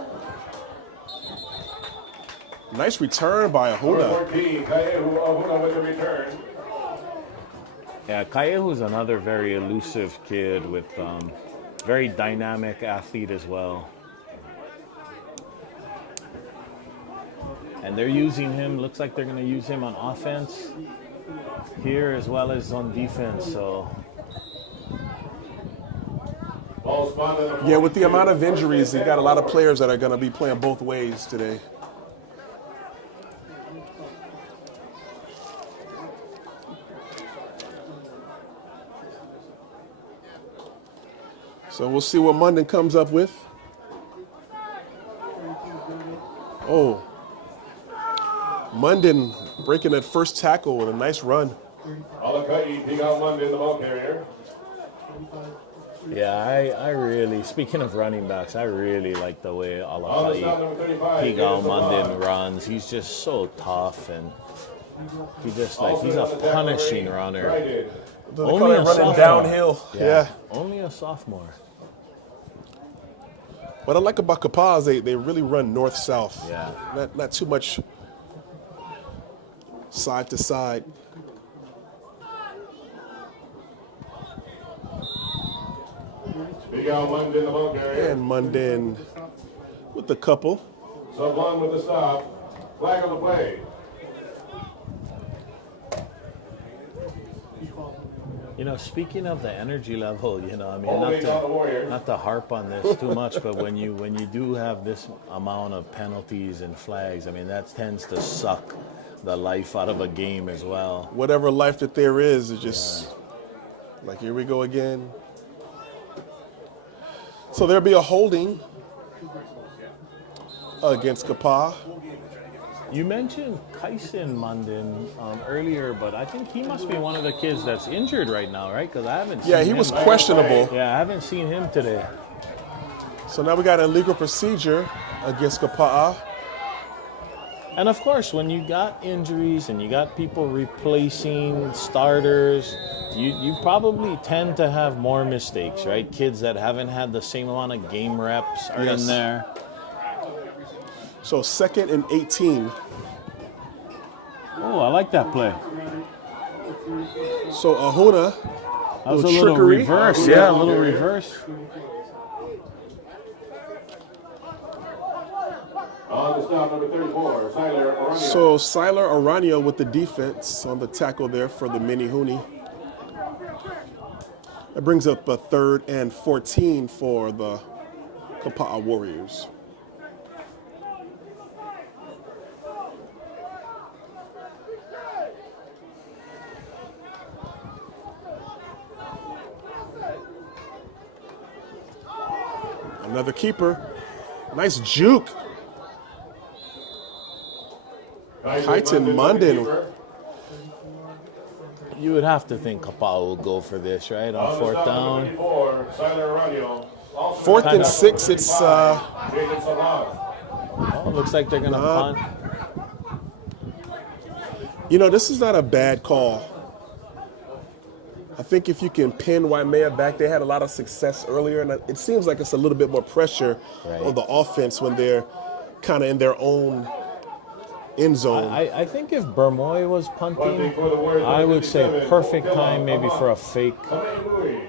Nice return by Ahuna. Yeah, Kaiehu's another very elusive kid with very dynamic athlete as well. And they're using him, looks like they're going to use him on offense here as well as on defense. So yeah, with the amount of injuries, they got a lot of players that are going to be playing both ways today. So we'll see what Munden comes up with. Oh, Munden breaking that first tackle with a nice run. Alakai, Piga London, the ball carrier. Yeah, I really, speaking of running backs, I really like the way On the Alakai stop, number 35. Pigal James Munden Lamont. runs. He's just so tough, and he just like Also he's a on the tackle punishing ring, runner. righted. They Only call it a running sophomore. downhill. Yeah. Only a sophomore. What I like about Kapaa is they really run north-south. Yeah. Not too much side to side. Piga London, the ball carrier. And Munden with the couple. Sub one with the stop. Flag on the play. You know, speaking of the energy level, you know, I mean, Holding on the Warriors. not to harp on this too much, but when you do have this amount of penalties and flags, I mean, that tends to suck the life out of a game as well. Whatever life that there is just like, here we go again. So there'll be a holding against Kapaa. You mentioned Kyson Munden earlier, but I think he must be one of the kids that's injured right now, right? Because I haven't seen Yeah, he him. was questionable. Yeah, I haven't seen him today. So now we got a legal procedure against Kapaa. And of course, when you got injuries and you got people replacing starters, you probably tend to have more mistakes, right? Kids that haven't had the same amount of game reps are Yes. in there. So 2nd and 18. Oh, I like that play. So Ahuna, That was a little little trickery. reverse. Yeah, a little reverse. On the stop, number 34. Siler Oranio. so Siler Aranio with the defense on the tackle there for the Menehune. That brings up a 3rd and 14 for the Kapaa Warriors. Another keeper. Nice juke. Kyson Munden. You would have to think Kapaa will go for this, right? On On the 4th stop, down. number 54. Siler Oranio. Also 4th and 6. It's Jacob Salah. Oh, looks like they're gonna punt. you know, this is not a bad call. I think if you can pin Waimea back, they had a lot of success earlier, and it seems like it's a little bit more pressure on the offense when they're kind of in their own end zone. I think if Bermoy was punting, Punting for the Warriors, I would say 57. perfect time maybe for a fake. St. Louis.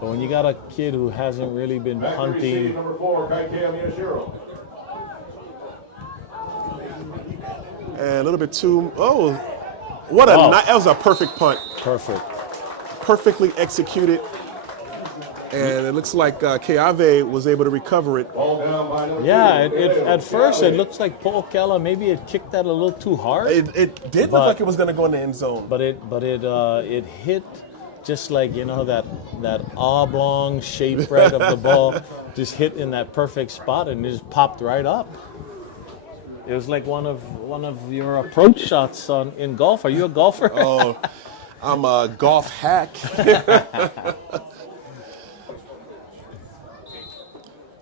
But when you got a kid who hasn't really been Back to receive, punting, number 4, Kaikea Miyashiro. And a little bit too. Oh, what a that was a perfect punt, perfect. perfectly executed, and it looks like Keave was able to recover it. Ball down by number Yeah, 2. at first it looks like Paul Kella maybe it kicked that a little too hard, It did But- look like it was going to go in the end zone. but it hit just like, you know, that oblong shape right of the ball just hit in that perfect spot and it just popped right up. It was like one of your approach shots in golf. Are you a golfer? Oh, I'm a golf hack.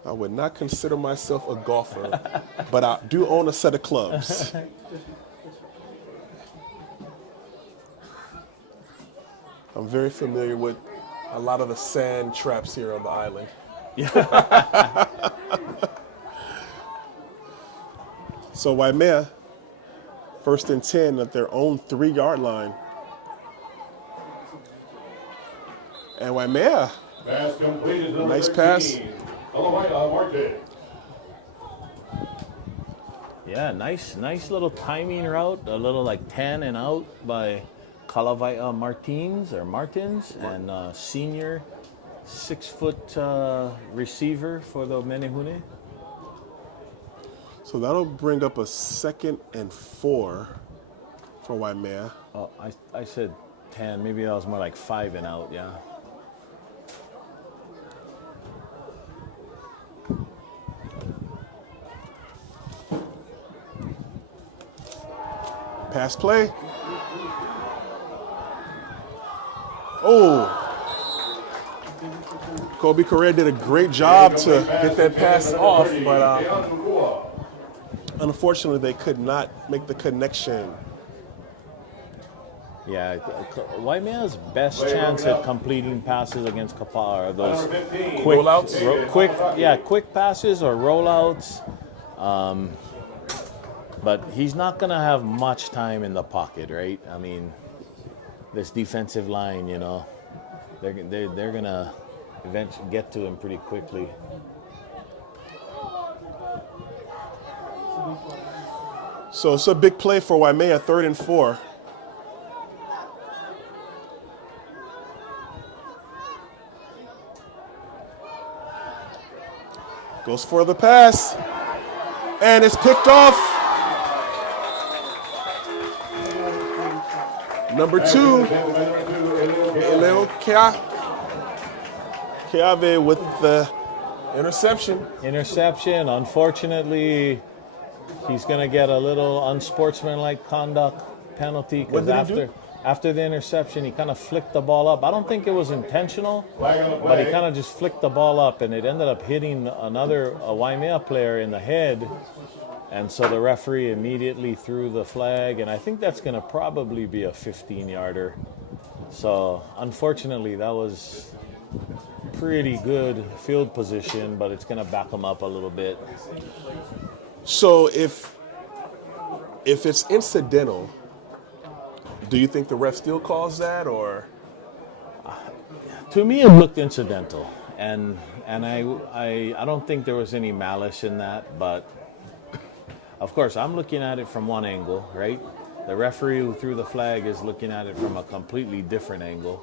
I would not consider myself a golfer, but I do own a set of clubs. I'm very familiar with a lot of the sand traps here on the island. So Waimea, 1st and 10 at their own 3-yard line. And Waimea, Pass completed. Number Nice 13. pass. Alawaia Martin. Yeah, nice little timing route, a little like 10 and out by Kalavai Martins and senior 6-foot receiver for the Menehune. so that'll bring up a 2nd and 4 for Waimea. Oh, I said 10, maybe that was more like 5 and out, yeah. Pass play. Oh. Kobe Correa did a great job to get that pass off, but unfortunately they could not make the connection. Yeah, Waimea's best chance at completing passes against Kapaa are those quick Rollouts? quick passes or rollouts. But he's not going to have much time in the pocket, right? I mean, this defensive line, you know, they're going to eventually get to him pretty quickly. So it's a big play for Waimea, 3rd and 4. Goes for the pass, and it's picked off. Number 2, Eleo Keave with the interception. Interception. Unfortunately, he's going to get a little unsportsmanlike conduct penalty because after the interception, he kind of flicked the ball up. I don't think it was intentional, but he kind of just flicked the ball up, and it ended up hitting a Waimea player in the head. And so the referee immediately threw the flag, and I think that's going to probably be a 15-yarder. So unfortunately, that was pretty good field position, but it's going to back him up a little bit. So if it's incidental, do you think the ref still calls that, or? To me, it looked incidental, and I don't think there was any malice in that. But of course, I'm looking at it from one angle, right? The referee who threw the flag is looking at it from a completely different angle.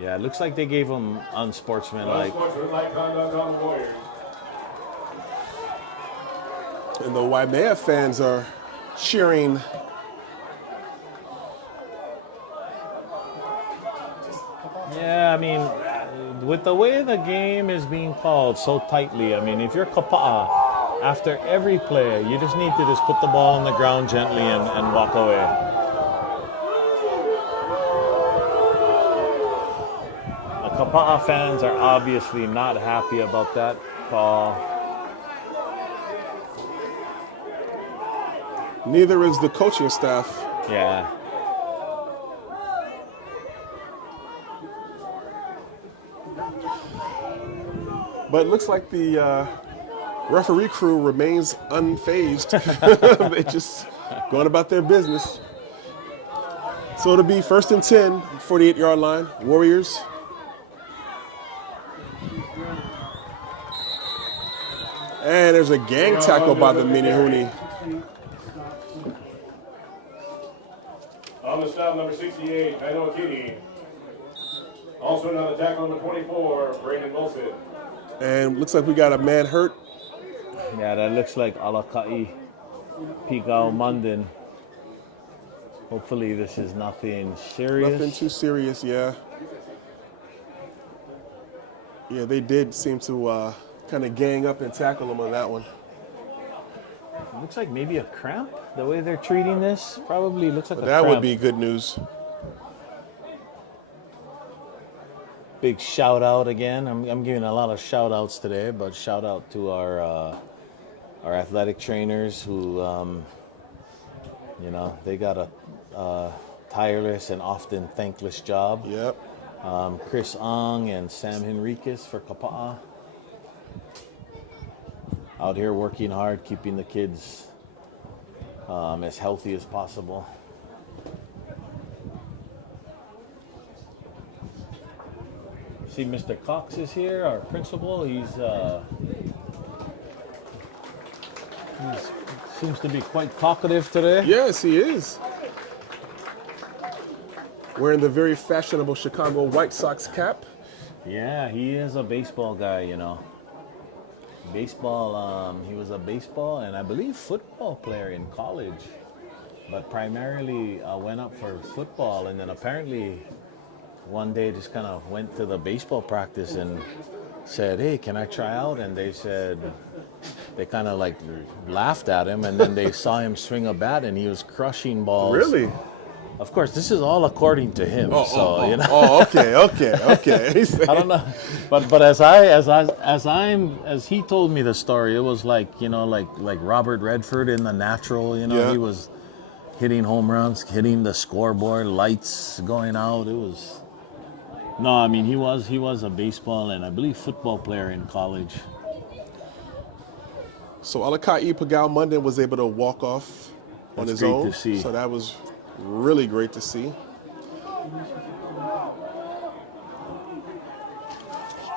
Yeah, it looks like they gave him unsportsmanlike. Unsportsmanlike conduct on the Warriors. And the Waimea fans are cheering. Yeah, I mean, with the way the game is being called so tightly, I mean, if you're Kapaa, after every play, you just need to just put the ball on the ground gently and walk away. The Kapaa fans are obviously not happy about that call. Neither is the coaching staff. Yeah. But it looks like the referee crew remains unfazed. They just going about their business. So it'll be 1st and 10, 48-yard line, Warriors. And there's a gang tackle by the Mini-Hoon. On the stop, number 68, Menehune. Also another tackle, number 24, Brandon Wilson. And looks like we got a man hurt. Yeah, that looks like Alakai Pigao Munden. Hopefully this is nothing serious. Nothing too serious, yeah. Yeah, they did seem to kind of gang up and tackle him on that one. It looks like maybe a cramp, the way they're treating this. Probably looks like But a that cramp. would be good news. Big shout out again. I'm giving a lot of shout outs today, but shout out to our athletic trainers who, you know, they got a tireless and often thankless job. Yep. Chris Ong and Sam Henriquez for Kapaa. Out here working hard, keeping the kids as healthy as possible. See, Mr. Cox is here, our principal. He seems to be quite talkative today. Yes, he is. Wearing the very fashionable Chicago White Sox cap. Yeah, he is a baseball guy, you know. Baseball, he was a baseball and I believe football player in college, but primarily went up for football, and then apparently one day just kind of went to the baseball practice and said, hey, can I try out? And they said, they kind of like laughed at him, and then they saw him swing a bat, and he was crushing balls. Really? Of course, this is all according to him. You know. Oh, okay. I don't know, but as he told me the story, it was like, you know, like Robert Redford in The Natural. You know, Yeah. he was hitting home runs, hitting the scoreboard, lights going out. It was. No, I mean he was a baseball and I believe football player in college. So Alakai Pagao Munden was able to walk off on That's his great own. to see. So that was really great to see.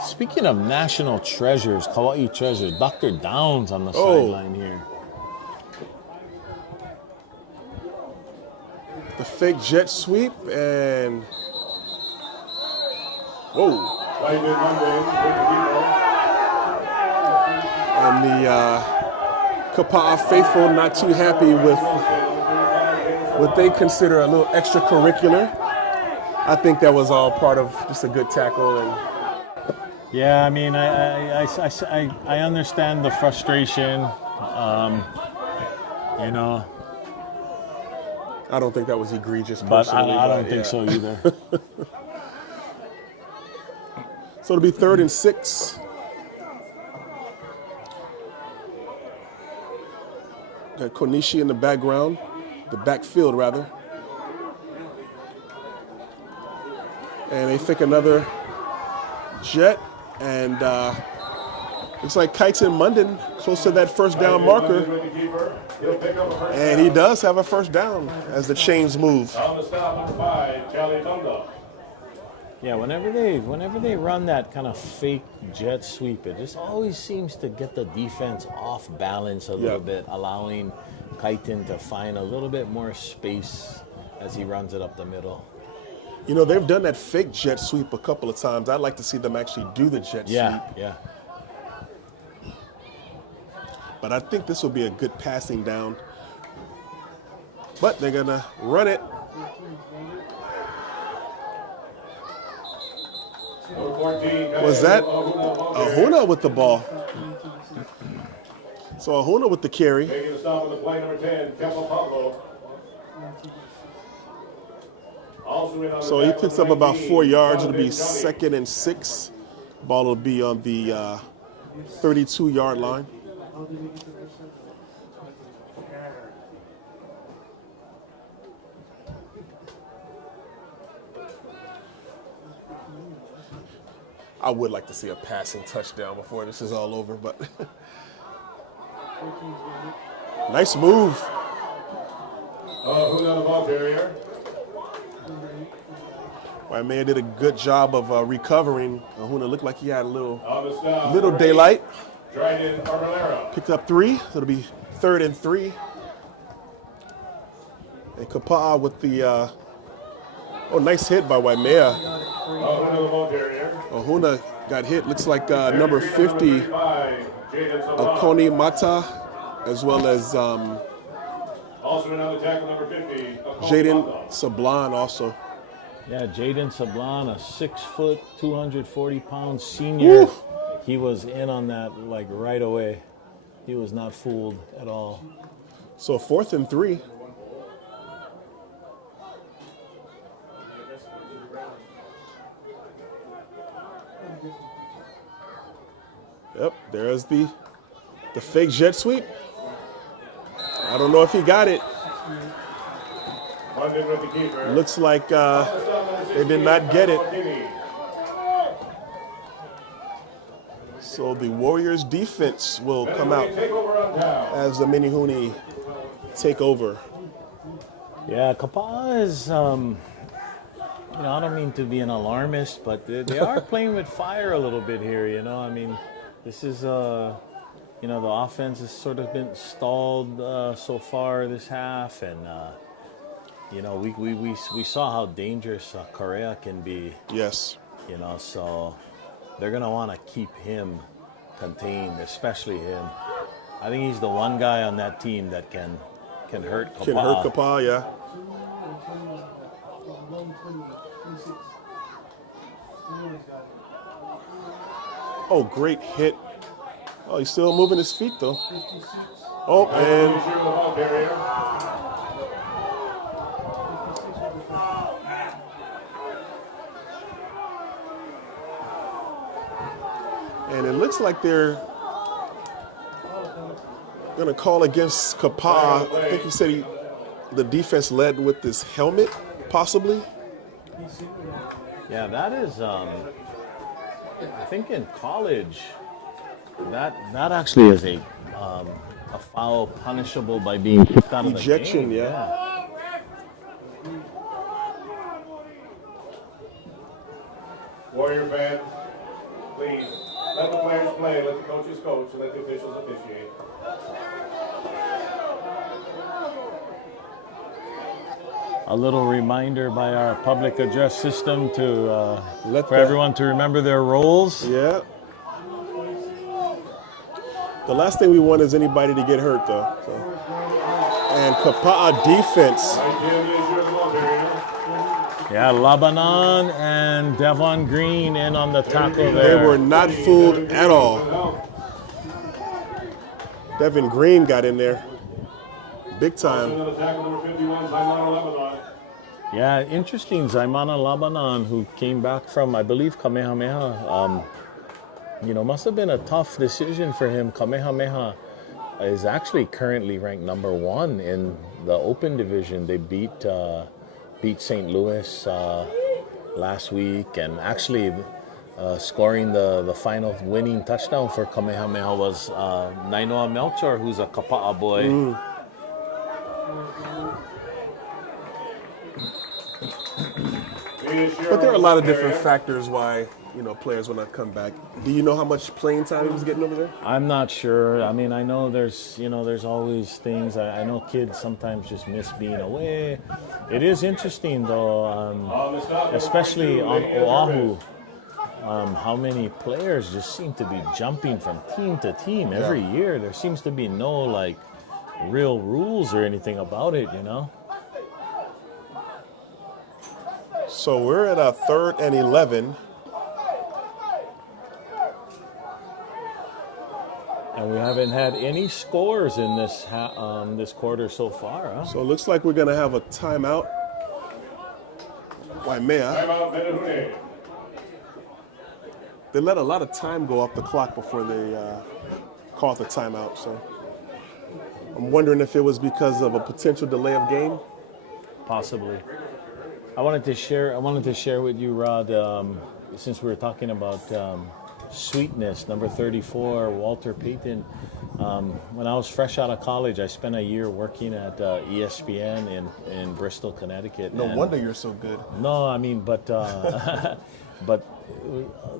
Speaking of national treasures, Kauai treasures, Dr. Downs on the sideline here. The fake jet sweep and whoa. And the Kapaa faithful not too happy with what they consider a little extracurricular. I think that was all part of just a good tackle. And Yeah, I mean, I understand the frustration. You know, I don't think that was egregious but personally. I don't think so either. So it'll be 3rd and 6. Got Konishi in the background, the backfield rather. And they think another jet, and looks like Kaiten Munden close to that first down marker. And he does have a first down as the chains move. On the stop, number 5, Charlie Tunga. Yeah, whenever they run that kind of fake jet sweep, it just always seems to get the defense off balance a little bit, allowing Kaiten to find a little bit more space as he runs it up the middle. You know, they've done that fake jet sweep a couple of times. I'd like to see them actually do the jet sweep. Yeah. But I think this will be a good passing down. But they're going to run it. Number 14, Was that Ahuna with the ball? So Ahuna with the carry. Making a stop on the play, number 10, Kapaa Pablo. Also in on the So he tackle, picks up about 19, 4 yards. It'll be Jonathan 2nd and 6. Ball will be on the 32-yard line. I would like to see a passing touchdown before this is all over, but nice move. Who's on the ball carrier? Waimea did a good job of recovering. Ahuna looked like he had a little On the stop, little number 8, daylight. Dryden Arbolera. Picked up 3. So it'll be 3rd and 3. And Kapaa with the nice hit by Waimea. Who's on the ball carrier? Ahuna got hit. Looks like number 50, 35, Jaden Sablan. Akoni Mata, as well as Also in on the tackle, number 50, Jaden Mata. Sablan also. Yeah, Jaden Sablan, a 6 foot, 240-pound senior. Woo! He was in on that like right away. He was not fooled at all. So 4th and 3. Yep, there's the fake jet sweep. I don't know if he got it. Munden with the keeper. Looks like they did not get it. So the Warriors defense will come out Take over on down. as the Mini-Hoon take over. Yeah, Kapaa is, you know, I don't mean to be an alarmist, but they are playing with fire a little bit here, you know. I mean, this is, you know, the offense has sort of been stalled so far this half, and, you know, we saw how dangerous Correa can be, Yes. you know, so they're going to want to keep him contained, especially him. I think he's the one guy on that team that can hurt Kapaa. Can hurt Kapaa, yeah. Oh, great hit Oh, he's still moving his feet though. Oh, and Share with the ball carrier. it looks like they're gonna call against Kapaa. I think he said the defense led with this helmet, possibly. Yeah, that is. I think in college, that actually is a foul punishable by being kicked out of the Ejection, game. yeah. Warrior fans, please let the players play, let the coaches coach, and let the officials officiate. A little reminder by our public address system to for the- everyone to remember their roles. Yeah. The last thing we want is anybody to get hurt, though. So. And Kapaa defense. Yeah, Lebanon and Devon Green in on the tackle They there. were not fooled at all. Devin Green got in there. Big time. Another tackle, number 51, Zaimana Lebanon. Yeah, interesting. Zaimana Lebanon, who came back from, I believe, Kamehameha. Must have been a tough decision for him. Kamehameha is actually currently ranked number 1 in the Open Division. They beat St. Louis last week, and actually scoring the final winning touchdown for Kamehameha was Nainoa Melchor, who's a Kapaa boy. But there are a lot of different factors why players will not come back. Do you know how much playing time he was getting over there? I'm not sure. I mean, I know there's always things. I know kids sometimes just miss being away. It is interesting though, especially on Oahu, how many players just seem to be jumping from team to team every year. There seems to be no real rules or anything about it, So we're at a 3rd and 11. And we haven't had any scores in this this quarter so far, huh? So it looks like we're going to have a timeout. Waimea. Timeout, Menehune. They let a lot of time go off the clock before they called the timeout. So I'm wondering if it was because of a potential delay of game. Possibly. I wanted to share with you, Rod, since we were talking about sweetness, number 34, Walter Payton. When I was fresh out of college, I spent a year working at ESPN in Bristol, Connecticut. No wonder you're so good. No, I mean, but but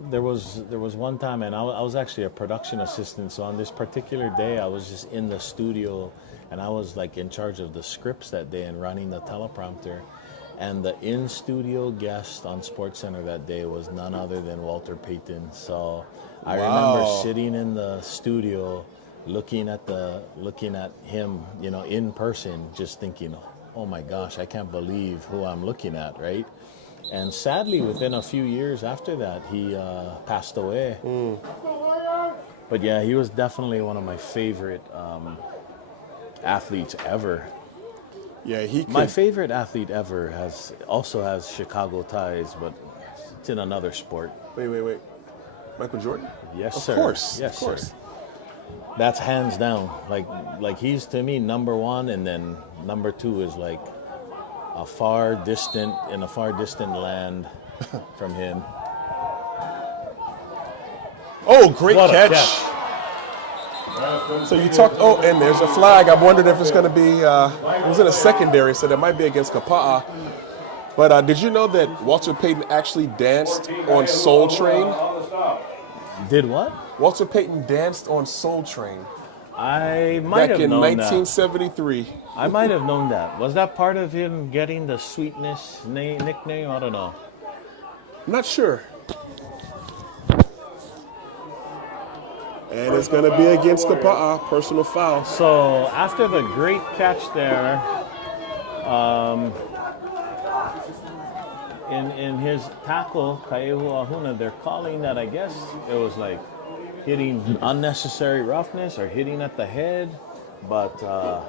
there was one time, and I was actually a production assistant. So on this particular day, I was just in the studio, and I was in charge of the scripts that day and running the teleprompter. And the in-studio guest on SportsCenter that day was none other than Walter Payton. So I remember sitting in the studio, looking at him, in person, just thinking, "Oh my gosh, I can't believe who I'm looking at," right? And sadly, within a few years after that, he passed away. But yeah, he was definitely one of my favorite athletes ever. Yeah, My favorite athlete ever also has Chicago ties, but it's in another sport. Wait. Michael Jordan? Yes, Of sir. course. Yes, Of course. sir. That's hands down. Like he's to me number 1, and then number 2 is in a far distant land from him. Oh, great What a catch. So you talked, and there's a flag. I wondered if it's going to be, it was in a secondary, so that might be against Kapaa. But did you know that Walter Payton actually danced on Soul Train? Did what? Walter Payton danced on Soul Train I might back have in known 1973. that. I might have known that. Was that part of him getting the sweetness nickname? I don't know. I'm not sure. And it's going to be against Kapaa, personal foul. So after the great catch there, in his tackle, Kaehu Ahuna, they're calling that, I guess it was hitting unnecessary roughness or hitting at the head, but I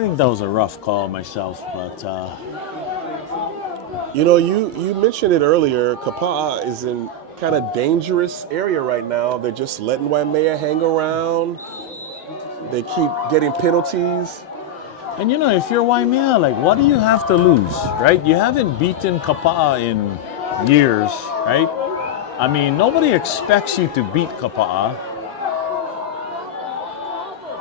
think that was a rough call myself. But You know, you mentioned it earlier. Kapaa is in kind of dangerous area right now. They're just letting Waimea hang around. They keep getting penalties. and you know, if you're Waimea, like, what do you have to lose, right? You haven't beaten Kapaa in years, right? I mean, nobody expects you to beat Kapaa.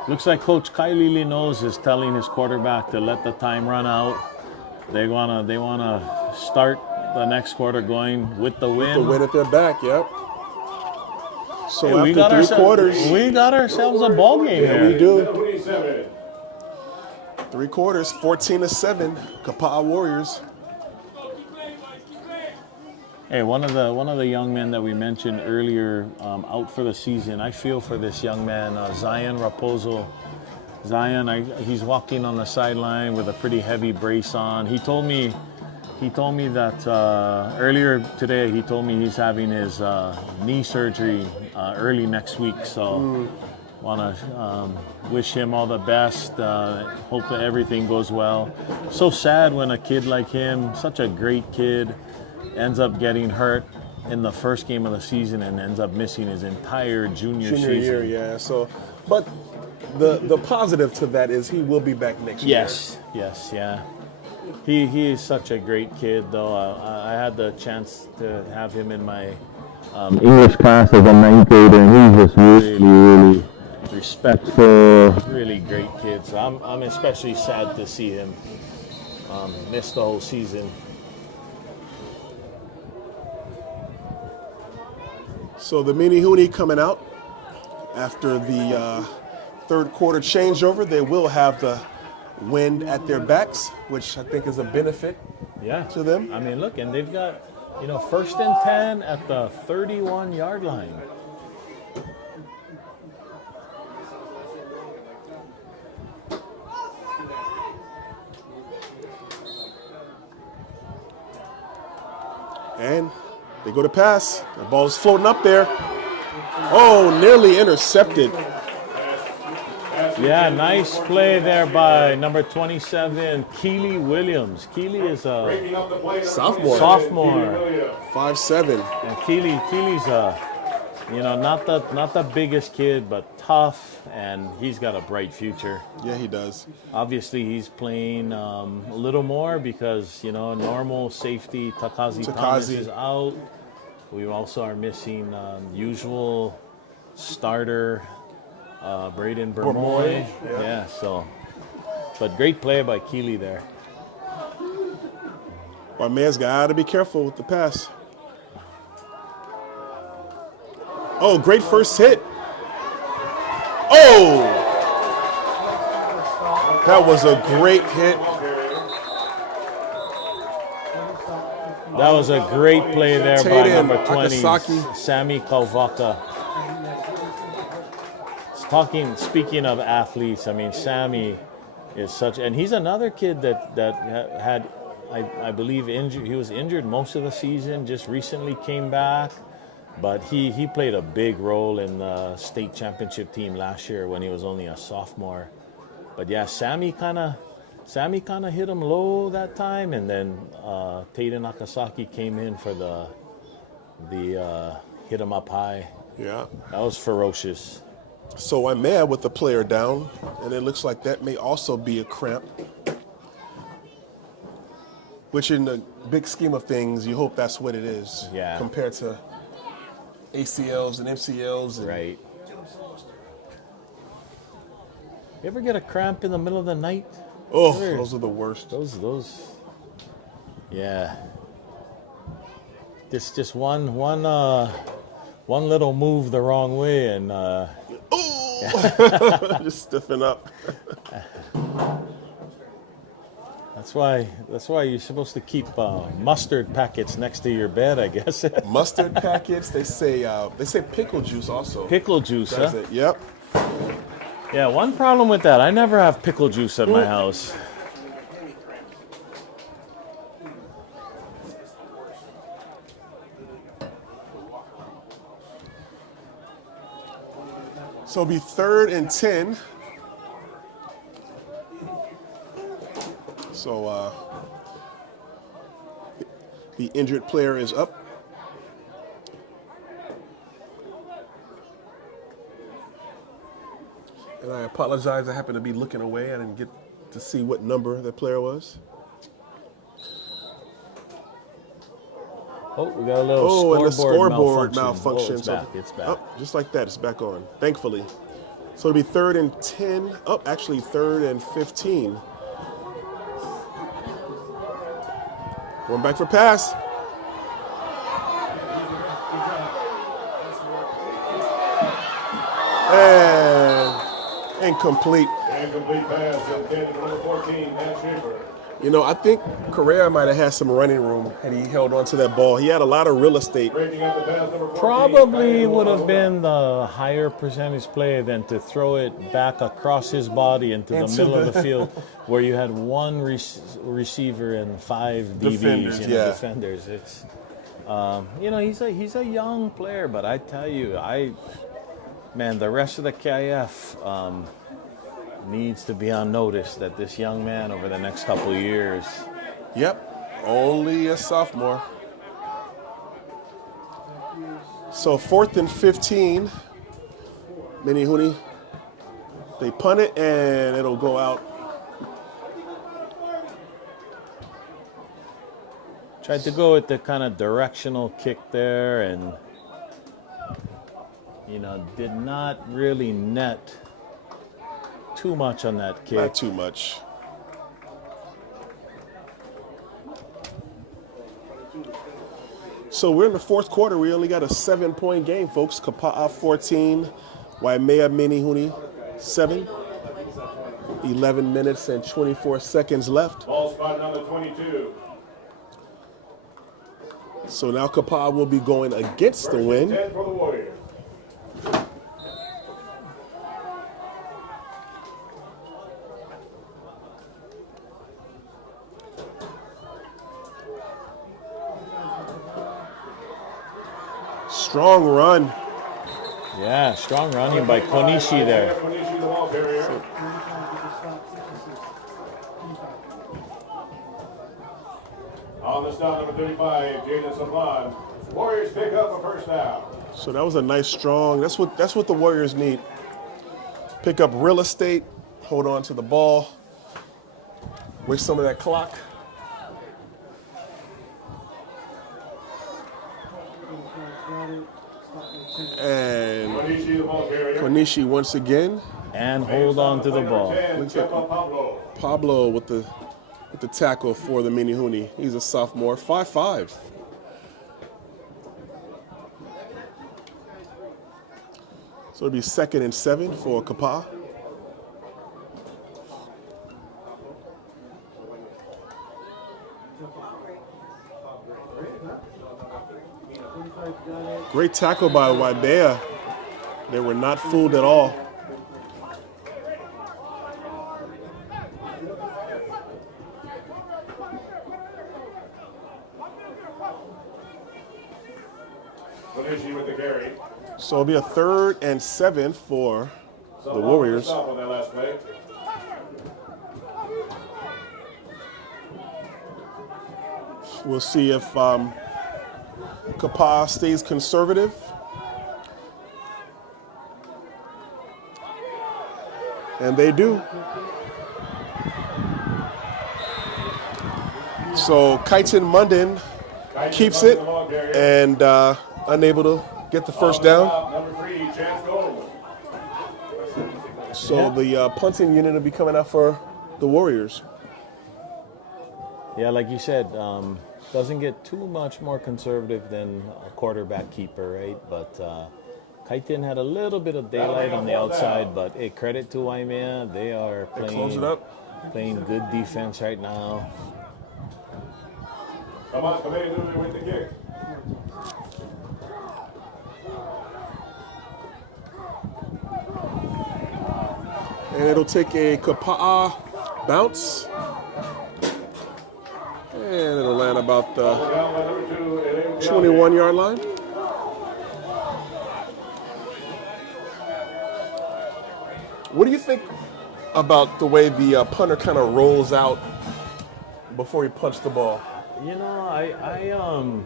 Looks like Coach Kylie Linoz is telling his quarterback to let the time run out. They wanna start the next quarter going with the win. The win at their back, yep. So Hey, after three quarters, we got ourselves a ball game yeah, here. we do. 3 quarters, 14-7, Kapaa Warriors. Hey, one of the young men that we mentioned earlier out for the season. I feel for this young man, Zion Raposo. Zion, he's walking on the sideline with a pretty heavy brace on. He told me that earlier today. He told me he's having his knee surgery early next week. So, want to wish him all the best. Hope that everything goes well. So sad when a kid like him, such a great kid, ends up getting hurt in the first game of the season and ends up missing his entire junior season. Year, yeah. So, but the positive to that is he will be back next year. Yes, yeah. He is such a great kid, though. I had the chance to have him in my English class as a 9th grader, and he's just really respectful, really great kid. So I'm especially sad to see him miss the whole season. So the Mini-Hoon coming out after the third quarter changeover. They will have the wind at their backs, which I think is a benefit to them. I mean, look, and they've got, 1st and 10 at the 31-yard line. And they go to pass. The ball is floating up there. Oh, nearly intercepted. Yeah, nice play there by number 27, Keely Williams. Keely is a sophomore. 5'7". And Keely's not the biggest kid, but tough, and he's got a bright future. Yeah, he does. Obviously, he's playing a little more because, normal safety Takazi Thomas is out. We also are missing usual starter Braden Bermoy. Yeah, so. But great play by Keely there. Our man's got to be careful with the pass. Oh, great first hit. Oh! That was a great hit. That was a great play there by number 20, Akasaki. Sammy Kalvaka. Speaking of athletes, I mean, Sammy is such, and he's another kid that had, I believe, injured. He was injured most of the season, just recently came back, but he played a big role in the state championship team last year when he was only a sophomore. But yeah, Sammy kind of hit him low that time, and then Tate Nakasaki came in for the hit him up high. Yeah. That was ferocious. So I'm mad with the player down, and it looks like that may also be a cramp. Which in the big scheme of things, you hope that's what it is. Yeah. Compared to ACLs and MCLs. And Right. You ever get a cramp in the middle of the night? Oh, those are the worst. Those. Yeah. Just one little move the wrong way and. Just stiffen up. That's why you're supposed to keep mustard packets next to your bed, I guess. Mustard packets. They say pickle juice also. Pickle juice, That's huh? it. Yep. Yeah, one problem with that, I never have pickle juice at my house. So it'll be 3rd and 10. So the injured player is up. And I apologize, I happened to be looking away. I didn't get to see what number that player was. Oh, we got a little and the scoreboard malfunction. malfunction. Oh, it's back. Oh, just like that, it's back on, thankfully. So it'll be 3rd and 10. Oh, actually 3rd and 15. Going back for pass. And incomplete. Incomplete pass intended for number 14, Matt Schaefer. You know, I think Correa might have had some running room had he held on to that ball. He had a lot of real estate. Breaking up the pass, number 14, Probably would have been the higher percentage play than to throw it back across his body into the middle of the field where you had one receiver and 5 DBs, defenders. It's, he's a young player, but I tell you, the rest of the KIF needs to be on notice that this young man over the next couple of years. Yep, only a sophomore. So 4th and 15. Menehune. They punt it and it'll go out. Tried to go with the kind of directional kick there and, did not really net too much on that kick. Not too much. So we're in the 4th quarter. We only got a 7-point game, folks. Kapaa 14, Waimea Menehune 7. 11 minutes and 24 seconds left. Ball spot number 22. So now Kapaa will be going against the wind. 10 for the Warriors. Strong run. Yeah, strong running by Konishi there. Konishi, the ball carrier. On the stop, number 35, Jaden Savon. Warriors pick up a first down. So that was a nice strong. That's what the Warriors need. Pick up real estate, hold on to the ball, waste some of that clock. And Konishi, the ball carrier. Konishi once again. And hold on to the ball. Looks like Pablo with the tackle for the Mini-Hoon. He's a sophomore, 5'5". So it'll be 2nd and 7 for Kapaa. Great tackle by Waimea. They were not fooled at all. Konishi with the carry. So it'll be a 3rd and 7 for the Warriors. On that last play. We'll see if Kapaa stays conservative. And they do. So Kaiton Munden keeps it and unable to get the first down. Number 3, Chance Gold. So the punting unit will be coming out for the Warriors. Yeah, like you said, doesn't get too much more conservative than a quarterback keeper, right? But Kaiton had a little bit of daylight on the outside, but hey, credit to Waimea. They are playing good defense right now. Come on, Menehune with the kick. And it'll take a Kapaa bounce. And it'll land about the 21-yard line. What do you think about the way the punter kind of rolls out before he punched the ball? You know,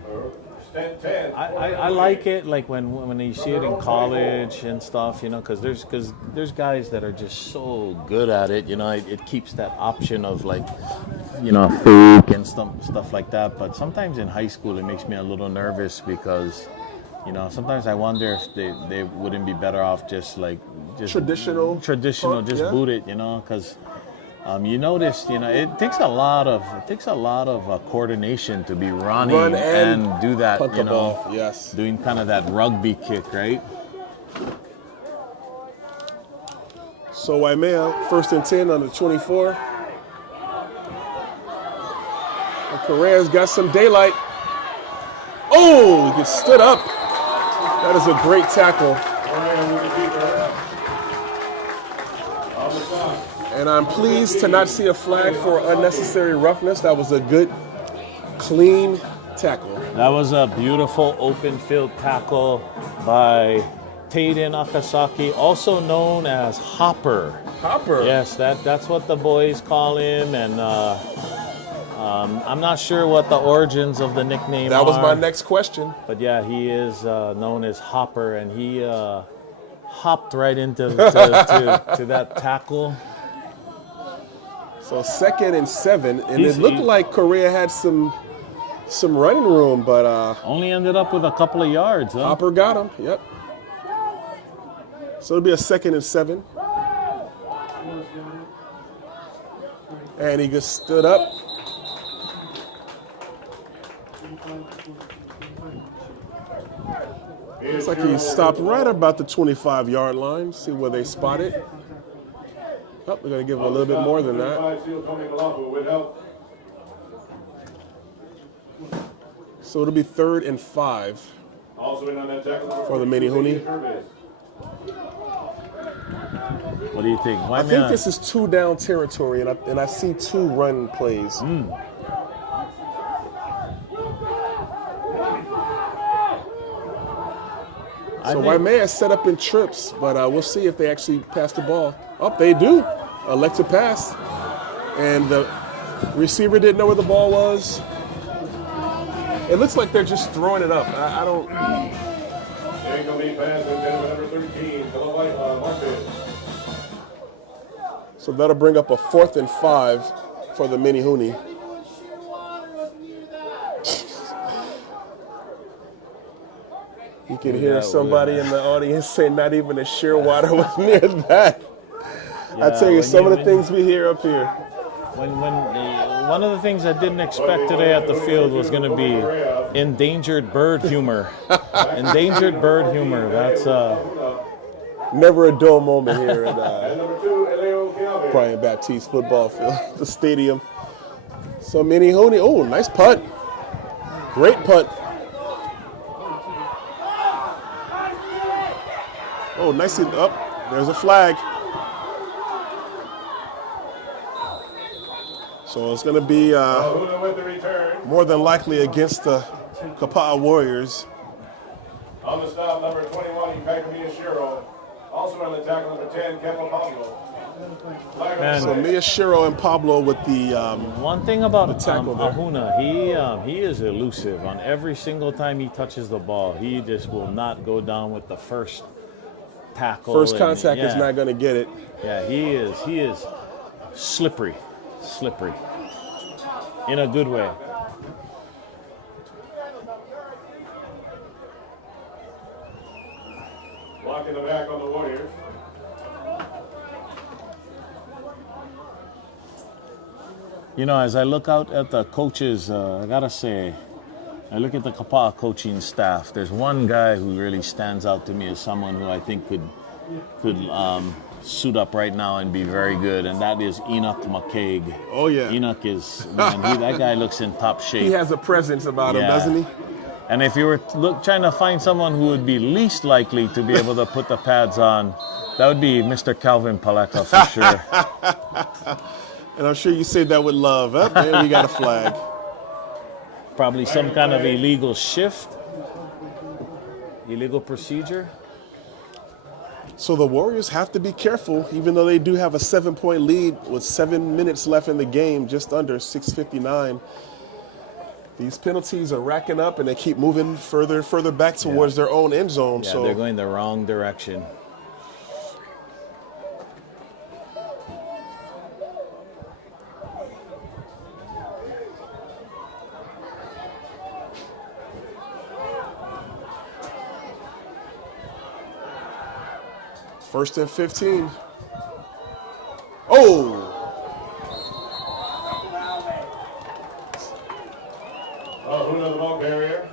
Stand 10. I like it, like when you see it in college and stuff, you know, because there's guys that are just so good at it, you know, it keeps that option of like, you know, fake and stuff like that. But sometimes in high school it makes me a little nervous because, you know, sometimes I wonder if they wouldn't be better off just traditional, just yeah. boot it, you know, because. You notice, you know, it takes a lot of coordination to be running and do that, punt you the know, ball. Yes. doing kind of that rugby kick, right? So Waimea, 1st and 10 on the 24. And Correa's got some daylight. Oh, he gets stood up. That is a great tackle. And I'm pleased to not see a flag for unnecessary roughness. That was a good, clean tackle. That was a beautiful open field tackle by Taden Akasaki, also known as Hopper. Hopper. Yes, that's what the boys call him, and I'm not sure what the origins of the nickname That was are, my next question. but yeah, he is known as Hopper, and he hopped right into to that tackle. So 2nd and 7, and it looked like Correa had some running room, but Only ended up with a couple of yards, huh? Hopper got him. Yep. So it'll be a 2nd and 7. And he just stood up. Looks like he stopped right about the 25-yard line. See where they spot it. Oh, we're going to give him a little bit more than that. So it'll be 3rd and 5 for the Mini-Hoon. What do you think? I think this is 2 down territory, and I see 2 run plays. So Waimea is set up in trips, but we'll see if they actually pass the ball. Oh, they do. Elect to pass. And the receiver didn't know where the ball was. It looks like they're just throwing it up. I don't... So that'll bring up a 4th and 5 for the Menehune. You can hear somebody in the audience say not even a Shearwater was near that. Yeah, I tell you, some of the things we hear up here. One of the things I didn't expect today at the field was going to be endangered bird humor. Endangered bird humor. That's never a dull moment here at Brian Baptiste football field, the stadium. So Menehune, oh, nice punt. Great punt. Oh, nicely up. There's a flag. So it's going to be more than likely against the Kapaa Warriors. On the stop, number 21, Miyashiro. Also on the tackle, number 10, Kapaa Pablo. So Miyashiro and Pablo with the one thing about tackle there. Ahuna, he is elusive. On every single time he touches the ball, he just will not go down with the first tackle. First contact is not going to get it. Yeah, he is slippery in a good way. Blocking the back on the Warriors. You know, as I look out at the coaches, I gotta say, I look at the Kapaa coaching staff. There's one guy who really stands out to me as someone who I think could suit up right now and be very good, and that is Enoch McCaig. Oh yeah, Enoch is, man, that guy looks in top shape. He has a presence about him, doesn't he? And if you were trying to find someone who would be least likely to be able to put the pads on, that would be Mr. Calvin Paleka for sure. And I'm sure you say that with love. Oh, man, we got a flag. Probably some kind of illegal shift, illegal procedure. So the Warriors have to be careful, even though they do have a 7-point lead with 7 minutes left in the game, just under 6:59. These penalties are racking up, and they keep moving further and further back towards their own end zone. Yeah, so they're going the wrong direction. First and 15. Oh! Who knows the ball carrier?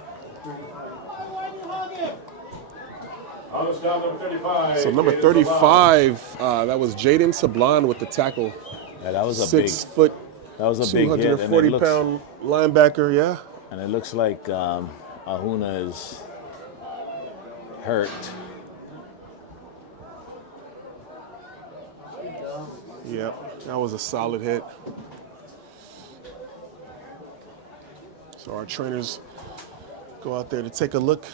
On the stop, number 35. So number Jaden 35, that was Jaden Sablon with the tackle. Yeah, that was a 6 big. foot, That was a big hit, and it 240-pound linebacker. Yeah. And it looks like Ahuna is hurt. Yep, that was a solid hit. So our trainers go out there to take a look.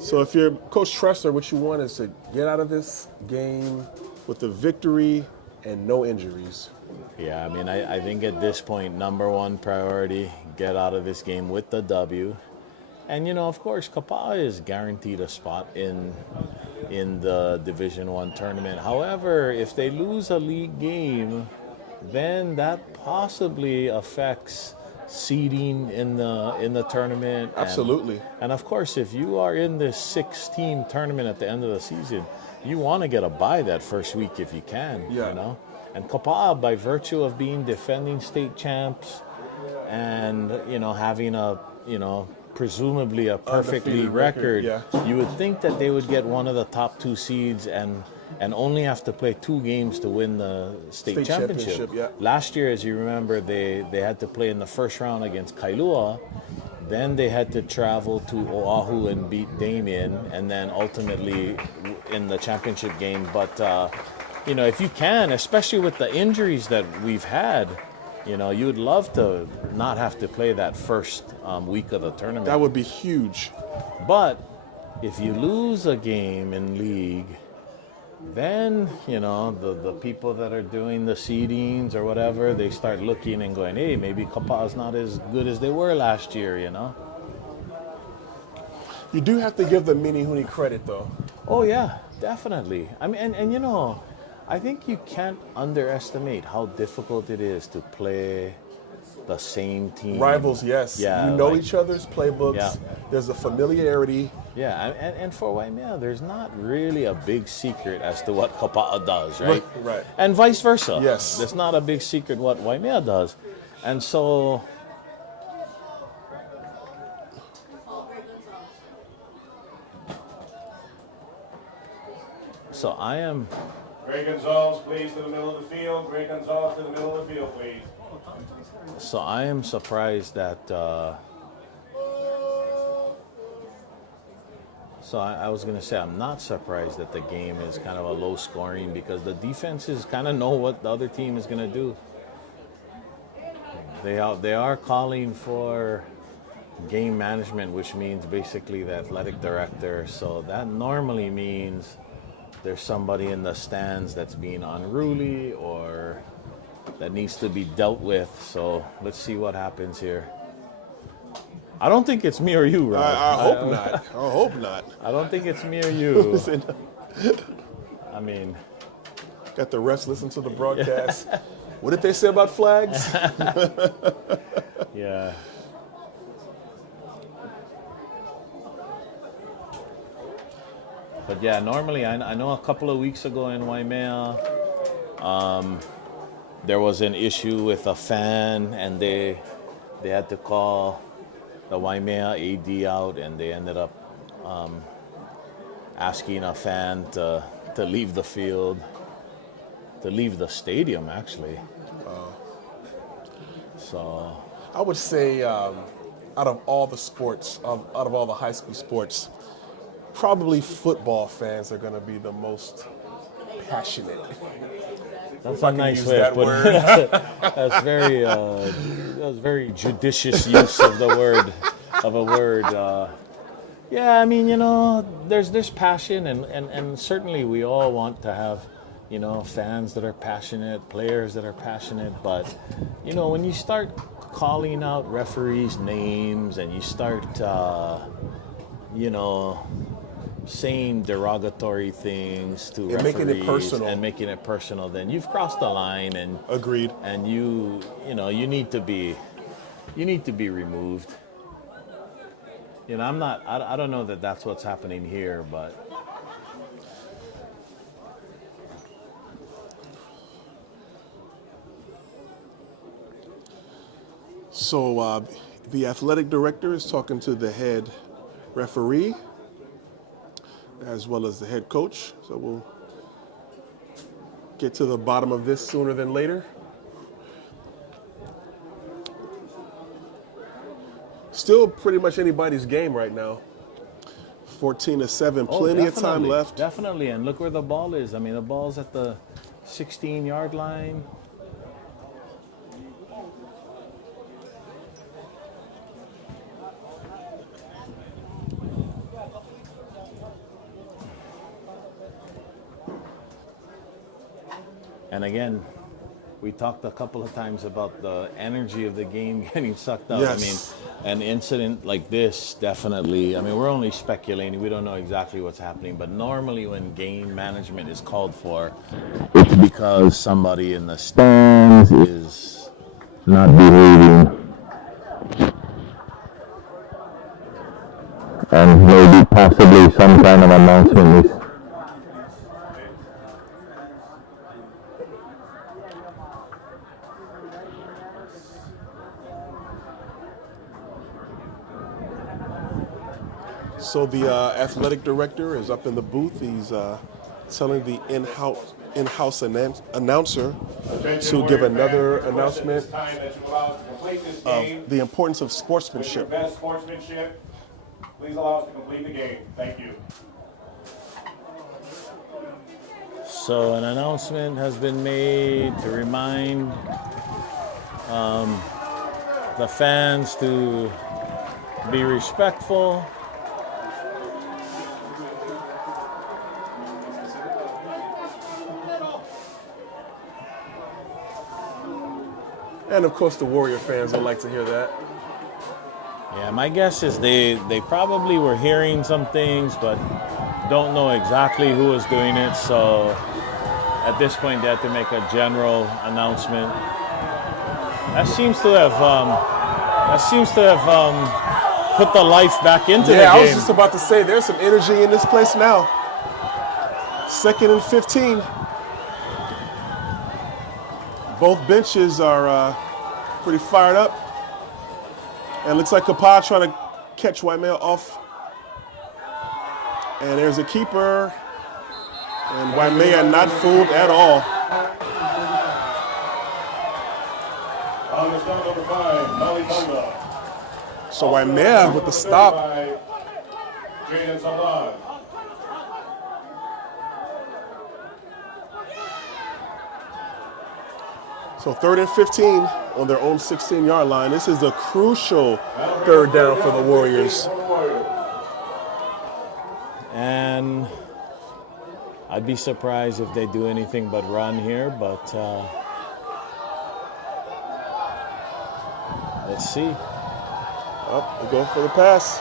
So if you're Coach Tressler, what you want is to get out of this game with a victory and no injuries. Yeah, I mean, I think at this point, number one priority, get out of this game with the W. And, you know, of course, Kapaa is guaranteed a spot in the Division I tournament. However, if they lose a league game, then that possibly affects seeding in the tournament. Absolutely. And of course, if you are in this 6-team tournament at the end of the season, you want to get a bye that first week if you can. Yeah. You know? And Kapaa, by virtue of being defending state champs and, you know, having a, you know, presumably a perfectly Undefeated record, yeah. you would think that they would get one of the top 2 seeds and only have to play 2 games to win the state championship. Yeah. Last year, as you remember, they had to play in the first round against Kailua. Then they had to travel to Oahu and beat Damien, and then ultimately in the championship game. But, you know, if you can, especially with the injuries that we've had, you know, you would love to not have to play that first week of the tournament. That would be huge. But if you lose a game in league, then, you know, the people that are doing the seedings or whatever, they start looking and going, hey, maybe Kapaa's not as good as they were last year, you know? You do have to give the Mini-Hoon credit, though. Oh, yeah, definitely. I mean, and you know, I think you can't underestimate how difficult it is to play the same team. Rivals, yes. Yeah, you know like- each other's playbooks. Yeah. There's a familiarity. Yeah, and for Waimea, there's not really a big secret as to what Kapaa does, right? Right. And vice versa. Yes. There's not a big secret what Waimea does. And so, I am, Greg Gonzalez, please, to the middle of the field. Greg Gonzalez to the middle of the field, please. so I am surprised that, so I was going to say, I'm not surprised that the game is kind of a low scoring because the defenses kind of know what the other team is going to do. They are calling for game management, which means basically the athletic director. So that normally means there's somebody in the stands that's being unruly or that needs to be dealt with. So let's see what happens here. I don't think it's me or you, Rob. I hope not. I hope not. I don't think it's me or you. I mean, Got the refs listen to the broadcast. What did they say about flags? yeah. But yeah, normally I know a couple of weeks ago in Waimea, there was an issue with a fan, and they had to call the Waimea AD out, and they ended up asking a fan to leave the field, to leave the stadium actually. So I would say out of all the sports, out of all the high school sports, probably football fans are going to be the most passionate. that's If I a can nice use way that of putting word. it. That's very judicious use of the word, of a word. Yeah, I mean, there's passion, and certainly we all want to have, fans that are passionate, players that are passionate. But, when you start calling out referees' names and you start, saying derogatory things to And making it referees personal. and making it personal, then you've crossed the line, and Agreed. and you need to be removed. I don't know that that's what's happening here, but So the athletic director is talking to the head referee as well as the head coach. So we'll get to the bottom of this sooner than later. Still pretty much anybody's game right now. 14-7, plenty of time left. Definitely, and look where the ball is. I mean, the ball's at the 16-yard line. And again, we talked a couple of times about the energy of the game getting sucked out. Yes. I mean, an incident like this, definitely. I mean, we're only speculating. We don't know exactly what's happening. But normally when game management is called for, it's because somebody in the stands is not behaving. And maybe possibly some kind of announcement is So the athletic director is up in the booth. He's telling the in-house announcer to give another announcement of the importance of sportsmanship. Best sportsmanship. Please allow us to complete the game. Thank you. So an announcement has been made to remind the fans to be respectful. And of course the Warrior fans would like to hear that. Yeah, my guess is they probably were hearing some things, but don't know exactly who was doing it. So at this point, they had to make a general announcement. That seems to have put the life back into the game. Yeah, I was just about to say there's some energy in this place now. 2nd and 15. Both benches are pretty fired up. And it looks like Kapaa trying to catch Waimea off. And there's a keeper. And Waimea not fooled at all. On the start, number 5, Molly Bunga. So Waimea with the stop. Jaden Sablan. So 3rd and 15 on their own 16-yard line. This is a crucial 3rd down for the Warriors. And I'd be surprised if they do anything but run here, but let's see. Up, they go for the pass.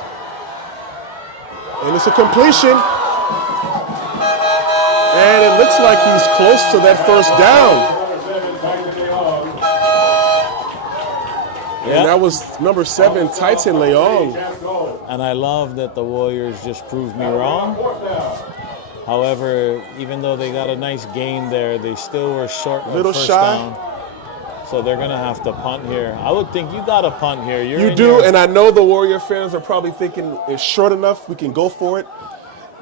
And it's a completion. And it looks like he's close to that 1st down. And that was number 7, Titan Leong. And I love that the Warriors just proved me wrong. However, even though they got a nice gain there, they still were short of Little 1st shy. down. So they're going to have to punt here. I would think you got to punt here. You do, and I know the Warrior fans are probably thinking it's short enough, we can go for it.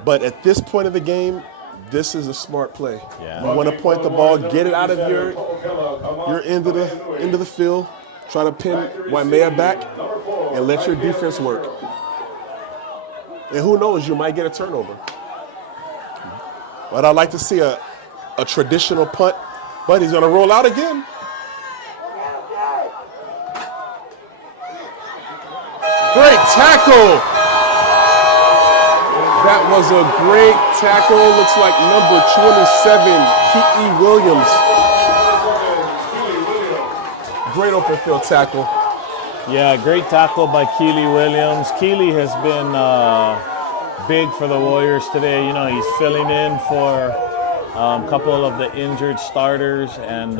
But at this point of the game, this is a smart play. Yeah. You want to point the ball, get it out of your end of the field, try to pin Waimea back, and let your defense work. And who knows, you might get a turnover. But I'd like to see a traditional punt, but he's going to roll out again. Great tackle. That was a great tackle. Looks like number 27, Keaton Williams. Great open field tackle. Yeah, great tackle by Keely Williams. Keely has been big for the Warriors today. You know, he's filling in for a couple of the injured starters, and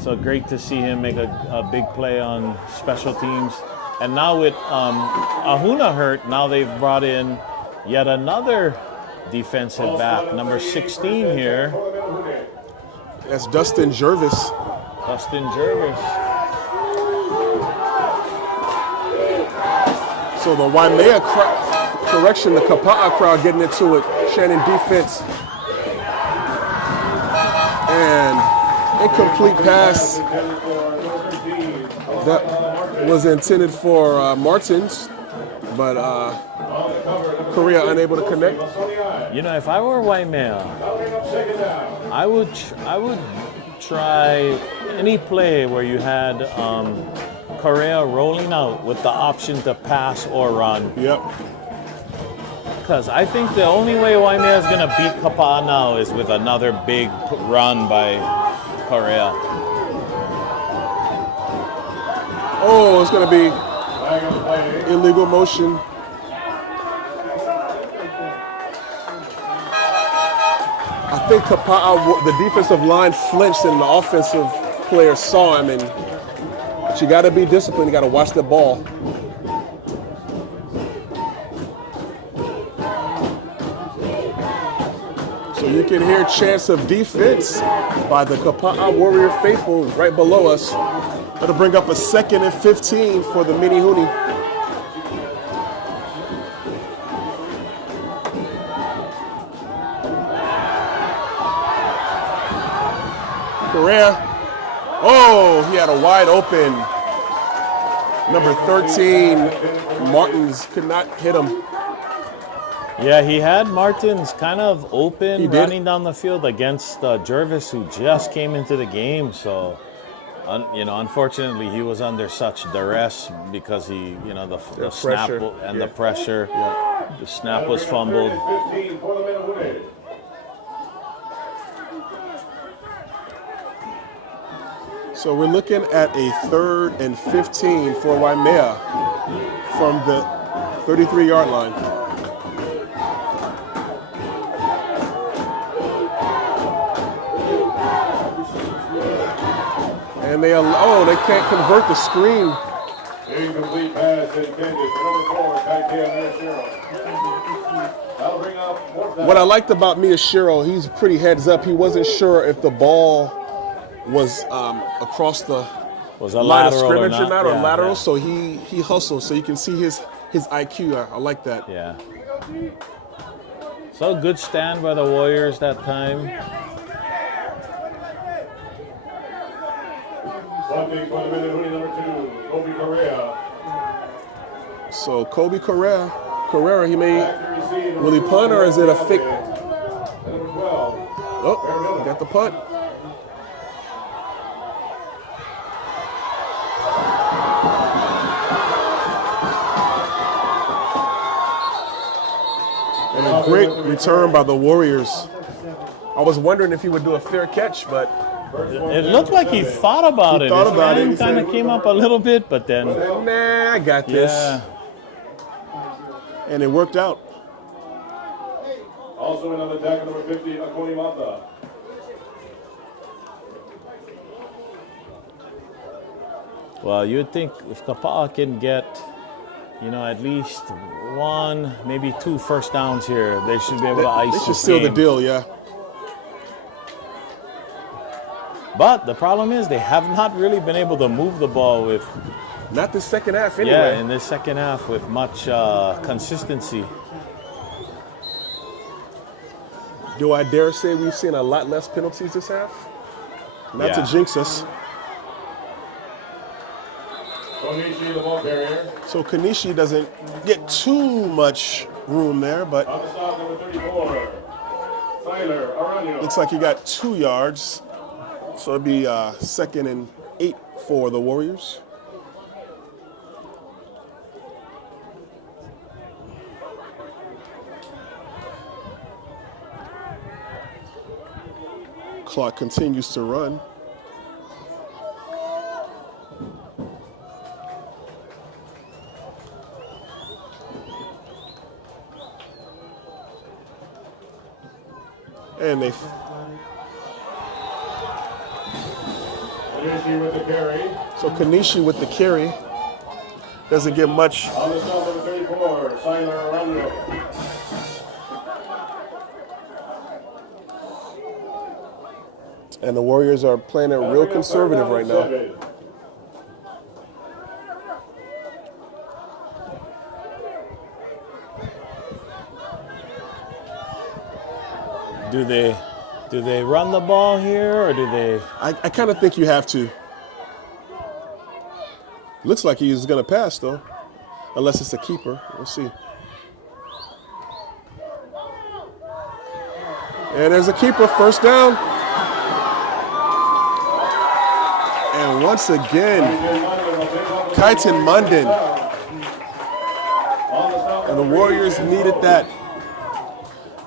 so great to see him make a big play on special teams. And now with Ahuna hurt, now they've brought in yet another defensive back, number 16 here. That's Dustin Jervis. Dustin Jervis. So the Waimea correction, the Kapaa crowd getting into it. Shannon defense. And incomplete pass. That was intended for Martins, but Korea unable to connect. You know, if I were Waimea, I would try any play where you had Correa rolling out with the option to pass or run. Yep. Because I think the only way Waimea is going to beat Kapaa now is with another big run by Correa. Oh, it's going to be illegal motion. I think Kapaa, the defensive line flinched and the offensive player saw him. But you got to be disciplined. You got to watch the ball. So you can hear chants of defense by the Kapaa Warrior faithful right below us. That'll bring up a 2nd and 15 for the Mini-Hoon. Correa. Oh, he had a wide open. Number 13, Martins could not hit him. Yeah, he had Martins kind of open, running down the field against Jervis, who just came into the game. So, you know, unfortunately, he was under such duress because he, you know, the snap and the pressure. Yeah. The snap was fumbled. So we're looking at a 3rd and 15 for Waimea from the 33-yard line. And they can't convert the screen. Incomplete pass intended for number 4, Kapaa. That'll bring up what I liked about Miyashiro, he's pretty heads up. He wasn't sure if the ball was across the line of scrimmage or not, or lateral. Yeah. So he hustled. So you can see his IQ. I like that. Yeah. So good stand by the Warriors that time. Punting for the Menehune, number 2, Kobe Correa. So Kobe Carrera, he may, will he punt or is it a fake? Oh, he got the punt. And a great return by the Warriors. I was wondering if he would do a fair catch, but it looked like he thought about it. Thought about it. His hand kind of came up a little bit, but then, nah, I got this. Yeah. And it worked out. Also another tackle, number 50, Akoni Mata. Well, you'd think if Kapaa can get, you know, at least 1, maybe 2 first downs here, they should be able to ice They should seal the deal, yeah. But the problem is they have not really been able to move the ball with... Not the second half anyway. Yeah, in this second half with much consistency. Do I dare say we've seen a lot less penalties this half? Not to jinx us. Konishi, the ball carrier. So Kanishi doesn't get too much room there, but On the stop, number 34, Tyler Aranio. looks like he got 2 yards. So it'd be 2nd and 8 for the Warriors. clock continues to run. And they Kanishi with the carry. so Kanishi with the carry doesn't get much. On the stop, number 34, Siler Arundel. And the Warriors are playing it real conservative right now. Do they run the ball here, or do they? I kind of think you have to. Looks like he's going to pass, though. Unless it's a keeper. We'll see. And there's a keeper. First down. And once again, Kaiton Munden. And the Warriors needed that.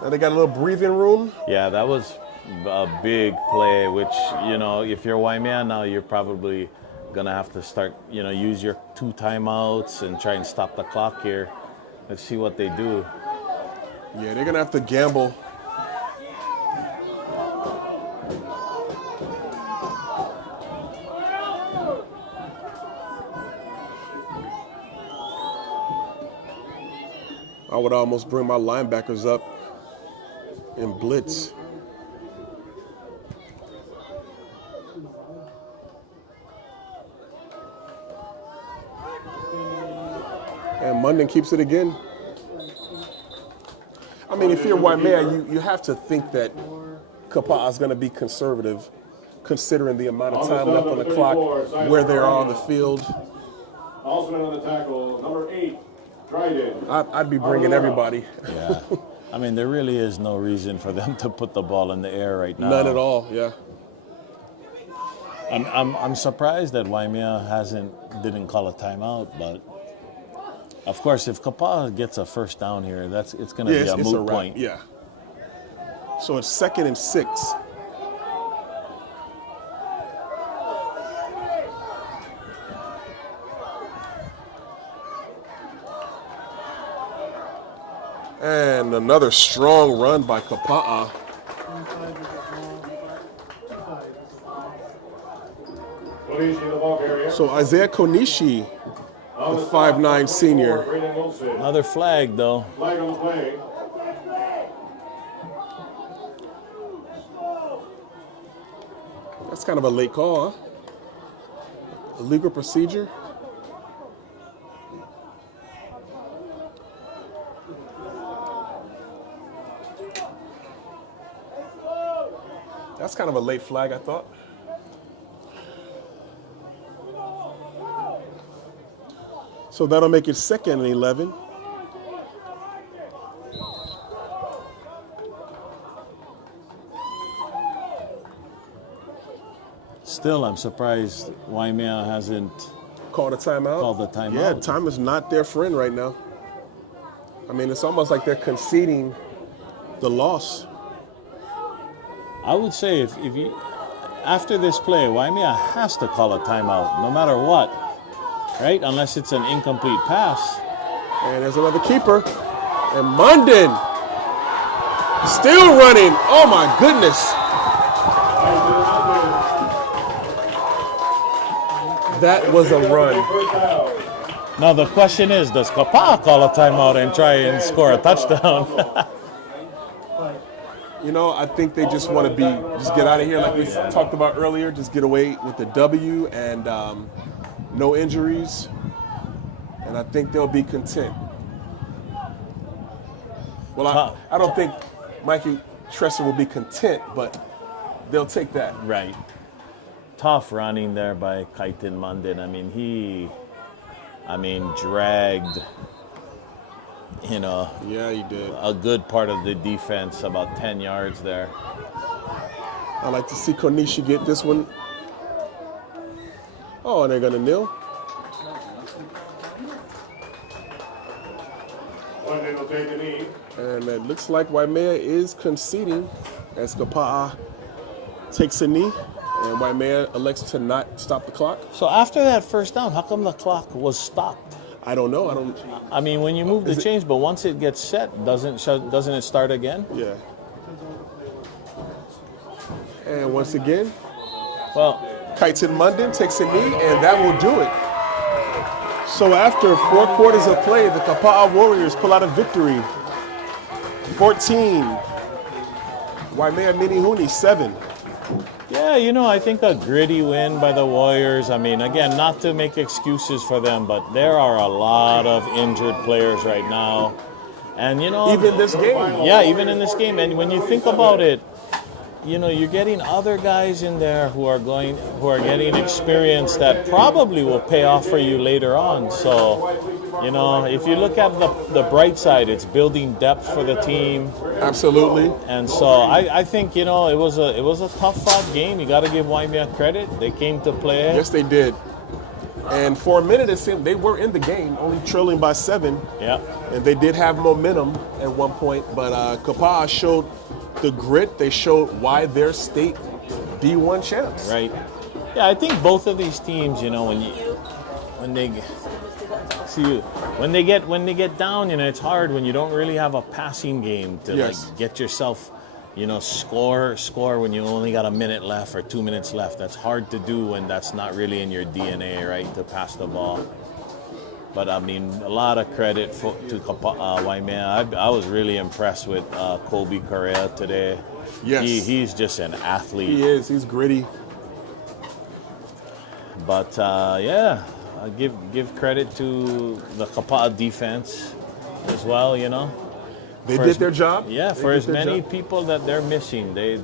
Now they got a little breathing room. Yeah, that was a big play, which, you know, if you're Waimea now, you're probably going to have to start, you know, use your 2 timeouts and try and stop the clock here. Let's see what they do. Yeah, they're going to have to gamble. I would almost bring my linebackers up in blitz. And Munden keeps it again. I mean, if you're Waimea, you have to think that Kapaa is going to be conservative, considering the amount of time left on the clock, where they are on the field. Also on the tackle, number 8, Dryden. I'd be bringing everybody. Yeah. I mean, there really is no reason for them to put the ball in the air right now. None at all, yeah. I'm surprised that Waimea didn't call a timeout, but of course, if Kapaa gets a first down here, it's going to be a moot point. Yeah. So it's 2nd and 6. And another strong run by Kapaa. So Isaiah Konishi, the 5'9" senior. Another flag, though. Flag on the play. That's kind of a late call, huh? Illegal procedure. That's kind of a late flag, I thought. So that'll make it 2nd and 11. Still, I'm surprised Waimea hasn't Called a timeout. called the timeout. Yeah, time is not their friend right now. I mean, it's almost like they're conceding the loss. I would say if you after this play, Waimea has to call a timeout, no matter what, right? Unless it's an incomplete pass. And there's another keeper. And Munden still running. Oh my goodness. That was a run. Now the question is, does Kapaa call a timeout and try and score a touchdown? You know, I think they just want to just get out of here like we talked about earlier. Just get away with the W and no injuries. And I think they'll be content. Well, I don't think Mikey Tresser will be content, but they'll take that. Right. Tough running there by Kaiton Munden. I mean, he dragged, Yeah, he did. a good part of the defense, about 10 yards there. I like to see Konishi get this one. Oh, and they're going to kneel. Munden will take the knee. And it looks like Waimea is conceding as Kapaa takes a knee, and Waimea elects to not stop the clock. So after that first down, how come the clock was stopped? I don't know. I mean, when you move the chains, but once it gets set, doesn't it start again? Yeah. And once again, Well, Kaiton Munden takes a knee, and that will do it. So after 4 quarters of play, the Kapaa Warriors pull out a victory. 14. Waimea Mini-Hoon 7. yeah, I think a gritty win by the Warriors. I mean, again, not to make excuses for them, but there are a lot of injured players right now. And, Even this game. yeah, even in this game. And when you think about it, you're getting other guys in there who are getting experience that probably will pay off for you later on. So, if you look at the bright side, it's building depth for the team. Absolutely. And so I think it was a tough fought game. You got to give Waimea credit. They came to play. Yes, they did. And for a minute, it seemed they were in the game, only trailing by 7. Yeah. And they did have momentum at one point, but Kapaa showed the grit. They showed why they're state D1 champs. Right. Yeah, I think both of these teams, when they get down, it's hard when you don't really have a passing game to Yes. like get yourself, score when you only got a minute left or 2 minutes left. That's hard to do when that's not really in your DNA, right? To pass the ball. But I mean, a lot of credit to Waimea. I was really impressed with Kobe Correa today. Yes. He's just an athlete. He is. He's gritty. But yeah, I give credit to the Kapaa defense as well. They For did as- their job. Yeah, They for did as their many job. people that they're missing, they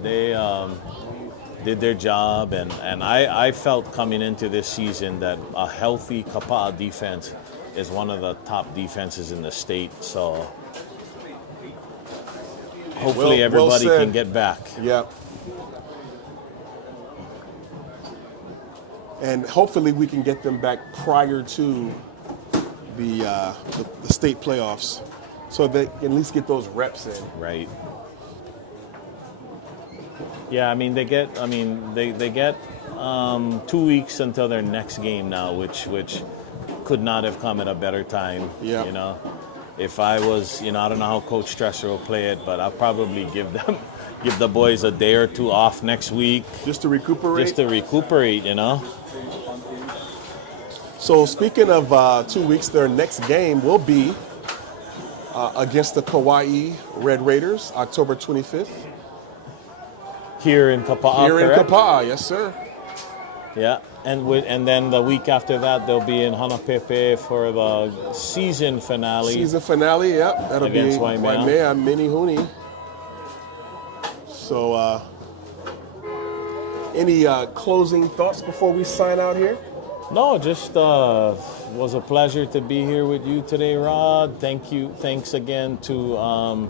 did their job, and I felt coming into this season that a healthy Kapaa defense is one of the top defenses in the state. So hopefully Well everybody said. can get back. Yeah. And hopefully we can get them back prior to the state playoffs, so they can at least get those reps in. Right. Yeah, I mean they get 2 weeks until their next game now, which could not have come at a better time. Yeah. If I was, I don't know how Coach Stresser will play it, but I'll probably give the boys a day or two off next week Just to recuperate. just to recuperate. So speaking of 2 weeks, their next game will be against the Kauai Red Raiders, October 25th. Here in Kapaa. Here in correct? Kapaa, yes sir. Yeah, and then the week after that they'll be in Hanapepe for the season finale. Season finale, yep. That'll Against be Waimea. Waimea Mini-Hoon. So any closing thoughts before we sign out here? No, just was a pleasure to be here with you today, Rod. Thanks again to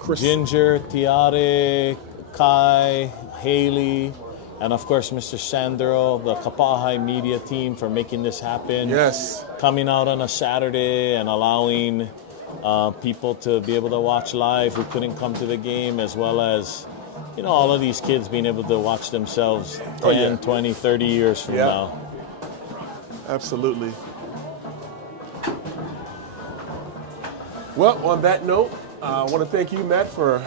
Chris. Ginger, Tiare, Kai, Haley, and of course Mr. Sandro, the Kapaa High Media team for making this happen. Yes. Coming out on a Saturday and allowing people to be able to watch live who couldn't come to the game, as well as all of these kids being able to watch themselves 10, 20, 30 years from Yeah. now. Absolutely. Well, on that note, I want to thank you, Matt, for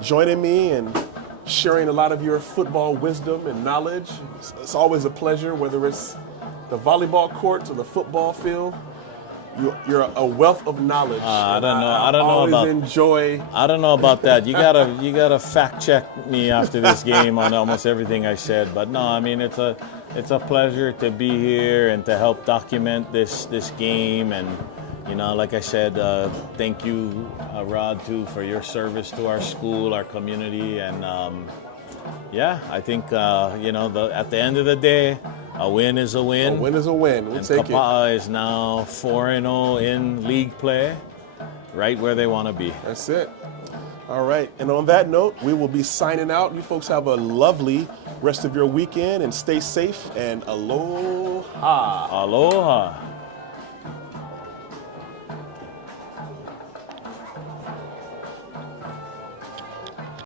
joining me and sharing a lot of your football wisdom and knowledge. It's always a pleasure, whether it's the volleyball courts or the football field. You're a wealth of knowledge. I don't know. I I don't know always about. enjoy. I don't know about that. You gotta fact check me after this game on almost everything I said. But no, I mean it's a pleasure to be here and to help document this game. And like I said, thank you, Rod, too, for your service to our school, our community, and I think at the end of the day, a win is a win. A win is a win. We'll And take it. Kapaa is now 4-0 in league play, right where they want to be. That's it. All right. And on that note, we will be signing out. You folks have a lovely rest of your weekend and stay safe and aloha. Aloha.